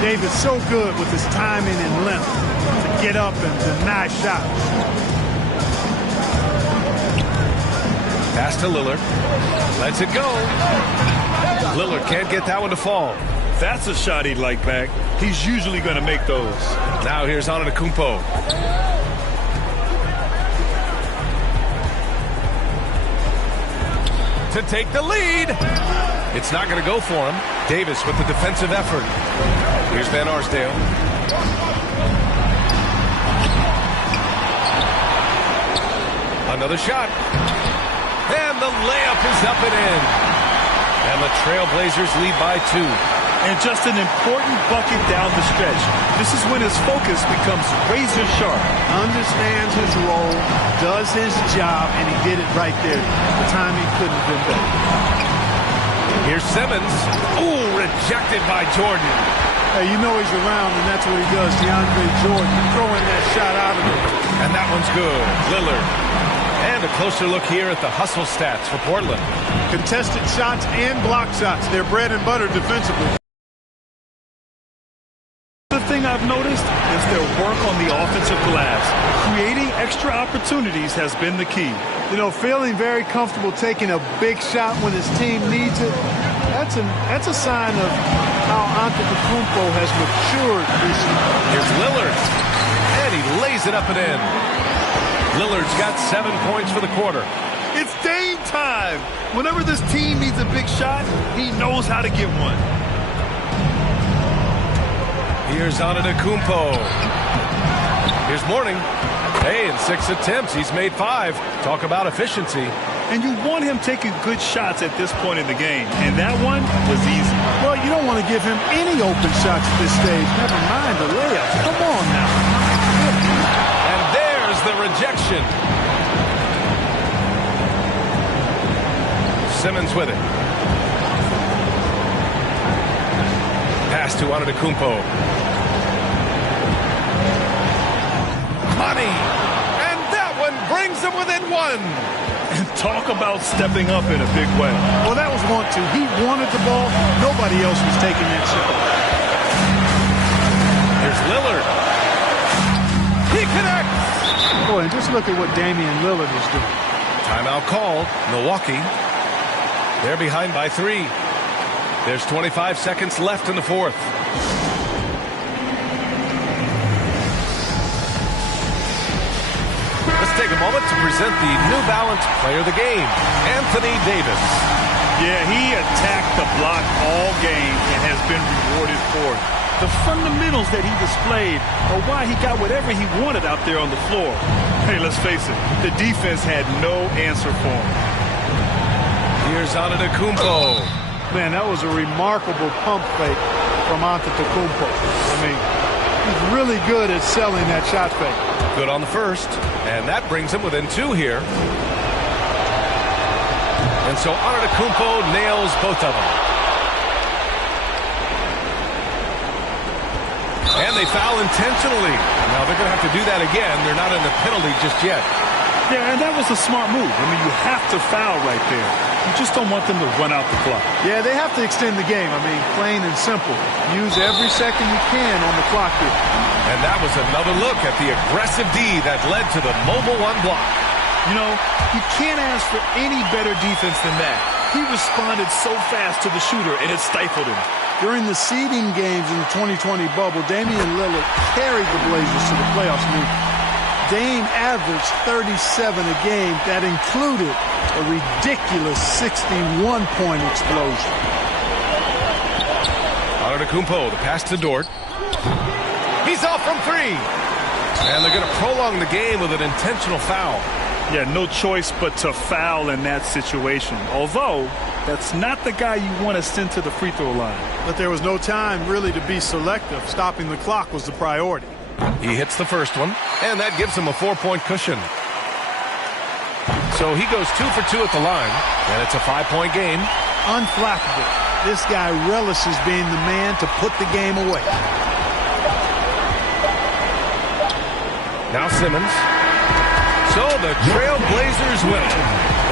Davis so good with his timing and length to get up and deny shots. Pass to Lillard. Lets it go. Lillard can't get that one to fall. That's a shot he'd like back. He's usually going to make those. Now here's Antetokounmpo. To take the lead. It's not going to go for him. Davis with the defensive effort. Here's Van Arsdale. Another shot. And the layup is up and in. And the Trailblazers lead by 2. And just an important bucket down the stretch. This is when his focus becomes razor sharp. Understands his role, does his job, and he did it right there. The timing couldn't have been better. Here's Simmons. Ooh, rejected by Jordan. Hey, you know he's around, and that's what he does. DeAndre Jordan throwing that shot out of it. And that one's good. Lillard. And a closer look here at the hustle stats for Portland. Contested shots and block shots. They're bread and butter defensively. The thing I've noticed is their work on the offensive glass. Creating extra opportunities has been the key. You know, feeling very comfortable taking a big shot when his team needs it. That's a sign of how Antetokounmpo has matured this year. Here's Lillard. And he lays it up and in. Lillard's got 7 points for the quarter. It's Dame time. Whenever this team needs a big shot, he knows how to get one. Here's Antetokounmpo. Here's Mourning. Hey, in 6 attempts, he's made 5. Talk about efficiency. And you want him taking good shots at this point in the game. And that one was easy. Well, you don't want to give him any open shots at this stage. Never mind the layups. Come on now. And there's the rejection. Simmons with it. Pass to Antetokounmpo. Money! And that one brings them within 1. And talk about stepping up in a big way. Well, that was want to. He wanted the ball. Nobody else was taking that shot. Here's Lillard. He connects! Boy, and just look at what Damian Lillard is doing. Timeout called. Milwaukee. They're behind by 3. There's 25 seconds left in the fourth. Let's take a moment to present the New Balance Player of the Game, Anthony Davis. Yeah, he attacked the block all game and has been rewarded for it. The fundamentals that he displayed are why he got whatever he wanted out there on the floor. Hey, let's face it, the defense had no answer for him. Here's Antetokounmpo. Man, that was a remarkable pump fake from Antetokounmpo. I mean, he's really good at selling that shot fake. Good on the first, and that brings him within 2 here. And so Antetokounmpo nails both of them. And they foul intentionally. Now they're going to have to do that again. They're not in the penalty just yet. Yeah, and that was a smart move. I mean, you have to foul right there. You just don't want them to run out the clock. Yeah, they have to extend the game. I mean, plain and simple. Use every second you can on the clock here. And that was another look at the aggressive D that led to the mobile 1 block. You know, you can't ask for any better defense than that. He responded so fast to the shooter, and it stifled him. During the seeding games in the 2020 bubble, Damian Lillard carried the Blazers to the playoffs. I mean, Dame averaged 37 a game. That included a ridiculous 61-point explosion. Antetokounmpo, the pass to Dort. He's off from three. And they're going to prolong the game with an intentional foul. Yeah, no choice but to foul in that situation. Although, that's not the guy you want to send to the free throw line. But there was no time really to be selective. Stopping the clock was the priority. He hits the first one, and that gives him a 4-point cushion. So he goes 2 for 2 at the line, and it's a 5-point game. Unflappable. This guy relishes being the man to put the game away. Now Simmons. So the Trailblazers win it.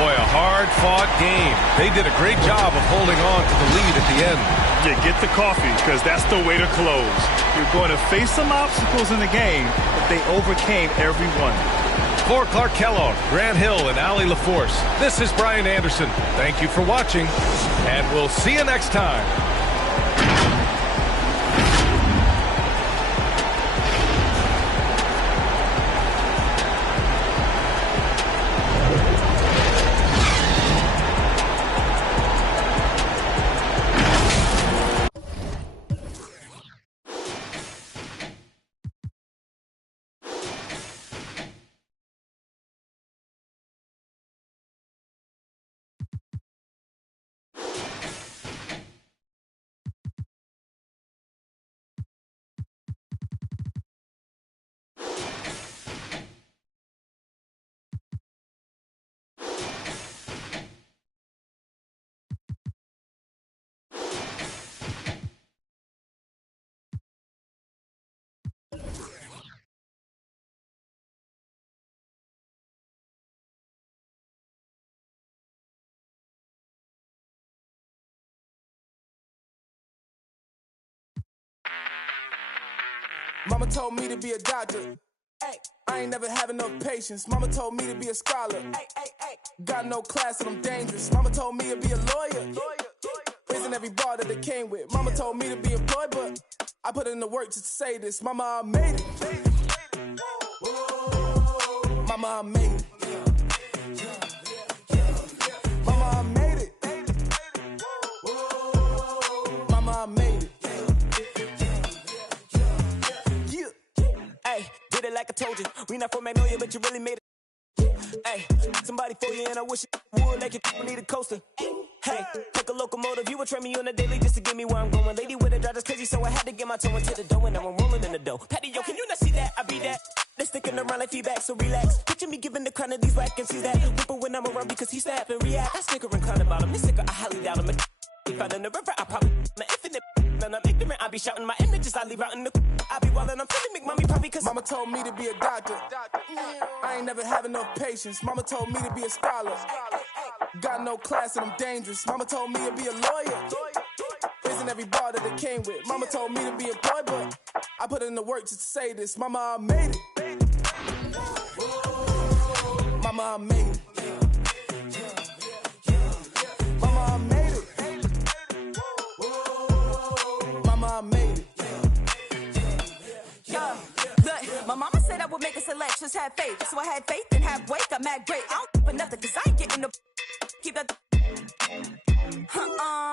Boy, a hard-fought game. They did a great job of holding on to the lead at the end. Yeah, get the coffee, because that's the way to close. You're going to face some obstacles in the game, but they overcame every one. For Clark Kellogg, Grant Hill, and Allie LaForce, this is Brian Anderson. Thank you for watching, and we'll see you next time. Mama told me to be a doctor. I ain't never had enough patience. Mama told me to be a scholar. Got no class and I'm dangerous. Mama told me to be a lawyer. Raising every bar that it came with. Mama told me to be employed, but I put in the work to say this. Mama, I made it. Mama, I made it. Mama, I made it. Mama, I made it. Hey, did it like I told you. We not from Magnolia, but you really made it. Hey, somebody for you, and I wish it would like you need a coaster. Hey, like a locomotive, you would train me on a daily just to get me where I'm going. Lady with a driver's crazy, so I had to get my toe into the dough, and now I'm rolling in the dough. Patty, yo, can you not see that? I be that. They're sticking around like feedback, so relax. Picture me giving the crown of these whack and see that. Whipper when I'm around because he snap and react. I snicker and clown about him. This nigga, I highly doubt him. If I in the river, I probably my infinite. None I'm ignorant, I be shouting my images, I leave out in the. I be wildin', I'm feeling make mommy probably cause Mama told me to be a doctor. I ain't never had enough patience. Mama told me to be a scholar. Got no class and I'm dangerous. Mama told me to be a lawyer. Raising every bar that it came with. Mama told me to be employed, but I put in the work to say this. Mama, I made it. Mama, I made it. Mama, I made it. Mama, I made it. yeah. Look, my mama said I would make a selection, just have faith. So I had faith and have weight, got mad great. I don't nothing, cause I ain't getting no keep that.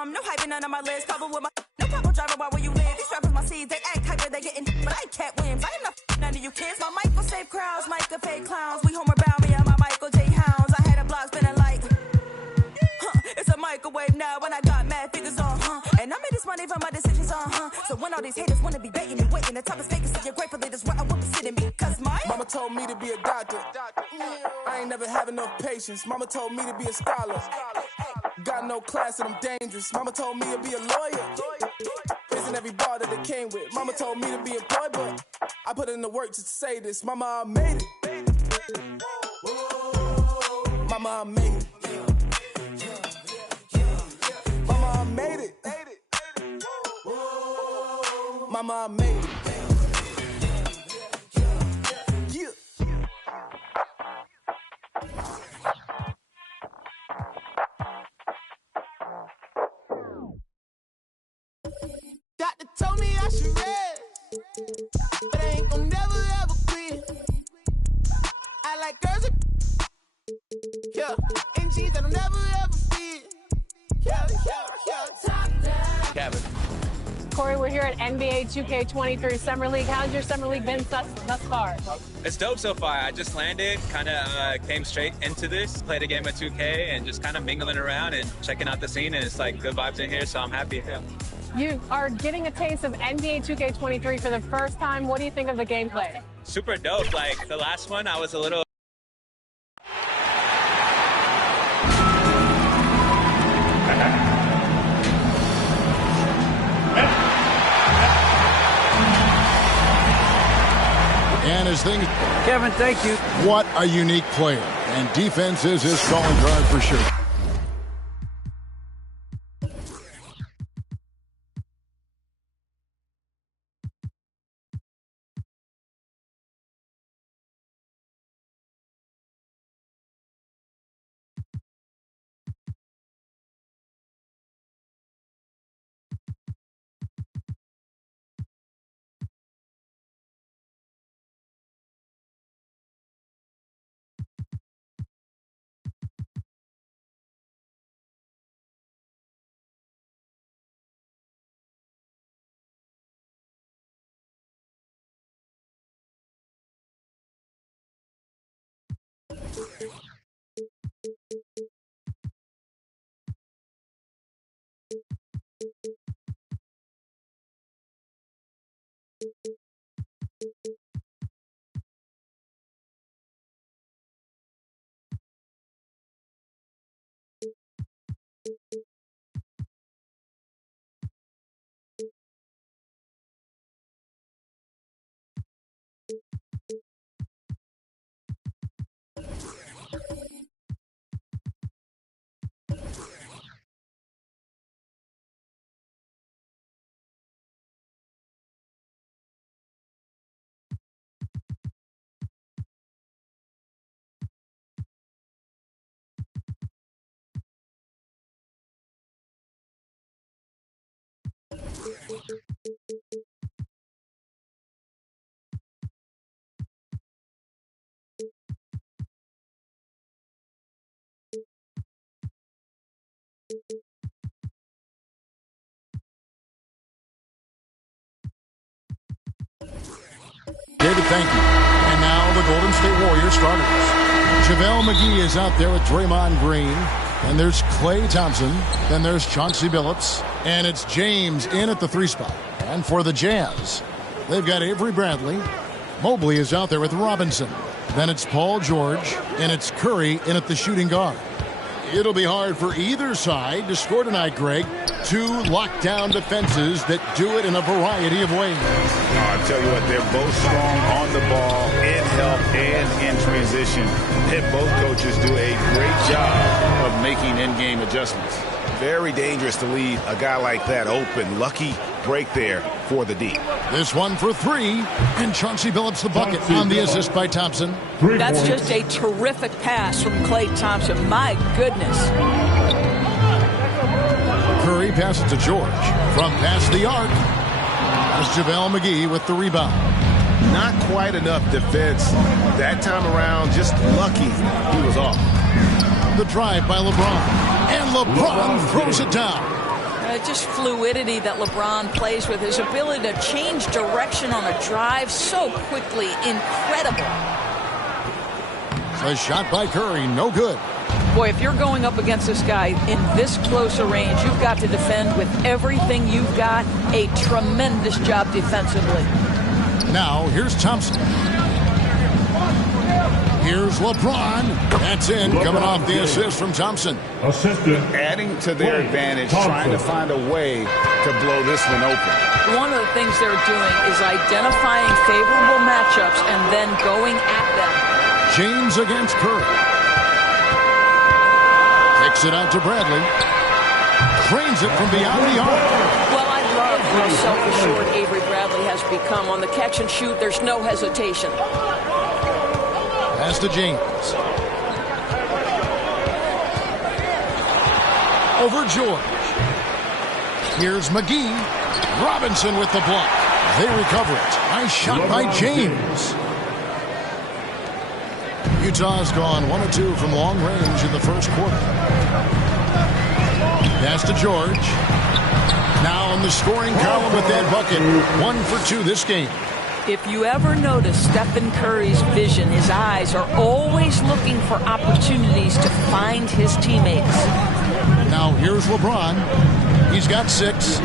No hyping none on my list. Cover with my no purple driver while where you live. These rappers my seeds, they act hyper, they getting, but I ain't Cat Williams. I am not none of you kids. My mic will save crowds, mic will fake clowns. We Homer bound me and my Michael J. Hounds. I had a block spinning like, it's a microwave now when I got mad figures on, and I made this money from my decisions on, So when all these haters wanna be baiting and waiting, the top is vacant, so you're grateful that it's where I will be sitting me. Cause my mama told me to be a doctor. I ain't never had enough patience. Mama told me to be a scholar. Got no class and I'm dangerous. Mama told me to be a lawyer. Raising every bar that it came with. Mama told me to be employed, but I put in the work to say this. Mama, I made it. Mama, I made it. Mama, I made it. Mama, I made it. Yeah. Doctor told me I should rest, but I ain't gon' never ever quit. I like girls, yeah, in jeans that'll never ever fit. Yeah. Top down. Kevin. Corey. We're here at NBA 2K23 Summer League. How's your Summer League been thus far? It's dope so far. I just landed, kind of came straight into this, played a game of 2K, and just kind of mingling around and checking out the scene, and it's like good vibes in here, so I'm happy. Yeah. You are getting a taste of NBA 2K23 for the first time. What do you think of the gameplay? Super dope. Like the last one, I was a little... And his thing, Kevin, thank you. What a unique player. And defense is his calling card for sure. David, thank you. And now the Golden State Warriors starters. JaVale McGee is out there with Draymond Green. And there's Klay Thompson. Then there's Chauncey Billups. And it's James in at the 3 spot. And for the Jazz, they've got Avery Bradley. Mobley is out there with Robinson. Then it's Paul George. And it's Curry in at the shooting guard. It'll be hard for either side to score tonight, Greg. 2 lockdown defenses that do it in a variety of ways. I'll tell you what, they're both strong on the ball, in help, and in transition. And both coaches do a great job of making in-game adjustments. Very dangerous to leave a guy like that open. Lucky break there for the D. This one for 3, and Chauncey Billups the bucket on the assist by Thompson. That's just a terrific pass from Klay Thompson. My goodness. Curry passes to George from past the arc. That's JaVale McGee with the rebound. Not quite enough defense that time around. Just lucky he was off. The drive by LeBron. And LeBron throws it down. Just fluidity that LeBron plays with. His ability to change direction on a drive so quickly. Incredible. A shot by Curry. No good. Boy, if you're going up against this guy in this close a range, you've got to defend with everything you've got. A tremendous job defensively. Now, here's Thompson. Here's LeBron. That's in, coming off the assist from Thompson. Adding to their advantage, trying to find a way to blow this one open. One of the things they're doing is identifying favorable matchups and then going at them. James against Curry. Kicks it out to Bradley. Cranes it from beyond the arc. Well, I love how self-assured Avery Bradley has become. On the catch and shoot, there's no hesitation. Pass to James. Over George. Here's McGee. Robinson with the block. They recover it. Nice shot by James. Utah's gone 1 of 2 from long range in the first quarter. Pass to George. Now in the scoring column with that bucket. 1 for 2 this game. If you ever notice Stephen Curry's vision, his eyes are always looking for opportunities to find his teammates. Now here's LeBron. He's got 6.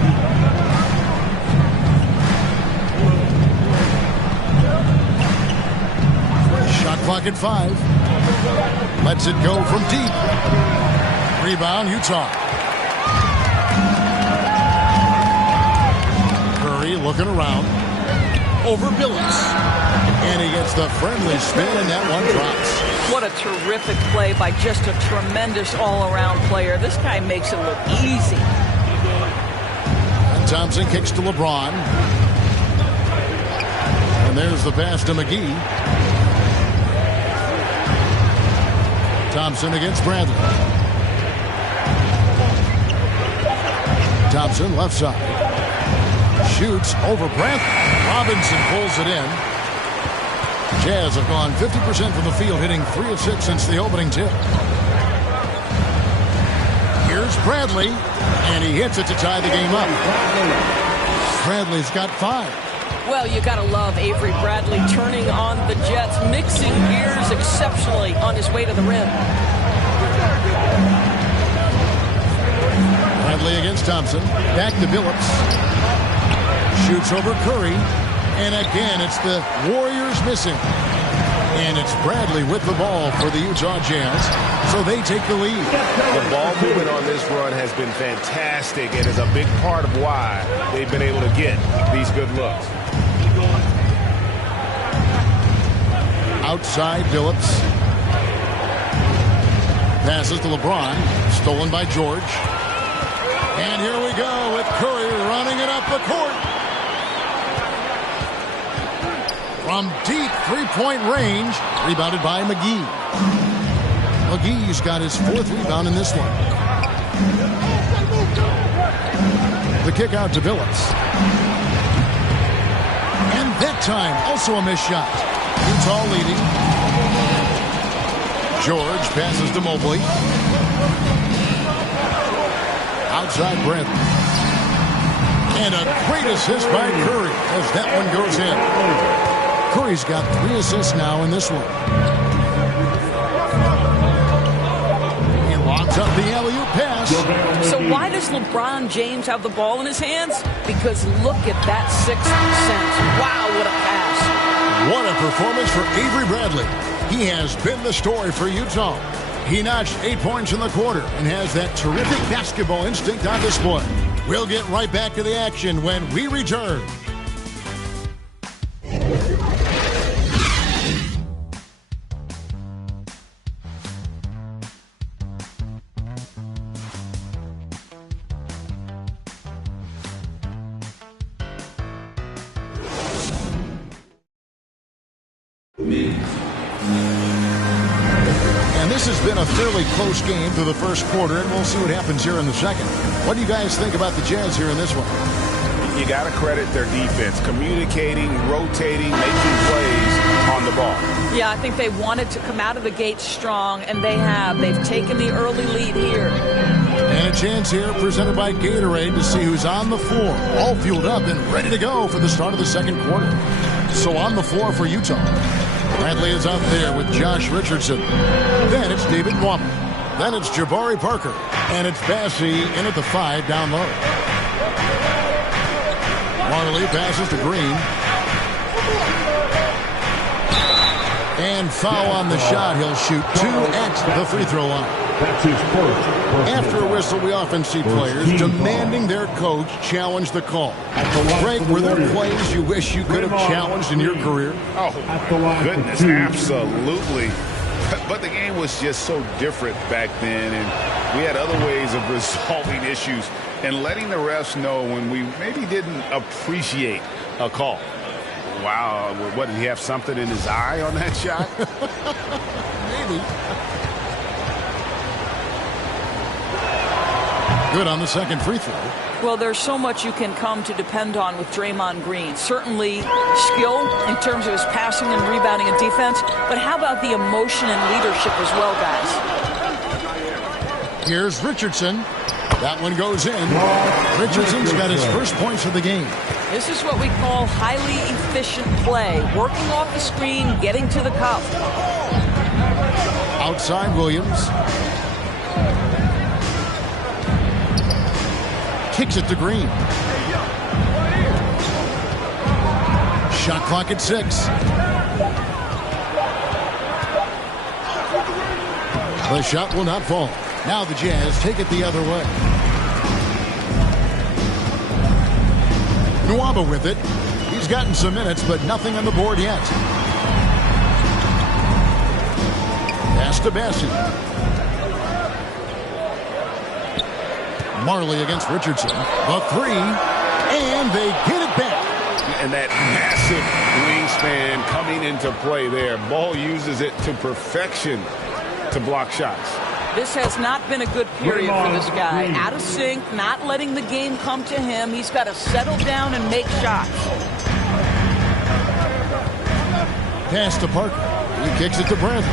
Shot clock at 5. Lets it go from deep. Rebound, Utah. Curry looking around. Over Billups. And he gets the friendly spin, and that one drops. What a terrific play by just a tremendous all-around player. This guy makes it look easy. And Thompson kicks to LeBron. And there's the pass to McGee. Thompson against Bradley. Thompson left side. Shoots over Bradley. Robinson pulls it in. Jazz have gone 50% from the field, hitting 3 of 6 since the opening tip. Here's Bradley, and he hits it to tie the game up. Bradley's got 5. Well, you got to love Avery Bradley turning on the Jets, mixing gears exceptionally on his way to the rim. Bradley against Thompson. Back to Billups. Shoots over Curry. And again, it's the Warriors missing. And it's Bradley with the ball for the Utah Jazz. So they take the lead. The ball movement on this run has been fantastic and is a big part of why they've been able to get these good looks. Outside, Billups. Passes to LeBron. Stolen by George. And here we go with Curry running it up the court. From deep three-point range. Rebounded by McGee. McGee's got his 4th rebound in this one. The kick out to Billups. And that time, also a missed shot. Utah leading. George passes to Mobley. Outside Bradley. And a great assist by Curry as that one goes in. Curry's got 3 assists now in this one. And locks up the alley-oop pass. So why does LeBron James have the ball in his hands? Because look at that 6th sense. Wow, what a pass. What a performance for Avery Bradley. He has been the story for Utah. He notched 8 points in the quarter and has that terrific basketball instinct on display. We'll get right back to the action when we return. And this has been a fairly close game through the first quarter, and we'll see what happens here in the second. What do you guys think about the Jazz here in this one? You got to credit their defense, communicating, rotating, making plays on the ball. Yeah, I think they wanted to come out of the gate strong, and they have. They've taken the early lead here. And a chance here presented by Gatorade to see who's on the floor, all fueled up and ready to go for the start of the second quarter. So on the floor for Utah. Bradley is out there with Josh Richardson. Then it's David Wamp. Then it's Jabari Parker. And it's Bassey in at the 5 down low. Marley passes to Green. And foul on the shot. He'll shoot 2 at the free throw line. After a whistle, we often see players demanding their coach challenge the call. Greg, were there plays you wish you could have challenged in your career? Oh, goodness, absolutely. But the game was just so different back then, and we had other ways of resolving issues and letting the refs know when we maybe didn't appreciate a call. Wow, what, did he have something in his eye on that shot? Maybe. Good on the second free throw. Well, there's so much you can come to depend on with Draymond Green. Certainly skill in terms of his passing and rebounding and defense, but how about the emotion and leadership as well, guys? Here's Richardson. That one goes in. Richardson's got his first points of the game. This is what we call highly efficient play. Working off the screen, getting to the cup. Outside Williams. Kicks it to Green. Shot clock at 6. The shot will not fall. Now the Jazz take it the other way. Nwaba with it. He's gotten some minutes, but nothing on the board yet. Pass to Bassi. Marley against Richardson. The 3, and they get it back. And that massive wingspan coming into play there. Ball uses it to perfection to block shots. This has not been a good period for this guy. Out of sync, not letting the game come to him. He's got to settle down and make shots. Pass to Parker. He kicks it to Bradley.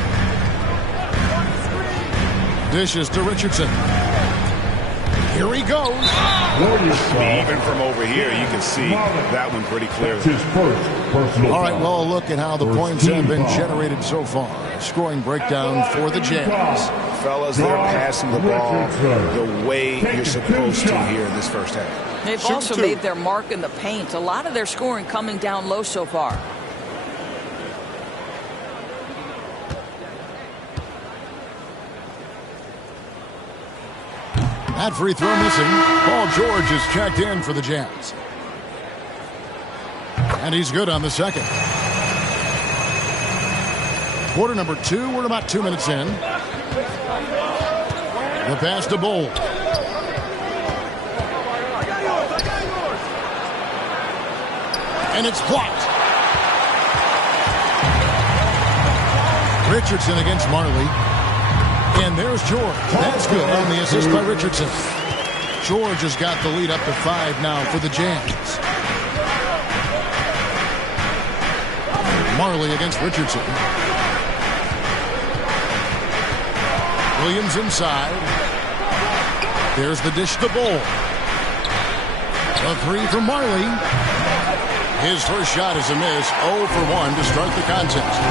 Dishes to Richardson. Here he goes. Even from over here, you can see that one pretty clearly. All right, well, look at how the points have been generated so far. Scoring breakdown for the Jazz. Fellas, they're passing the ball the way you're supposed to here in this first half. They've also made their mark in the paint. A lot of their scoring coming down low so far. That free throw missing. Paul George is checked in for the Jazz. And he's good on the second. Quarter number 2. We're about 2 minutes in. The pass to Bull. And it's blocked. Richardson against Marley. And there's George. That's good on the assist by Richardson. George has got the lead up to 5 now for the Jazz. Marley against Richardson. Williams inside. There's the dish to Bull. A 3 from Marley. His first shot is a miss. 0 for 1 to start the contest.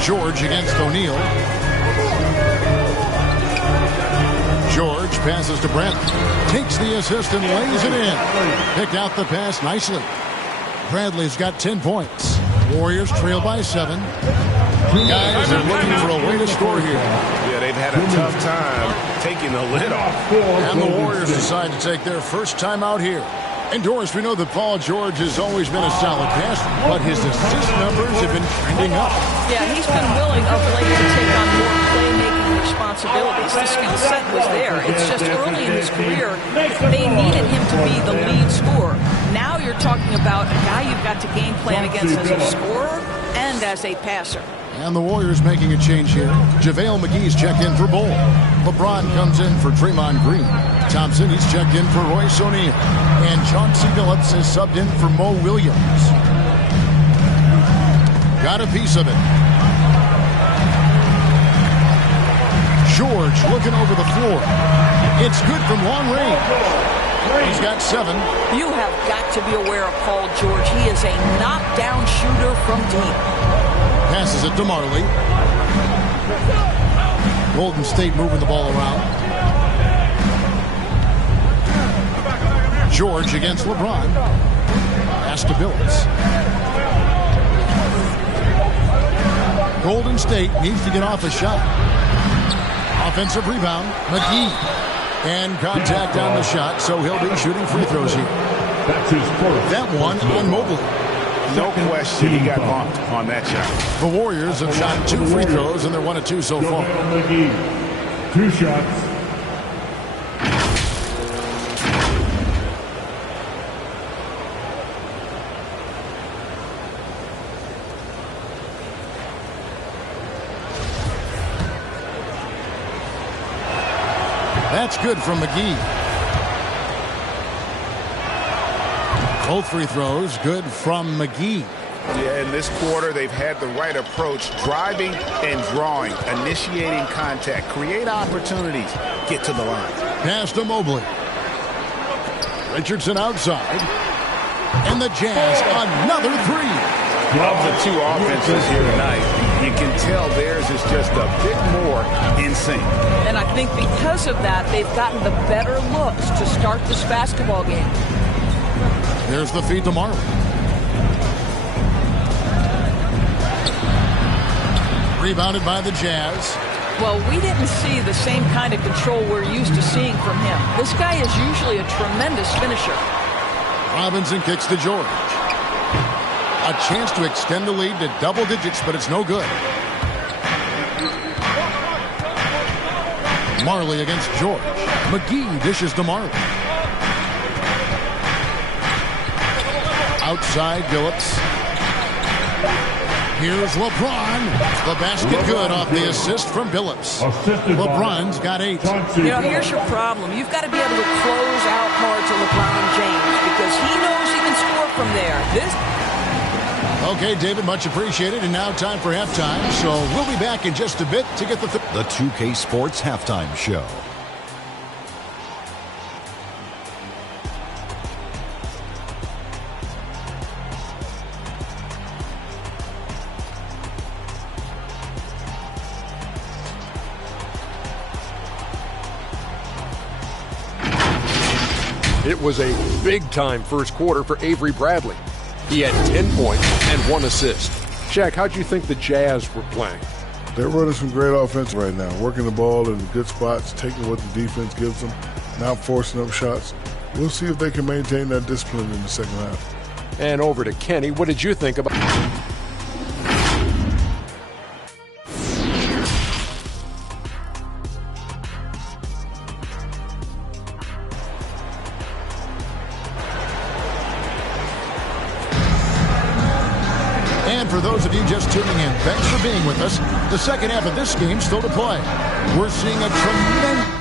George against O'Neal. George passes to Brent. Takes the assist and lays it in. Picked out the pass nicely. Bradley's got 10 points. Warriors trail by 7. Guys are looking for a way to score here. Yeah, they've had a tough time taking the lid off. And the Warriors decide to take their first time out here. And Doris, we know that Paul George has always been a solid passer, but his assist numbers have been trending up. Yeah, he's been willing of late to take on more playmaking responsibilities. The skill set was there. It's just early in his career, they needed him to be the lead scorer. Now you're talking about a guy you've got to game plan against as a scorer and as a passer. And the Warriors making a change here. JaVale McGee's checked in for Bull. LeBron comes in for Draymond Green. Thompson, he's checked in for Royce O'Neal. And Chauncey Billups is subbed in for Mo Williams. Got a piece of it. George looking over the floor. It's good from long range. He's got 7. You have got to be aware of Paul George. He is a knockdown shooter from deep. Passes it to Marley. Golden State moving the ball around. George against LeBron. Pass to Billups. Golden State needs to get off a shot. Offensive rebound. McGee. And contact on the shot, so he'll be shooting free throws here. That's his first. That one on Mobley. No question, he got bumped on that shot. The Warriors have shot 2 free throws, and they're 1 of 2 so far. 2 shots. That's good from McGee. Both free throws good from McGee. Yeah, in this quarter, they've had the right approach, driving and drawing, initiating contact, create opportunities, get to the line. Pass to Mobley. Richardson outside. And the Jazz, another three. Of the two offenses here tonight, you can tell theirs is just a bit more in sync. And I think because of that, they've gotten the better looks to start this basketball game. There's the feed to Marley. Rebounded by the Jazz. Well, we didn't see the same kind of control we're used to seeing from him. This guy is usually a tremendous finisher. Robinson kicks to George. A chance to extend the lead to double digits, but it's no good. Marley against George. McGee dishes to Marley. Outside Billups. Here's LeBron. The basket good off the assist from Billups. LeBron's got 8. You know, here's your problem. You've got to be able to close out hard to LeBron James because he knows he can score from there. Okay, David, much appreciated. And now time for halftime. So we'll be back in just a bit to get the 2K Sports Halftime Show. It was a big-time first quarter for Avery Bradley. He had 10 points and 1 assist. Shaq, how'd you think the Jazz were playing? They're running some great offense right now, working the ball in good spots, taking what the defense gives them, not forcing up shots. We'll see if they can maintain that discipline in the second half. And over to Kenny. What did you think about... For those of you just tuning in, thanks for being with us. The second half of this game still to play. We're seeing a tremendous...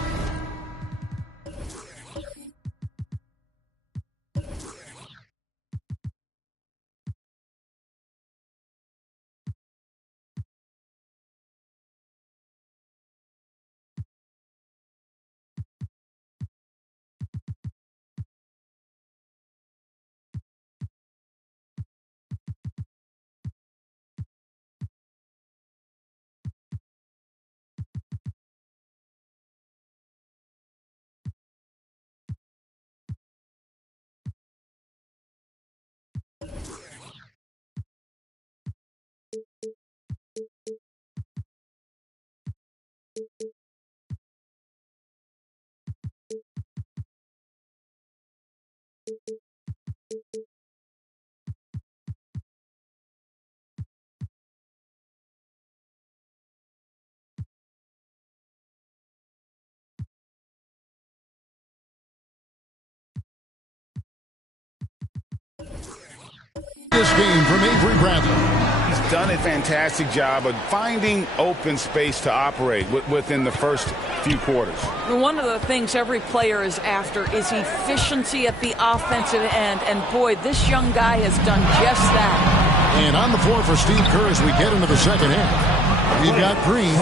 This game from Avery Bradley. He's done a fantastic job of finding open space to operate within the first few quarters. One of the things every player is after is efficiency at the offensive end, and boy, this young guy has done just that. And on the floor for Steve Kerr as we get into the second half. We've got Green.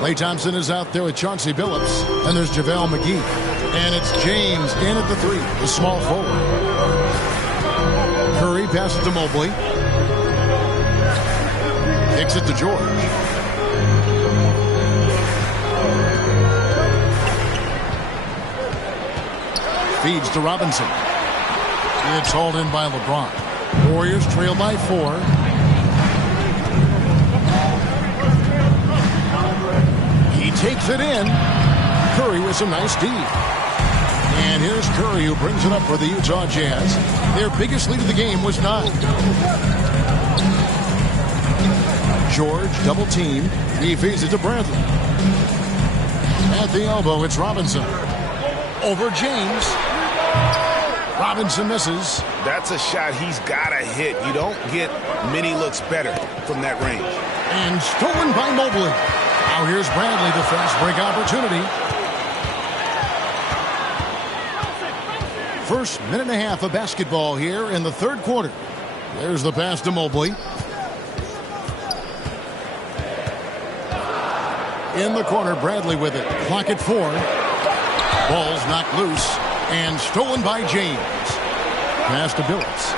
Klay Thompson is out there with Chauncey Billups. And there's JaVale McGee. And it's James in at the 3, the small forward. Curry passes to Mobley. Kicks it to George. Feeds to Robinson. It's hauled in by LeBron. Warriors trail by 4. He takes it in. Curry with some nice D. And here's Curry who brings it up for the Utah Jazz. Their biggest lead of the game was 9. George double team. He feeds it to Bradley. At the elbow, it's Robinson. Over James. Robinson misses. That's a shot he's got to hit. You don't get many looks better from that range. And stolen by Mobley. Now here's Bradley, the fast break opportunity. First minute and a half of basketball here in the third quarter. There's the pass to Mobley. In the corner, Bradley with it. Clock at 4. Ball's knocked loose and stolen by James. Pass to Billups.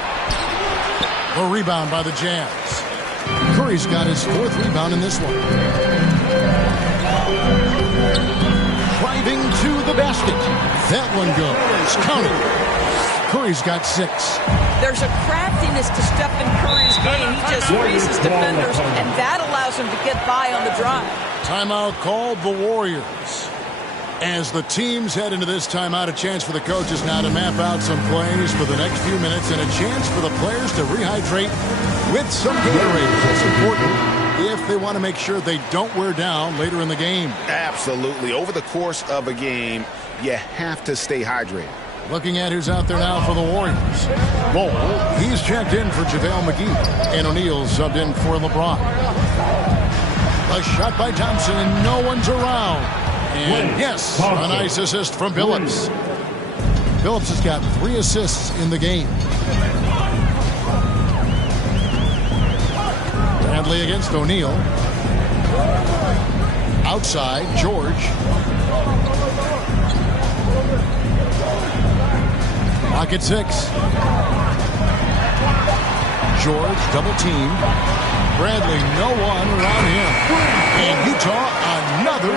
A rebound by the Jazz. Curry's got his 4th rebound in this one. Driving to the basket. That one goes. Count it. Curry's got 6. There's a craftiness to Stephen Curry's game. He just freezes defenders, and that allows him to get by on the drive. Timeout called the Warriors. As the teams head into this timeout, a chance for the coaches now to map out some plays for the next few minutes and a chance for the players to rehydrate with some Gatorade. That's important if they want to make sure they don't wear down later in the game. Absolutely. Over the course of a game, you have to stay hydrated. Looking at who's out there now for the Warriors. Ball, he's checked in for JaVale McGee. And O'Neal subbed in for LeBron. A shot by Thompson, and no one's around. And yes, a nice assist from Billups. Billups has got 3 assists in the game. Bradley against O'Neal. Outside, George. Clock at 6. George double teamed. Bradley, no one around him. And Utah, another 3.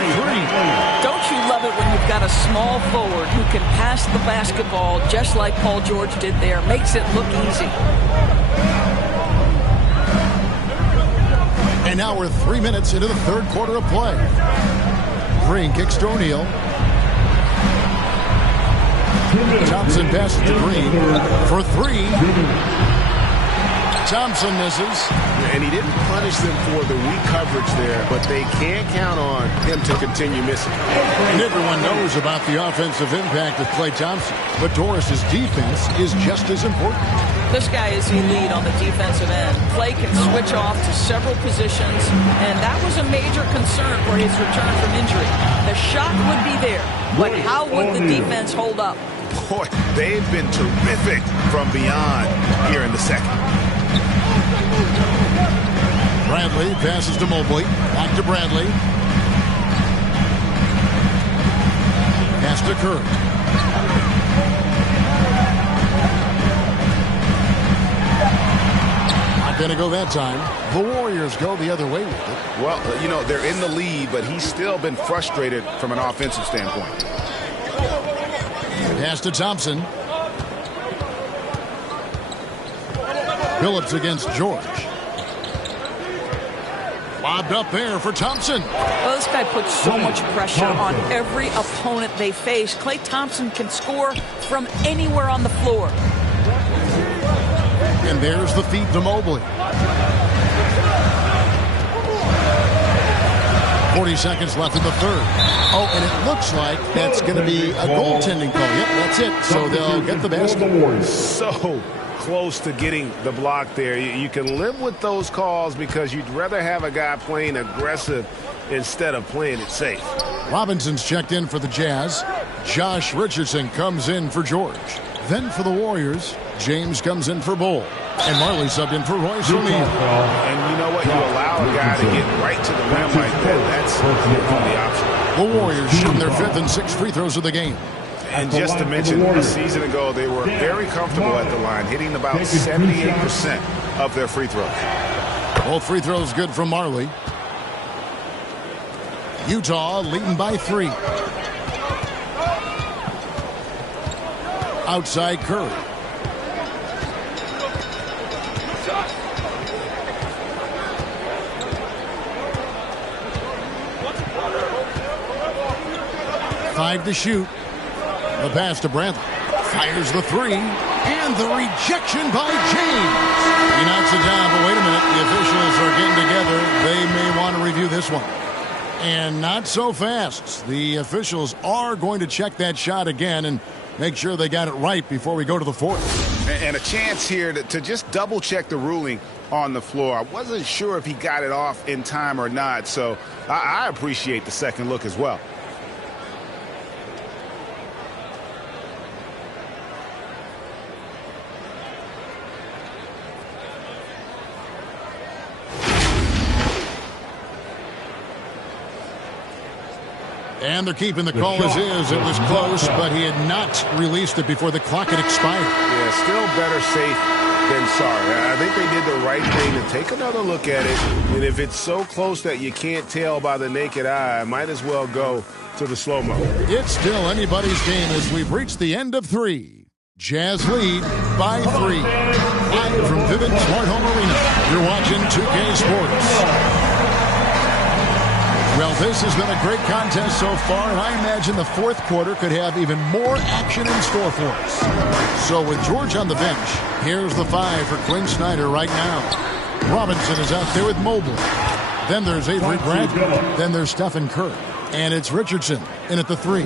Don't you love it when you've got a small forward who can pass the basketball just like Paul George did there? Makes it look easy. And now we're 3 minutes into the 3rd quarter of play. Green kicks to O'Neal. Thompson passes to Green for 3. Thompson misses. And he didn't punish them for the weak coverage there, but they can't count on him to continue missing. And everyone knows about the offensive impact of Klay Thompson, but Doris's defense is just as important. This guy is elite on the defensive end. Klay can switch off to several positions, and that was a major concern for his return from injury. The shot would be there, but how would the defense hold up? Boy, they've been terrific from beyond here in the second. Bradley passes to Mobley. Back to Bradley. Pass to Curry. Not going to go that time. The Warriors go the other way with it. Well, you know, they're in the lead, but he's still been frustrated from an offensive standpoint. Pass to Thompson. Billups against George. Lobbed up there for Thompson. Well, this guy puts so much pressure on every opponent they face. Klay Thompson can score from anywhere on the floor. And there's the feed to Mobley. 40 seconds left in the 3rd. Oh, and it looks like that's going to be a goaltending call. Yep, that's it. So they'll get the basket. So close to getting the block there. You can live with those calls because you'd rather have a guy playing aggressive instead of playing it safe. Robinson's checked in for the Jazz. Josh Richardson comes in for George. Then for the Warriors, James comes in for Bull. And Marley subbed in for Royce O'Neal. And you know what? You allow a guy to get right to the rim like that. That's the option. The Warriors shooting their 5th and 6th free throws of the game. And just to mention, a season ago, they were very comfortable at the line, hitting about 78% of their free throws. Both free throws good from Marley. Utah leading by 3. Outside Curry. Five to shoot. The pass to Bradley. Fires the 3. And the rejection by James. He knocks it down, but wait a minute. The officials are getting together. They may want to review this one. And not so fast. The officials are going to check that shot again and make sure they got it right before we go to the 4th. And a chance here to just double check the ruling on the floor. I wasn't sure if he got it off in time or not, so I appreciate the second look as well. And they're keeping the call as is. It was close, but he had not released it before the clock had expired. Yeah, still better safe than sorry. I think they did the right thing to take another look at it. And if it's so close that you can't tell by the naked eye, might as well go to the slow-mo. It's still anybody's game as we've reached the end of 3. Jazz lead by 3. Live from Vivint Smart Home Arena. You're watching 2K Sports. Well, this has been a great contest so far, and I imagine the fourth quarter could have even more action in store for us. So with George on the bench, here's the 5 for Quinn Snyder right now. Robinson is out there with Mobley. Then there's Avery Bradley. Then there's Stephen Curry. And it's Richardson in at the 3.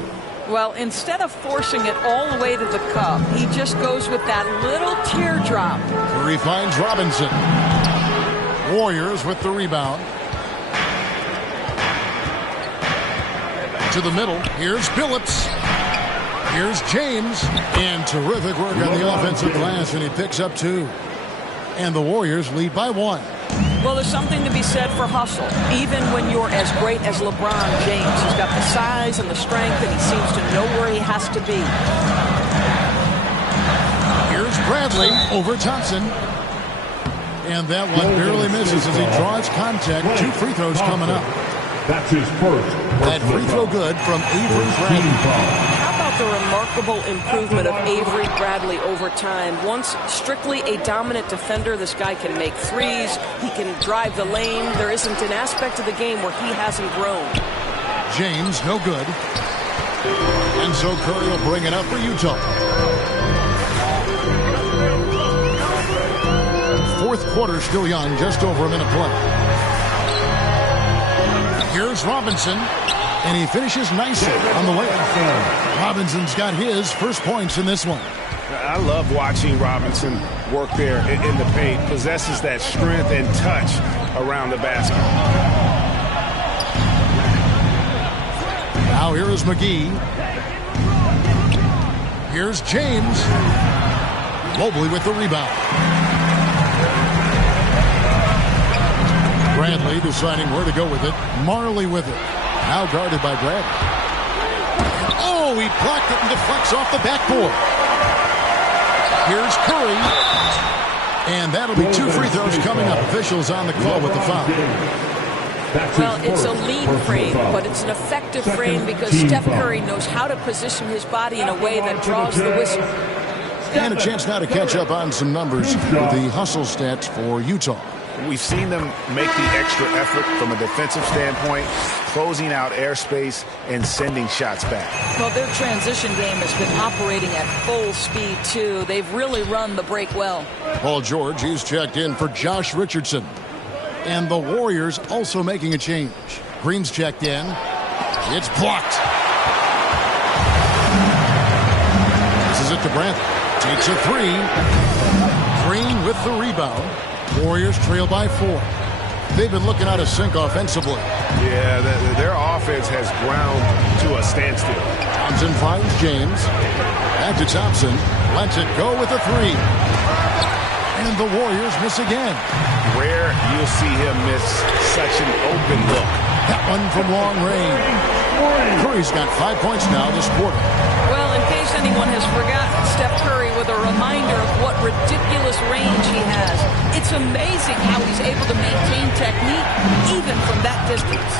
Well, instead of forcing it all the way to the cup, he just goes with that little teardrop. Curry finds Robinson. Warriors with the rebound. To the middle. Here's Phillips. Here's James. And terrific work on the offensive glass, and he picks up 2. And the Warriors lead by 1. Well, there's something to be said for hustle. Even when you're as great as LeBron James, he's got the size and the strength, and he seems to know where he has to be. Here's Bradley over Thompson. And that one barely misses as he draws contact. 2 free throws coming up. That's his first. That free throw good from Avery Bradley. How about the remarkable improvement of Avery Bradley over time? Once strictly a dominant defender, this guy can make threes. He can drive the lane. There isn't an aspect of the game where he hasn't grown. James, no good. And so Curry will bring it up for Utah. Fourth quarter still young, just over a minute play. Here's Robinson, and he finishes nicely on the way. Robinson's got his first points in this one. I love watching Robinson work there in the paint. Possesses that strength and touch around the basket. Now here is McGee. Here's James. Mobley with the rebound. Bradley deciding where to go with it. Marley with it. Now guarded by Bradley. Oh, he blocked it and deflects off the backboard. Here's Curry. And that'll be 2 free throws coming up. Officials on the call with the foul. Well, it's a lean frame, but it's an effective frame because Steph Curry knows how to position his body in a way that draws the whistle. And a chance now to catch up on some numbers with the hustle stats for Utah. We've seen them make the extra effort from a defensive standpoint, closing out airspace and sending shots back. Well, their transition game has been operating at full speed, too. They've really run the break well. Paul George, he's checked in for Josh Richardson. And the Warriors also making a change. Green's checked in. It's blocked. This is it to Bradley. Takes a 3. Green with the rebound. Warriors trail by 4. They've been looking out of sync offensively. Yeah, their offense has ground to a standstill. Thompson finds James. Back to Thompson. Lets it go with a 3. And the Warriors miss again. Rare you'll see him miss such an open look. That one from long range. Curry's got 5 points now this quarter. Well, in case anyone has forgotten, Steph Curry with a reminder of what ridiculous range he has. It's amazing how he's able to maintain technique even from that distance.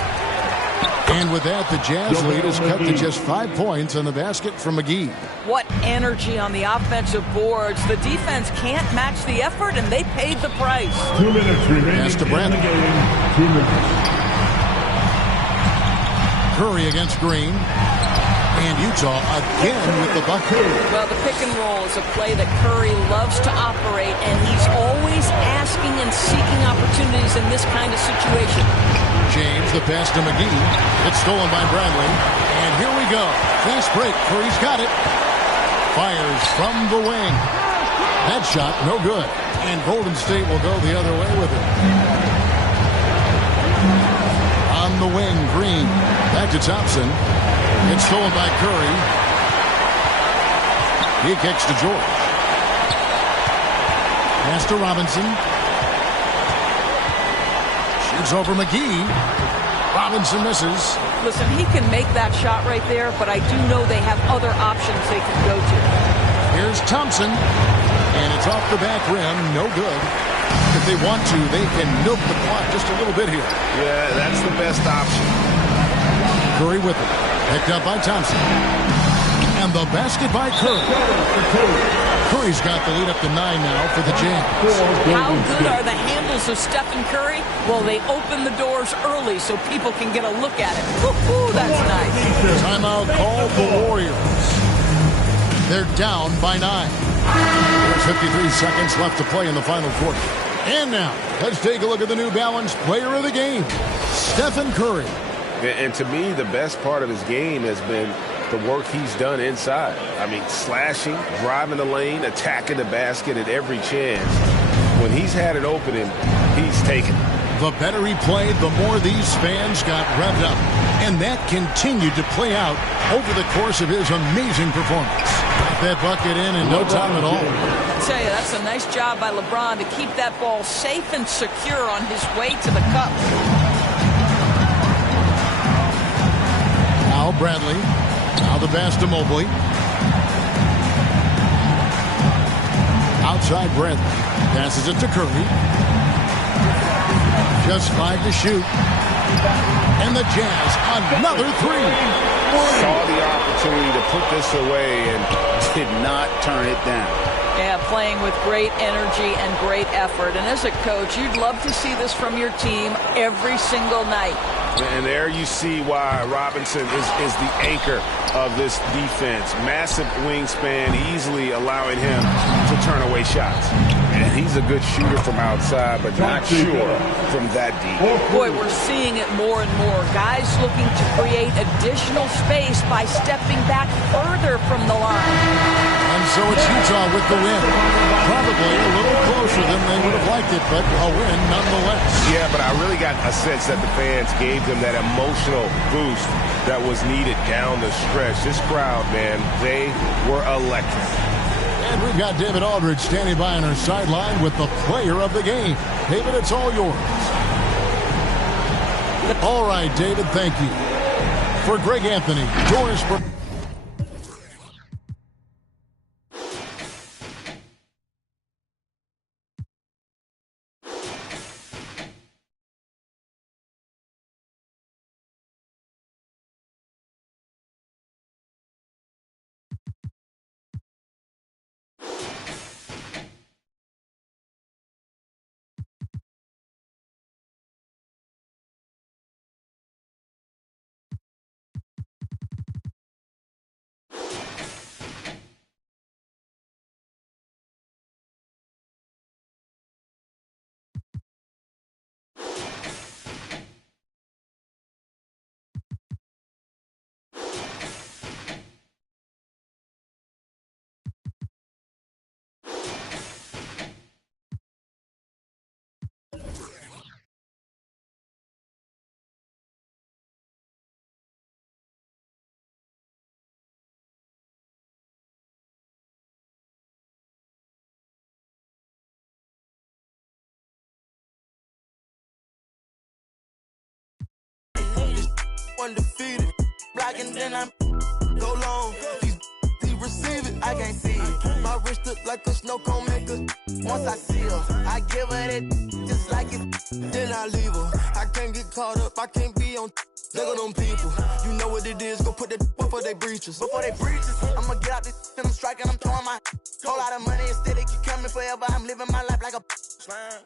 And with that, the Jazz lead is cut to just 5 points on the basket from McGee. What energy on the offensive boards. The defense can't match the effort, and they paid the price. 2 minutes remaining. Pass to Brandon. 2 minutes. Curry against Green. And Utah again with the bucket. Well, the pick and roll is a play that Curry loves to operate, and he's always asking and seeking opportunities in this kind of situation. James, the pass to McGee. It's stolen by Bradley. And here we go. Fast break. Curry's got it. Fires from the wing. That shot, no good. And Golden State will go the other way with it. On the wing, Green. Back to Thompson. It's stolen by Curry. He kicks to George. Pass to Robinson. Shoots over McGee. Robinson misses. Listen, he can make that shot right there, but I do know they have other options they can go to. Here's Thompson, and it's off the back rim, no good. If they want to, they can milk the clock just a little bit here. Yeah, that's the best option. Curry with it, picked up by Thompson. And the basket by Curry. Curry's got the lead up to 9 now for the Jazz. How good are the handles of Stephen Curry? Well, they open the doors early so people can get a look at it. Woo-hoo, that's nice. Timeout call for Warriors. They're down by 9. There's 53 seconds left to play in the final quarter. And now, let's take a look at the New Balance player of the game, Stephen Curry. And to me, the best part of his game has been the work he's done inside. I mean, slashing, driving the lane, attacking the basket at every chance. When he's had an opening, he's taken it. The better he played, the more these fans got revved up. And that continued to play out over the course of his amazing performance. That bucket in no time at all. I tell you, that's a nice job by LeBron to keep that ball safe and secure on his way to the cup. Now Bradley. Now the pass to Mobley. Outside Bradley. Passes it to Curry. Just 5 to shoot. And the Jazz, another 3. Saw the opportunity to put this away and did not turn it down. Yeah, playing with great energy and great effort. And as a coach, you'd love to see this from your team every single night. And there you see why Robinson is the anchor of this defense. Massive wingspan, easily allowing him to turn away shots. And he's a good shooter from outside, but not sure from that deep. Boy, we're seeing it more and more. Guys looking to create additional space by stepping back further from the line. And so it's Utah with the win. Probably a little closer than they would have liked it, but a win nonetheless. Yeah, but I really got a sense that the fans gave them that emotional boost that was needed down the stretch. This crowd, man, they were electric. And we've got David Aldridge standing by on our sideline with the player of the game. David, it's all yours. All right, David, thank you. For Greg Anthony, Doris... Undefeated, blocking then I go long. He receive it, I can't see it. My wrist look like a snow cone maker. Once I see her, I give her that just like it. Then I leave her. I can't get caught up, I can't be on. Look at them people, you know what it is. Go put that before they breaches. Before they breaches, I'ma get out this and I'm striking. I'm throwing my whole lot of money instead. It keep coming forever. I'm living my life like a slime.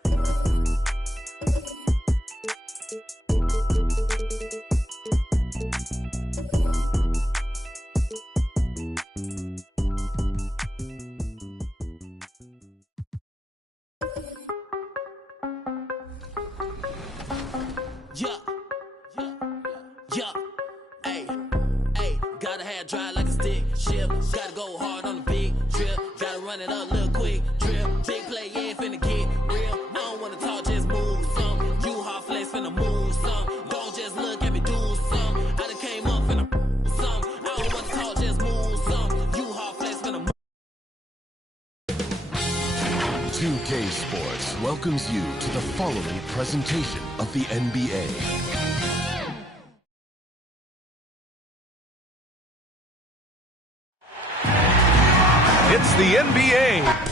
Gotta have dry like a stick shift. Gotta go hard on the big trip. Gotta run it up, little quick trip. Big play, yeah, finna get real. I don't wanna talk, just move some. You hard flex, finna move some. Don't just look at me, do some. I done came up, finna some. I don't wanna talk, just move some. You hard flex, finna move. 2K Sports welcomes you to the following presentation of the NBA. the NBA.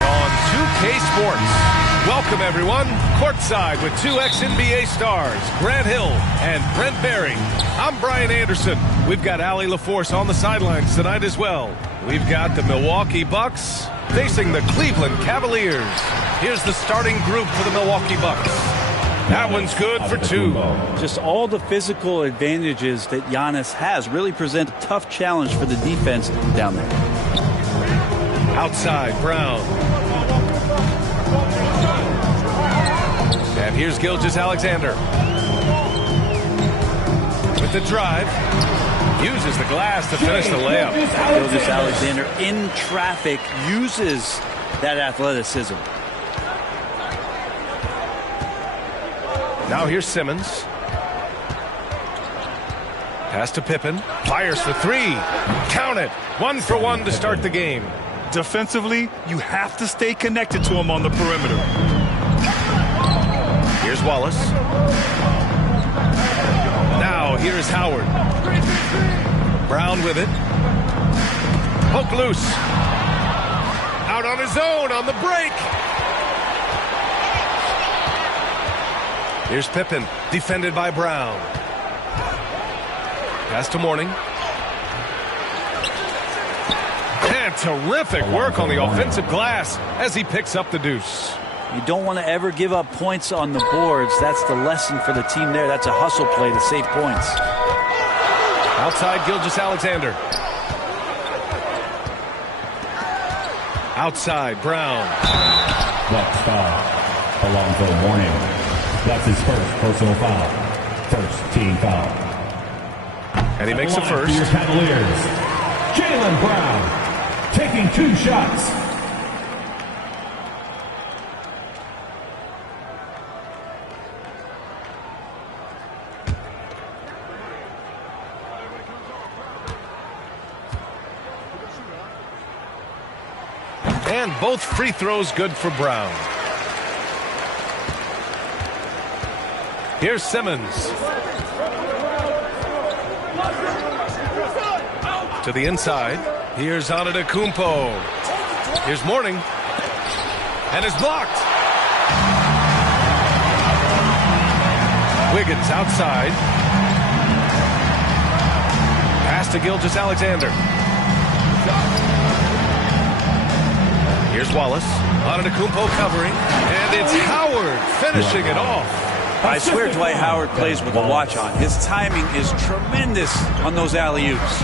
On 2K Sports, welcome everyone, courtside with two ex-NBA stars, Grant Hill and Brent Barry. I'm Brian Anderson. We've got Allie LaForce on the sidelines tonight as well. We've got the Milwaukee Bucks facing the Cleveland Cavaliers. Here's the starting group for the Milwaukee Bucks. That one's good for two. Just all the physical advantages that Giannis has really present a tough challenge for the defense down there. Outside, Brown. And here's Gilgeous-Alexander. With the drive. Uses the glass to finish the layup. Gilgeous-Alexander in traffic uses that athleticism. Now here's Simmons. Pass to Pippen. Fires for three. Count it. 1 for 1 to start the game. Defensively, you have to stay connected to him on the perimeter. Here's Wallace. Now here's Howard. Brown with it. Poke loose. Out on his own on the break. Here's Pippen, defended by Brown. Pass to Mourning. And terrific work on the offensive glass as he picks up the deuce. You don't want to ever give up points on the boards. That's the lesson for the team there. That's a hustle play to save points. Outside, Gilgeous-Alexander. Outside, Brown. Bucks foul. Alonzo Mourning. That's his first personal foul. First team foul. And he makes the first. For your Cavaliers, Jaylen Brown taking 2 shots. And both free throws good for Brown. Here's Simmons. To the inside. Here's Antetokounmpo. Here's Mourning. And it's blocked. Wiggins outside. Pass to Gilgeous-Alexander. Here's Wallace. Antetokounmpo covering. And it's Howard finishing it off. I swear Dwight Howard plays with a watch on. His timing is tremendous on those alley-oops.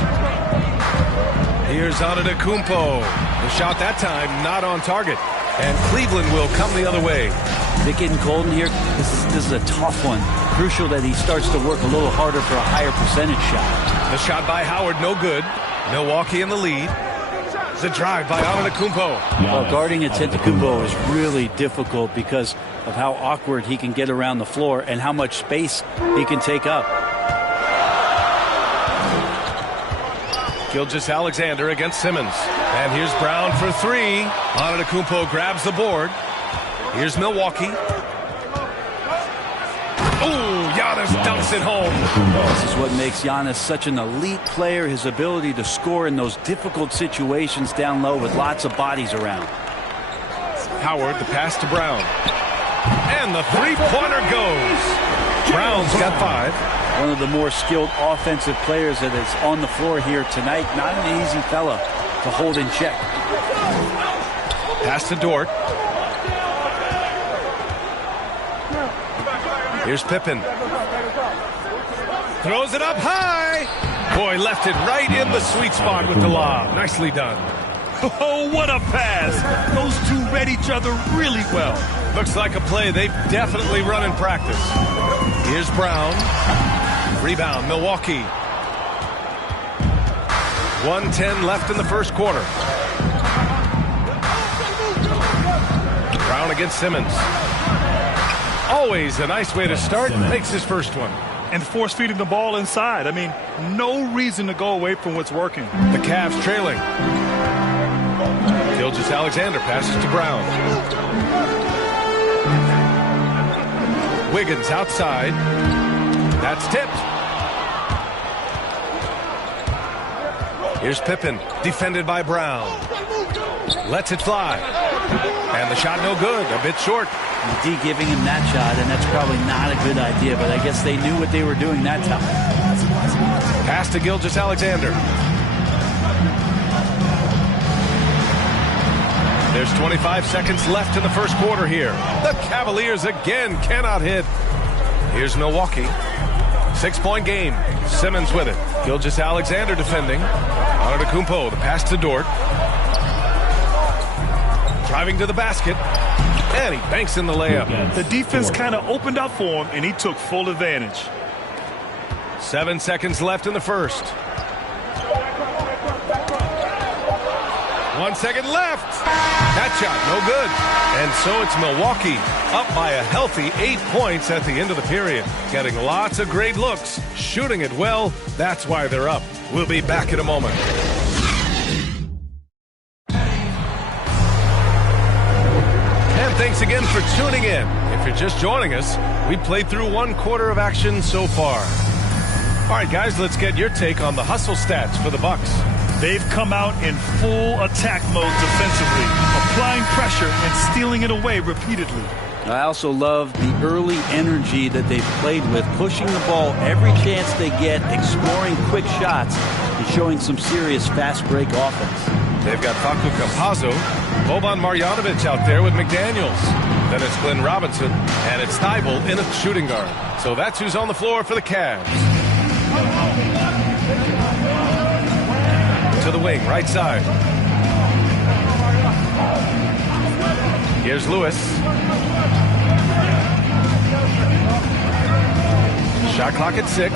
Here's Antetokounmpo. The shot that time not on target. And Cleveland will come the other way. Is it getting cold in here? This is a tough one. Crucial that he starts to work a little harder for a higher percentage shot. The shot by Howard, no good. Milwaukee in the lead. The drive by Antetokounmpo. Well, guarding Antetokounmpo is really difficult because of how awkward he can get around the floor and how much space he can take up. Gilgeous-Alexander against Simmons. And here's Brown for three. Antetokounmpo grabs the board. Here's Milwaukee. Ooh, Giannis dumps it home. This is what makes Giannis such an elite player, his ability to score in those difficult situations down low with lots of bodies around. Howard, the pass to Brown. And the three-pointer goes. Brown's got 5. One of the more skilled offensive players that is on the floor here tonight. Not an easy fella to hold in check. Pass to Dort. Here's Pippen. Throws it up high. Boy, left it right in the sweet spot with the lob. Nicely done. Oh, what a pass. Those two read each other really well. Looks like a play they've definitely run in practice. Here's Brown. Rebound, Milwaukee. 1:10 left in the first quarter. Brown against Simmons. Always a nice way to start. Makes his first one. And force feeding the ball inside. I mean, no reason to go away from what's working. The Cavs trailing. Gilgeous-Alexander passes to Brown. Wiggins outside. That's tipped. Here's Pippen, defended by Brown. Lets it fly. And the shot no good, a bit short. D giving him that shot, and that's probably not a good idea, but I guess they knew what they were doing that time. Pass to Gilgeous-Alexander. There's 25 seconds left in the first quarter here. The Cavaliers again cannot hit. Here's Milwaukee. 6-point game. Simmons with it. Gilgeous-Alexander defending. Antetokounmpo, the pass to Dort. Driving to the basket. And he banks in the layup. The defense kind of opened up for him, and he took full advantage. 7 seconds left in the first. 1 second left. That shot, no good. And so it's Milwaukee up by a healthy 8 points at the end of the period. Getting lots of great looks, shooting it well. That's why they're up. We'll be back in a moment. And thanks again for tuning in. If you're just joining us, we played through 1 quarter of action so far. All right, guys, let's get your take on the hustle stats for the Bucks. They've come out in full attack mode defensively, applying pressure and stealing it away repeatedly. I also love the early energy that they've played with, pushing the ball every chance they get, exploring quick shots, and showing some serious fast break offense. They've got Facu Campazzo, Boban Marjanovic out there with McDaniels. Then it's Glenn Robinson, and it's Thibault in a shooting guard. So that's who's on the floor for the Cavs. To the wing, right side. Here's Lewis. Shot clock at 6.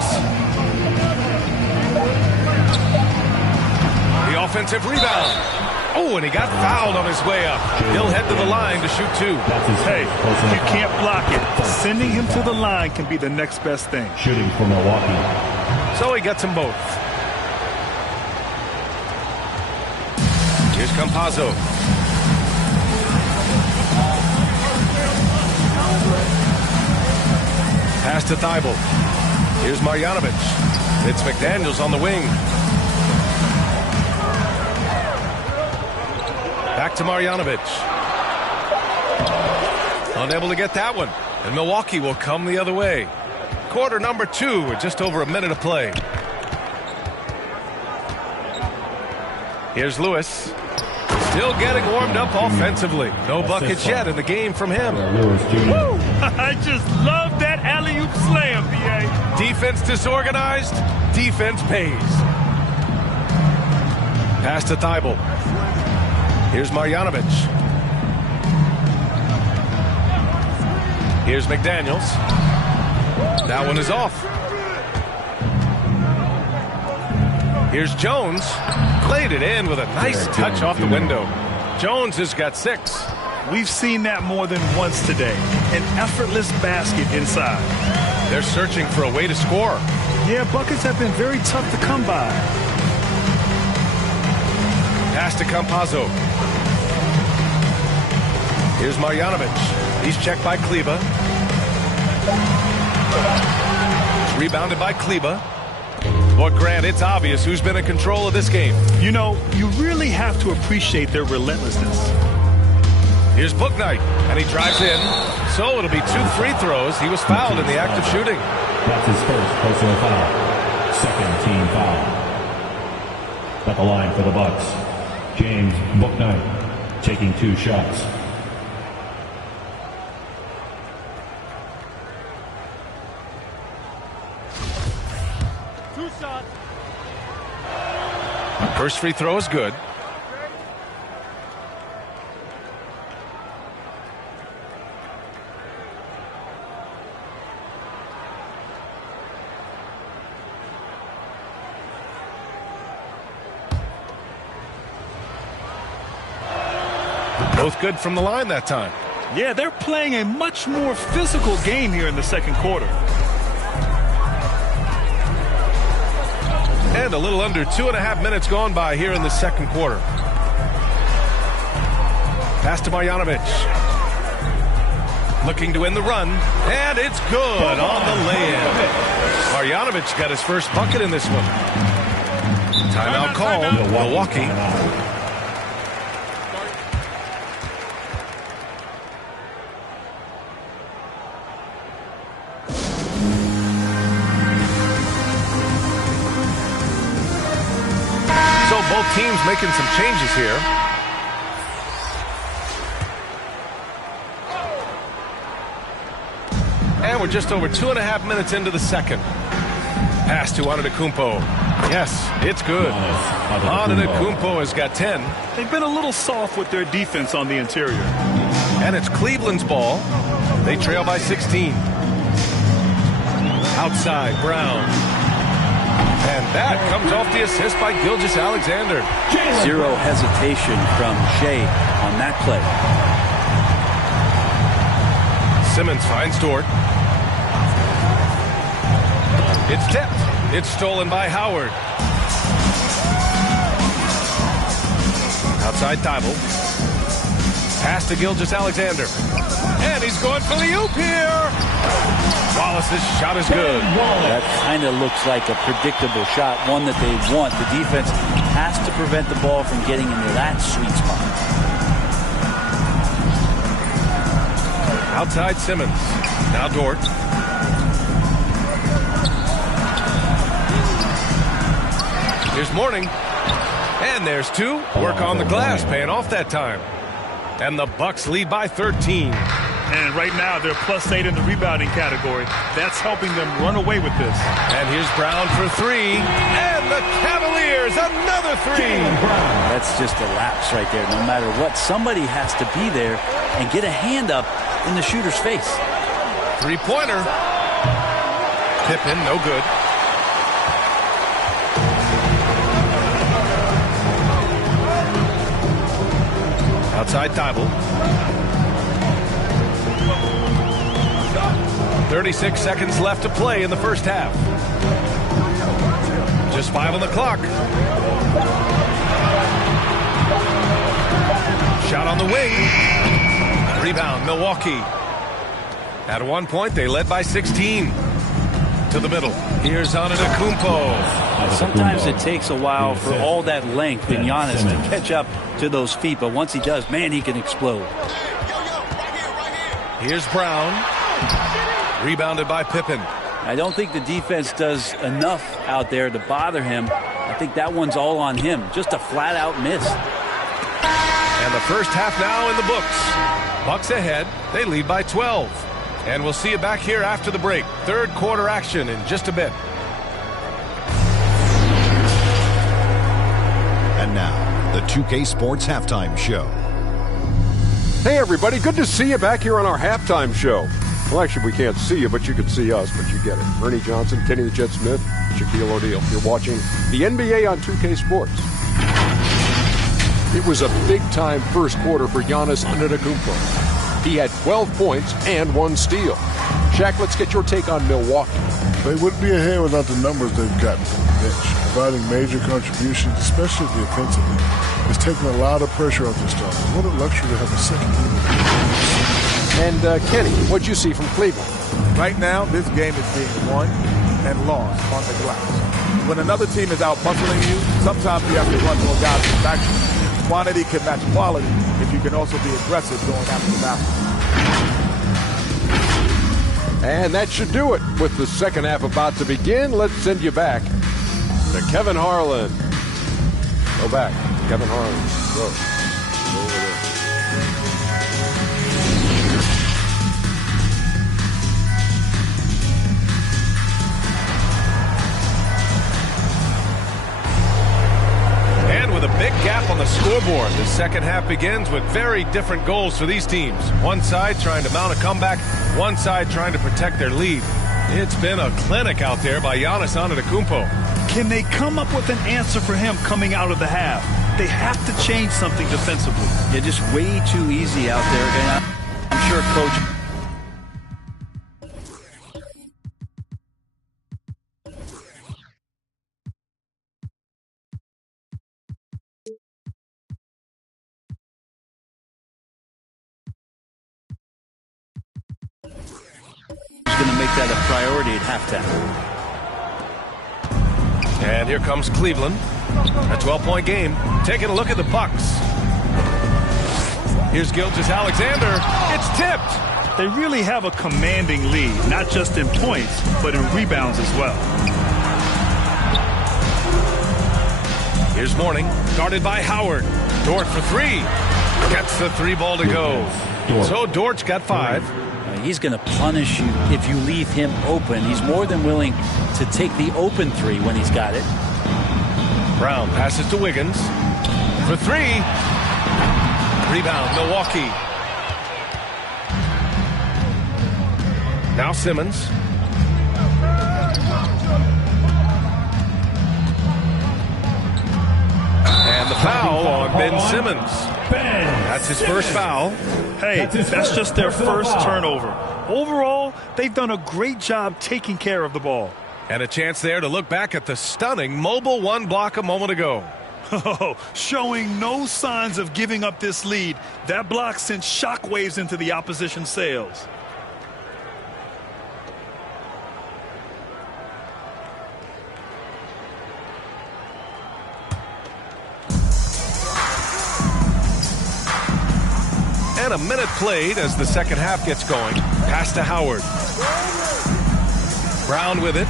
The offensive rebound. Oh, and he got fouled on his way up. He'll head to the line to shoot 2. Hey, you can't block it. Sending him to the line can be the next best thing. Shooting for Milwaukee. So he gets them both. Here's Campazzo. Pass to Thibault. Here's Marjanovic. It's McDaniels on the wing. Back to Marjanovic. Unable to get that one. And Milwaukee will come the other way. Quarter number 2 with just over a minute of play. Here's Lewis. Still getting warmed up offensively. No buckets yet in the game from him. Woo! I just love that alley-oop slam, B.A. Defense disorganized. Defense pays. Pass to Thibault. Here's Marjanovic. Here's McDaniels. That one is off. Here's Jones. Played it in with a nice touch off the window. Jones has got 6. We've seen that more than once today. An effortless basket inside. They're searching for a way to score. Yeah, buckets have been very tough to come by. Pass to Campazzo. Here's Marjanovic. He's checked by Kleba. It's rebounded by Kleba. Well, Grant, it's obvious who's been in control of this game. You know, you really have to appreciate their relentlessness. Here's Bouknight, and he drives in. So it'll be 2 free throws. He was fouled in the act of shooting. That's his first personal foul. Second team foul. At the line for the Bucks, James Bouknight taking 2 shots. First free throw is good. Both good from the line that time. Yeah, they're playing a much more physical game here in the second quarter. And a little under 2.5 minutes gone by here in the second quarter. Pass to Marjanovic. Looking to win the run. And it's good on the lay-in. Marjanovic got his first bucket in this one. Timeout called. Milwaukee. Both teams making some changes here. And we're just over 2.5 minutes into the second. Pass to Antetokounmpo. Yes, it's good. Antetokounmpo has got 10. They've been a little soft with their defense on the interior. And it's Cleveland's ball. They trail by 16. Outside, Brown. And that comes off the assist by Gilgeous-Alexander. Zero hesitation from Shea on that play. Simmons finds Dort. It's tipped. It's stolen by Howard. Outside Thibault. Pass to Gilgeous-Alexander. And he's going for the oop here. Wallace's shot is good. That kind of looks like a predictable shot, one that they want. The defense has to prevent the ball from getting into that sweet spot. Outside Simmons. Now Dort. Here's Mourning. And there's 2. Work on the glass, paying off that time. And the Bucks lead by 13. And right now, they're +8 in the rebounding category. That's helping them run away with this. And here's Brown for 3. And the Cavaliers, another 3. That's just a lapse right there. No matter what, somebody has to be there and get a hand up in the shooter's face. 3-pointer. Pippen, no good. Outside Thibault. 36 seconds left to play in the first half. Just 5 on the clock. Shot on the wing. Rebound, Milwaukee. At one point, they led by 16. To the middle. Here's Antetokounmpo. Sometimes it takes a while for all that length in Giannis to catch up to those feet, but once he does, man, he can explode. Here's Brown. Rebounded by Pippen. I don't think the defense does enough out there to bother him. I think that one's all on him. Just a flat-out miss. And the first half now in the books. Bucks ahead. They lead by 12. And we'll see you back here after the break. Third quarter action in just a bit. And now, the 2K Sports Halftime Show. Hey, everybody. Good to see you back here on our halftime show. Well, actually, we can't see you, but you can see us, but you get it. Ernie Johnson, Kenny the Jet Smith, Shaquille O'Neal. You're watching the NBA on 2K Sports. It was a big-time first quarter for Giannis Antetokounmpo. He had 12 points and 1 steal. Shaq, let's get your take on Milwaukee. They wouldn't be ahead without the numbers they've gotten from the bench, providing major contributions, especially defensively. It's taken a lot of pressure off the starters. What a luxury to have a second unit. And Kenny, what'd you see from Cleveland? Right now, this game is being won and lost on the glass. When another team is out muscling you, sometimes you have to run more guys in the back. Quantity can match quality if you can also be aggressive going after the basket. And that should do it. With the second half about to begin, let's send you back to Kevin Harlan. Go back. Kevin Harlan. Go over there. And with a big gap on the scoreboard, the second half begins with very different goals for these teams. One side trying to mount a comeback, one side trying to protect their lead. It's been a clinic out there by Giannis Antetokounmpo. Can they come up with an answer for him coming out of the half? They have to change something defensively. Yeah, just way too easy out there. And I'm sure Coach... going to make that a priority at halftime. And here comes Cleveland. A 12-point game. Taking a look at the Bucks. Here's Gilgeous-Alexander. It's tipped. They really have a commanding lead, not just in points, but in rebounds as well. Here's Mourning, guarded by Howard. Dort for 3. Gets the 3 ball to go. So Dort's got 5. He's going to punish you if you leave him open. He's more than willing to take the open 3 when he's got it. Brown passes to Wiggins for 3. Rebound, Milwaukee. Now Simmons. And the foul on Ben Simmons. That's his first foul. Hey, that's just their first turnover. Overall, they've done a great job taking care of the ball. And a chance there to look back at the stunning mobile 1 block a moment ago. Oh, showing no signs of giving up this lead. That block sent shockwaves into the opposition sails. And a minute played as the second half gets going. Pass to Howard. Brown with it.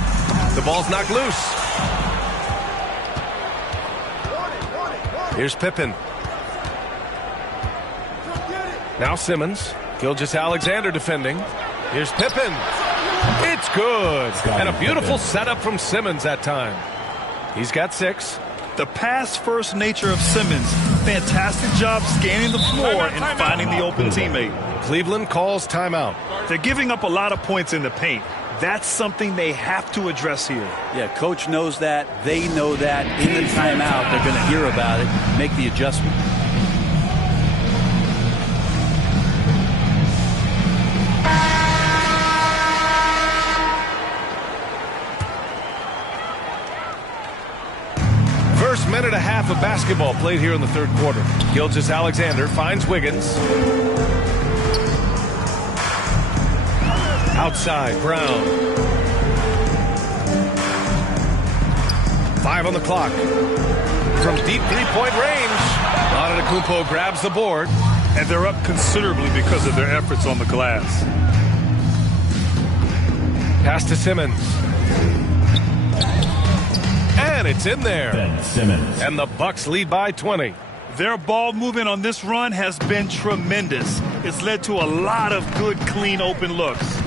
The ball's knocked loose. Here's Pippen. Now Simmons. Gilgeous-Alexander defending. Here's Pippen. It's good. And a beautiful setup from Simmons that time. He's got 6. The pass-first nature of Simmons. Fantastic job scanning the floor and finding the open teammate. Cleveland calls timeout. They're giving up a lot of points in the paint. That's something they have to address here. Yeah, coach knows that. They know that. In the timeout, they're going to hear about it, make the adjustment. First minute and a half of basketball played here in the third quarter. Gilgeous-Alexander finds Wiggins. Outside, Brown. 5 on the clock. From deep three-point range, Antetokounmpo grabs the board. And they're up considerably because of their efforts on the glass. Pass to Simmons. And it's in there. Ben Simmons. And the Bucks lead by 20. Their ball movement on this run has been tremendous. It's led to a lot of good, clean, open looks.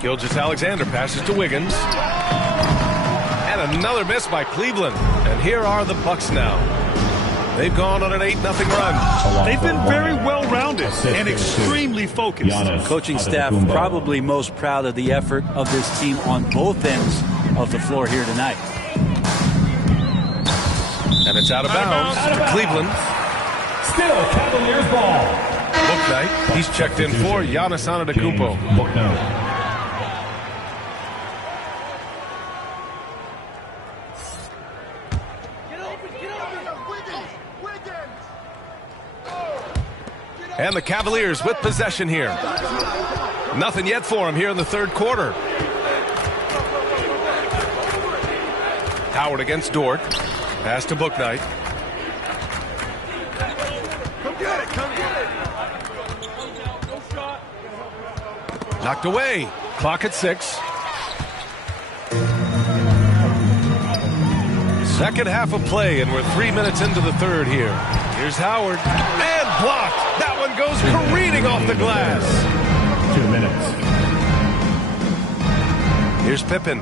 Gilgeous-Alexander passes to Wiggins. And another miss by Cleveland. And here are the Bucks now. They've gone on an 8-0 run. They've been very well-rounded and extremely focused. Coaching staff probably most proud of the effort of this team on both ends of the floor here tonight. And it's out of bounds to Cleveland. Still Cavaliers ball. Bouknight, he's checked in for Giannis Antetokounmpo. Bouknight. And the Cavaliers with possession here. Nothing yet for him here in the third quarter. Howard against Dort. Pass to Bouknight. Come get it, come get it. Knocked away. Clock at 6. Second half of play, and we're 3 minutes into the third here. Here's Howard. And blocked. That one goes careening off the glass. 2 minutes. Here's Pippen.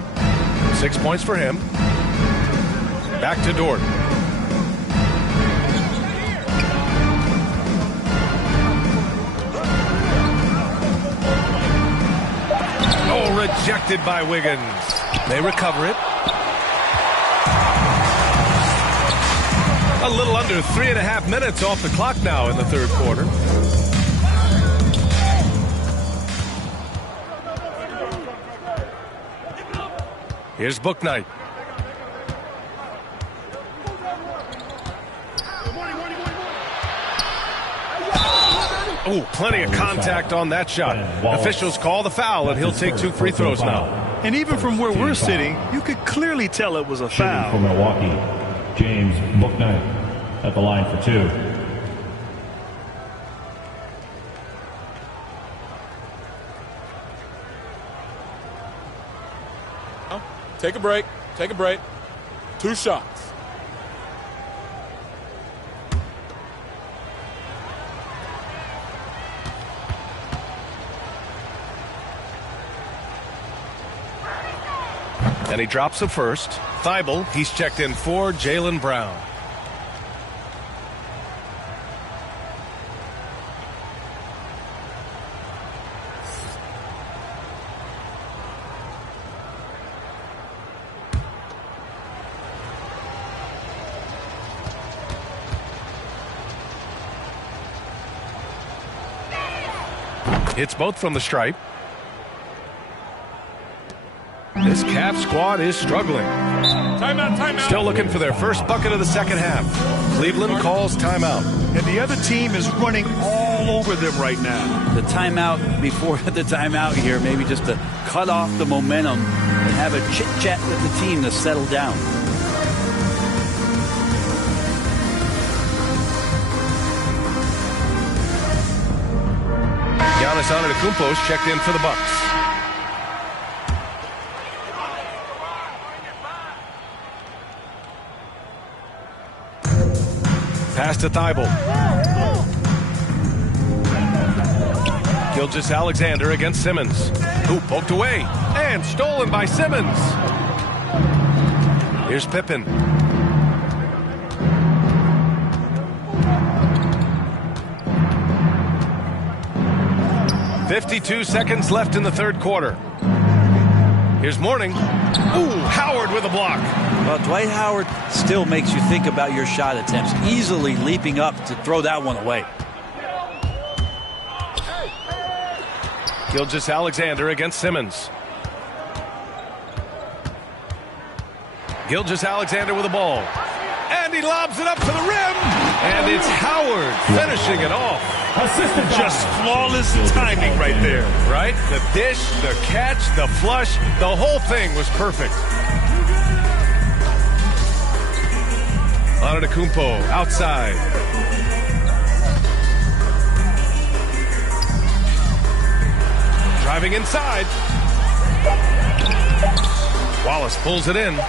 6 points for him. Back to Dort. Oh, rejected by Wiggins. They recover it. A little under 3.5 minutes off the clock now in the third quarter. Here's Bouknight. Oh, plenty of contact on that shot. Officials call the foul, and he'll take 2 free throws now. And even from where we're sitting, you could clearly tell it was a foul. For Milwaukee, James Bouknight at the line for 2. Take a break. Take a break. 2 shots. And he drops a first. Thibault, he's checked in for Jaylen Brown. Hits both from the stripe. This Cavs squad is struggling. Timeout, timeout. Still looking for their first bucket of the second half. Cleveland calls timeout. And the other team is running all over them right now. The timeout before the timeout here, maybe just to cut off the momentum and have a chit-chat with the team to settle down. Giannis Antetokounmpo's checked in for the Bucks. Pass to Thibault. Gilgeous-Alexander against Simmons. Who poked away and stolen by Simmons. Here's Pippen. .52 seconds left in the third quarter. Here's Mourning. Ooh, Howard with a block. Well, Dwight Howard still makes you think about your shot attempts, easily leaping up to throw that one away. Gilgeous-Alexander against Simmons. Gilgeous-Alexander with the ball. And he lobs it up to the rim. And it's Howard finishing it off. Just flawless timing right there. Right? The dish, the catch, the flush, the whole thing was perfect. Antetokounmpo outside. Driving inside. Wallace pulls it in.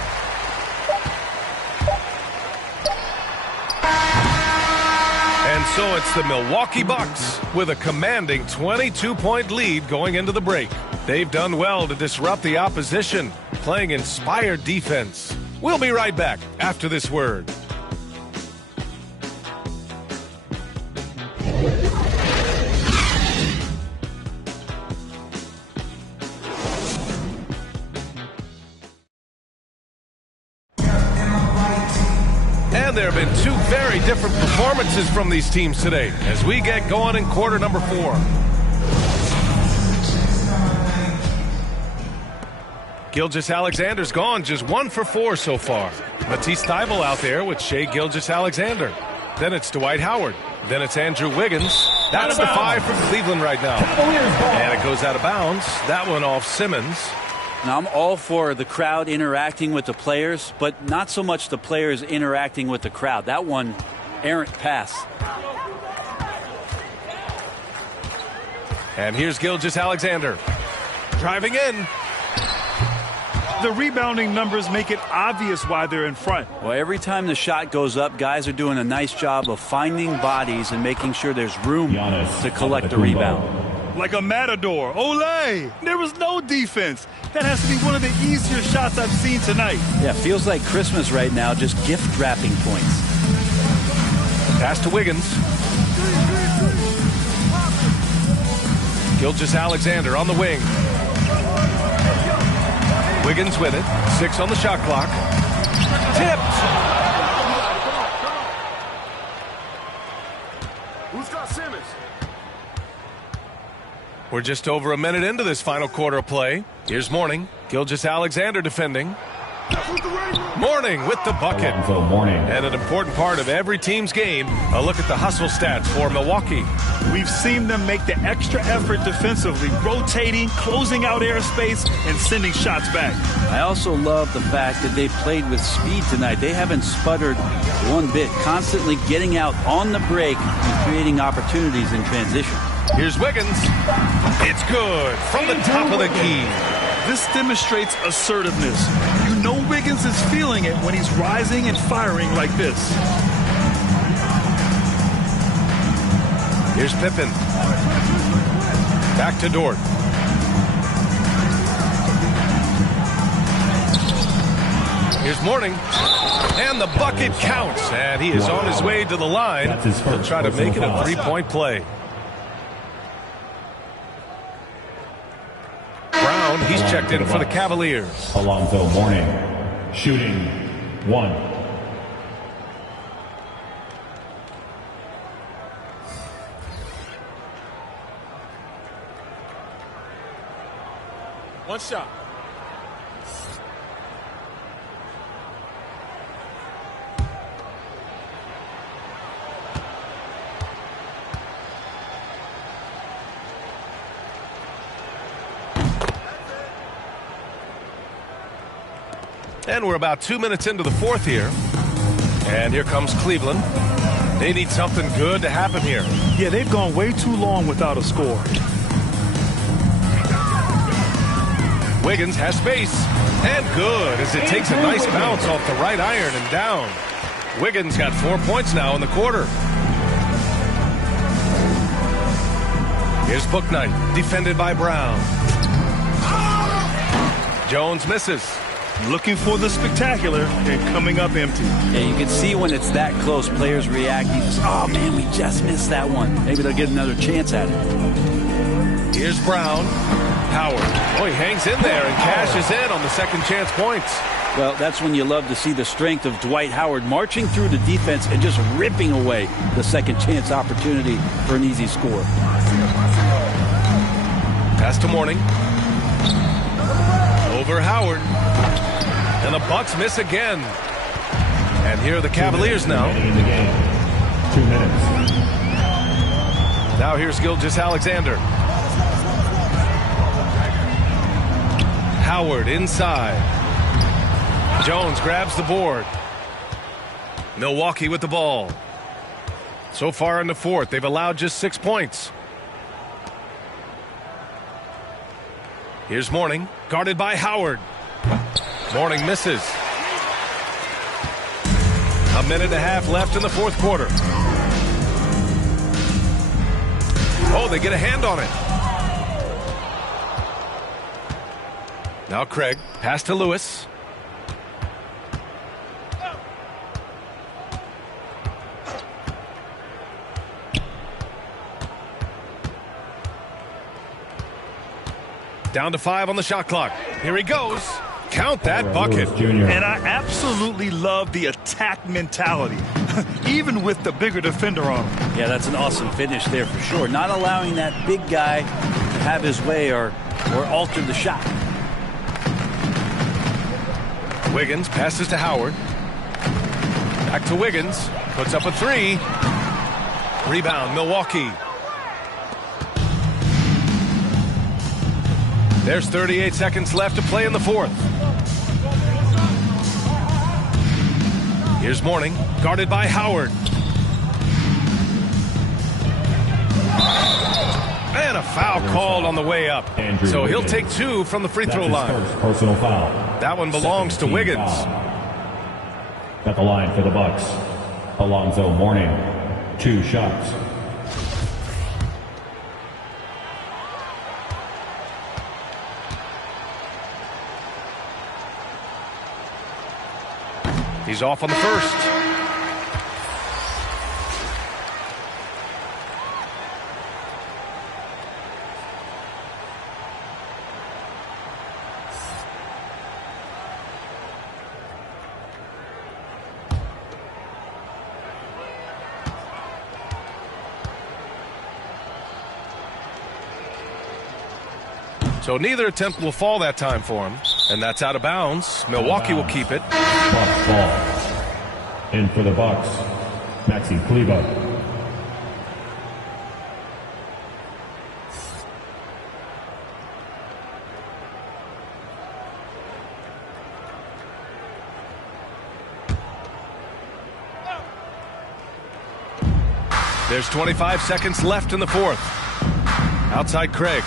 And so it's the Milwaukee Bucks with a commanding 22-point lead going into the break. They've done well to disrupt the opposition, playing inspired defense. We'll be right back after this word. And there have been two very different performances from these teams today as we get going in quarter number 4. Gilgeous-Alexander's gone, just 1 for 4 so far. Matisse Thybulle out there with Shai Gilgeous-Alexander. Then it's Dwight Howard. Then it's Andrew Wiggins. That's the 5 from Cleveland right now. And it goes out of bounds. That one off Simmons. Now, I'm all for the crowd interacting with the players, but not so much the players interacting with the crowd. That one, errant pass. And here's Gilgeous-Alexander. Driving in. The rebounding numbers make it obvious why they're in front. Well, every time the shot goes up, guys are doing a nice job of finding bodies and making sure there's room to collect the rebound. Like a matador. Olé! There was no defense. That has to be one of the easier shots I've seen tonight. Yeah, feels like Christmas right now, just gift wrapping points. Pass to Wiggins. Gilgeous-Alexander on the wing. Wiggins with it. 6 on the shot clock. Tipped. Who's got Simmons? We're just over a minute into this final quarter of play. Here's Mourning. Gilgeous-Alexander defending. Mourning with the bucket. And an important part of every team's game, a look at the hustle stats for Milwaukee. We've seen them make the extra effort defensively, rotating, closing out airspace, and sending shots back. I also love the fact that they played with speed tonight. They haven't sputtered one bit, constantly getting out on the break and creating opportunities in transition. Here's Wiggins. It's good from the top of the key. This demonstrates assertiveness. You know Wiggins is feeling it when he's rising and firing like this. Here's Pippen. Back to Dort. Here's Mourning. And the bucket counts. And he is on his way to the line. He'll try to make it a 3-point play. Brown, he's checked in for the Cavaliers. Alonzo Mourning, shooting 1. One shot. And we're about 2 minutes into the fourth here. And here comes Cleveland. They need something good to happen here. Yeah, they've gone way too long without a score. Wiggins has space. And good as it takes a nice bounce off the right iron and down. Wiggins got 4 points now in the quarter. Here's Bouknight, defended by Brown. Jones misses. Looking for the spectacular and coming up empty. Yeah, you can see when it's that close, players reacting. Oh, man, we just missed that one. Maybe they'll get another chance at it. Here's Brown. Howard. Oh, he hangs in there and cashes in on the second chance points. Well, that's when you love to see the strength of Dwight Howard marching through the defense and just ripping away the second chance opportunity for an easy score. Pass to Mourning. Over Howard. And the Bucks miss again. And here are the Cavaliers now. 2 minutes. Now here's Gilgeous-Alexander. Howard inside. Jones grabs the board. Milwaukee with the ball. So far in the fourth, they've allowed just 6 points. Here's Mourning, guarded by Howard. Mourning misses. A minute and a half left in the fourth quarter. Oh, they get a hand on it. Now Craig, pass to Lewis. Down to 5 on the shot clock. Here he goes. count that bucket. And I absolutely love the attack mentality, even with the bigger defender on him. Yeah, that's an awesome finish there for sure. Not allowing that big guy to have his way or alter the shot. Wiggins passes to Howard. Back to Wiggins. Puts up a three. Rebound, Milwaukee. There's 38 seconds left to play in the fourth. Here's Mourning, guarded by Howard. And a foul called on the way up. So he'll take 2 from the free throw line. First personal foul. That one belongs to Wiggins. At the line for the Bucks, Alonzo Mourning, 2 shots. He's off on the first. So neither attempt will fall that time for him. And that's out of bounds. Milwaukee will keep it. Bucks ball. In for the Bucks, Maxi Kleber. There's 25 seconds left in the fourth. Outside Craig.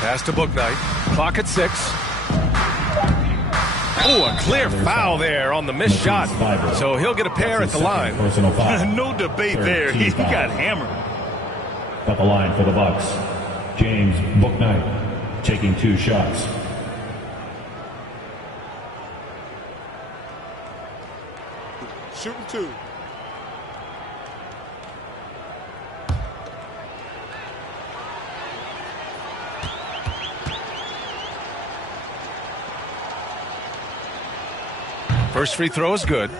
Pass to Bouknight. Clock at 6. Oh, a clear foul there on the missed shot. So he'll get a pair at the line. No debate there. He got hammered. At the line for the Bucks, James Bouknight, taking 2 shots. Shooting 2. First free throw is good.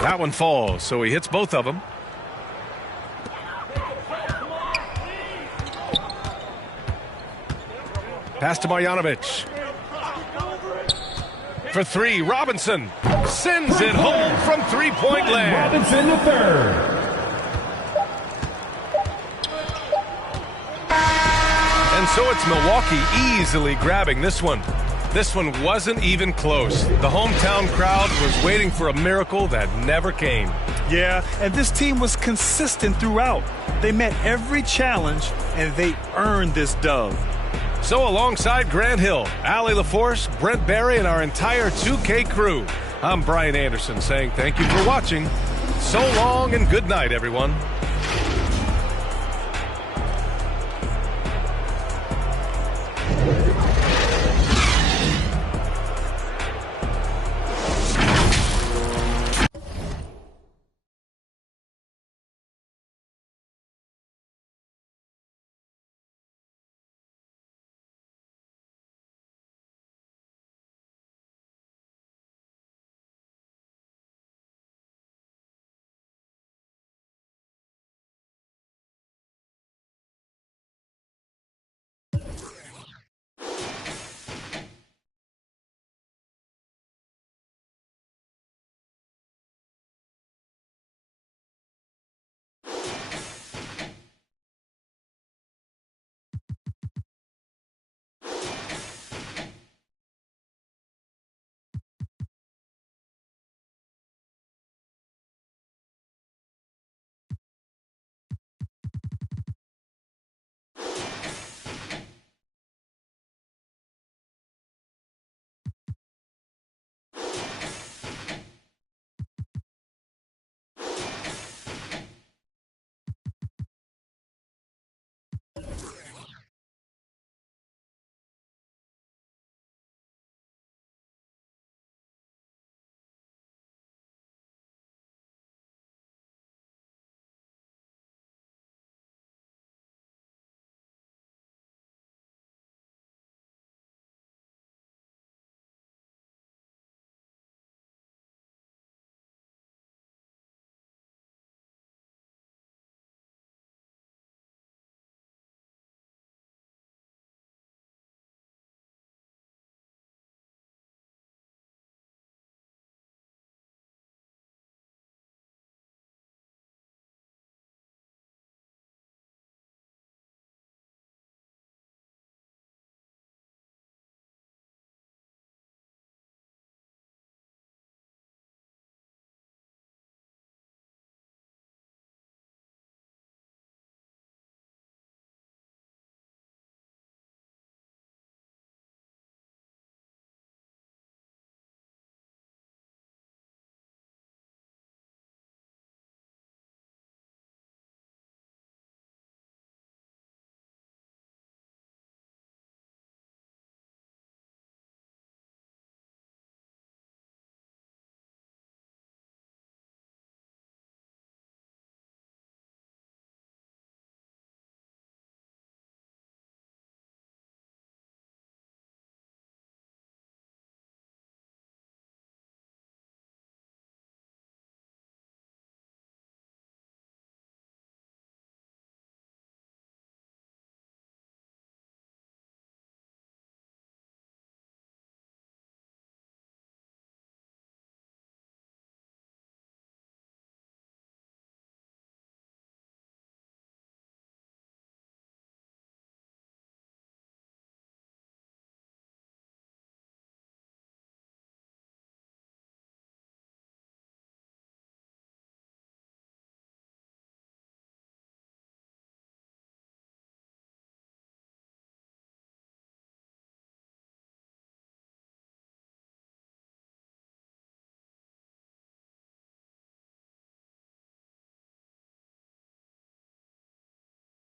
That one falls, so he hits both of them. Pass to Marjanovic. For 3, Robinson sends it home from three-point land. Robinson the third. And so it's Milwaukee easily grabbing this one. This one wasn't even close. The hometown crowd was waiting for a miracle that never came. Yeah, and this team was consistent throughout. They met every challenge, and they earned this dub. So alongside Grant Hill, Allie LaForce, Brent Barry, and our entire 2K crew, I'm Brian Anderson saying thank you for watching. So long and good night, everyone.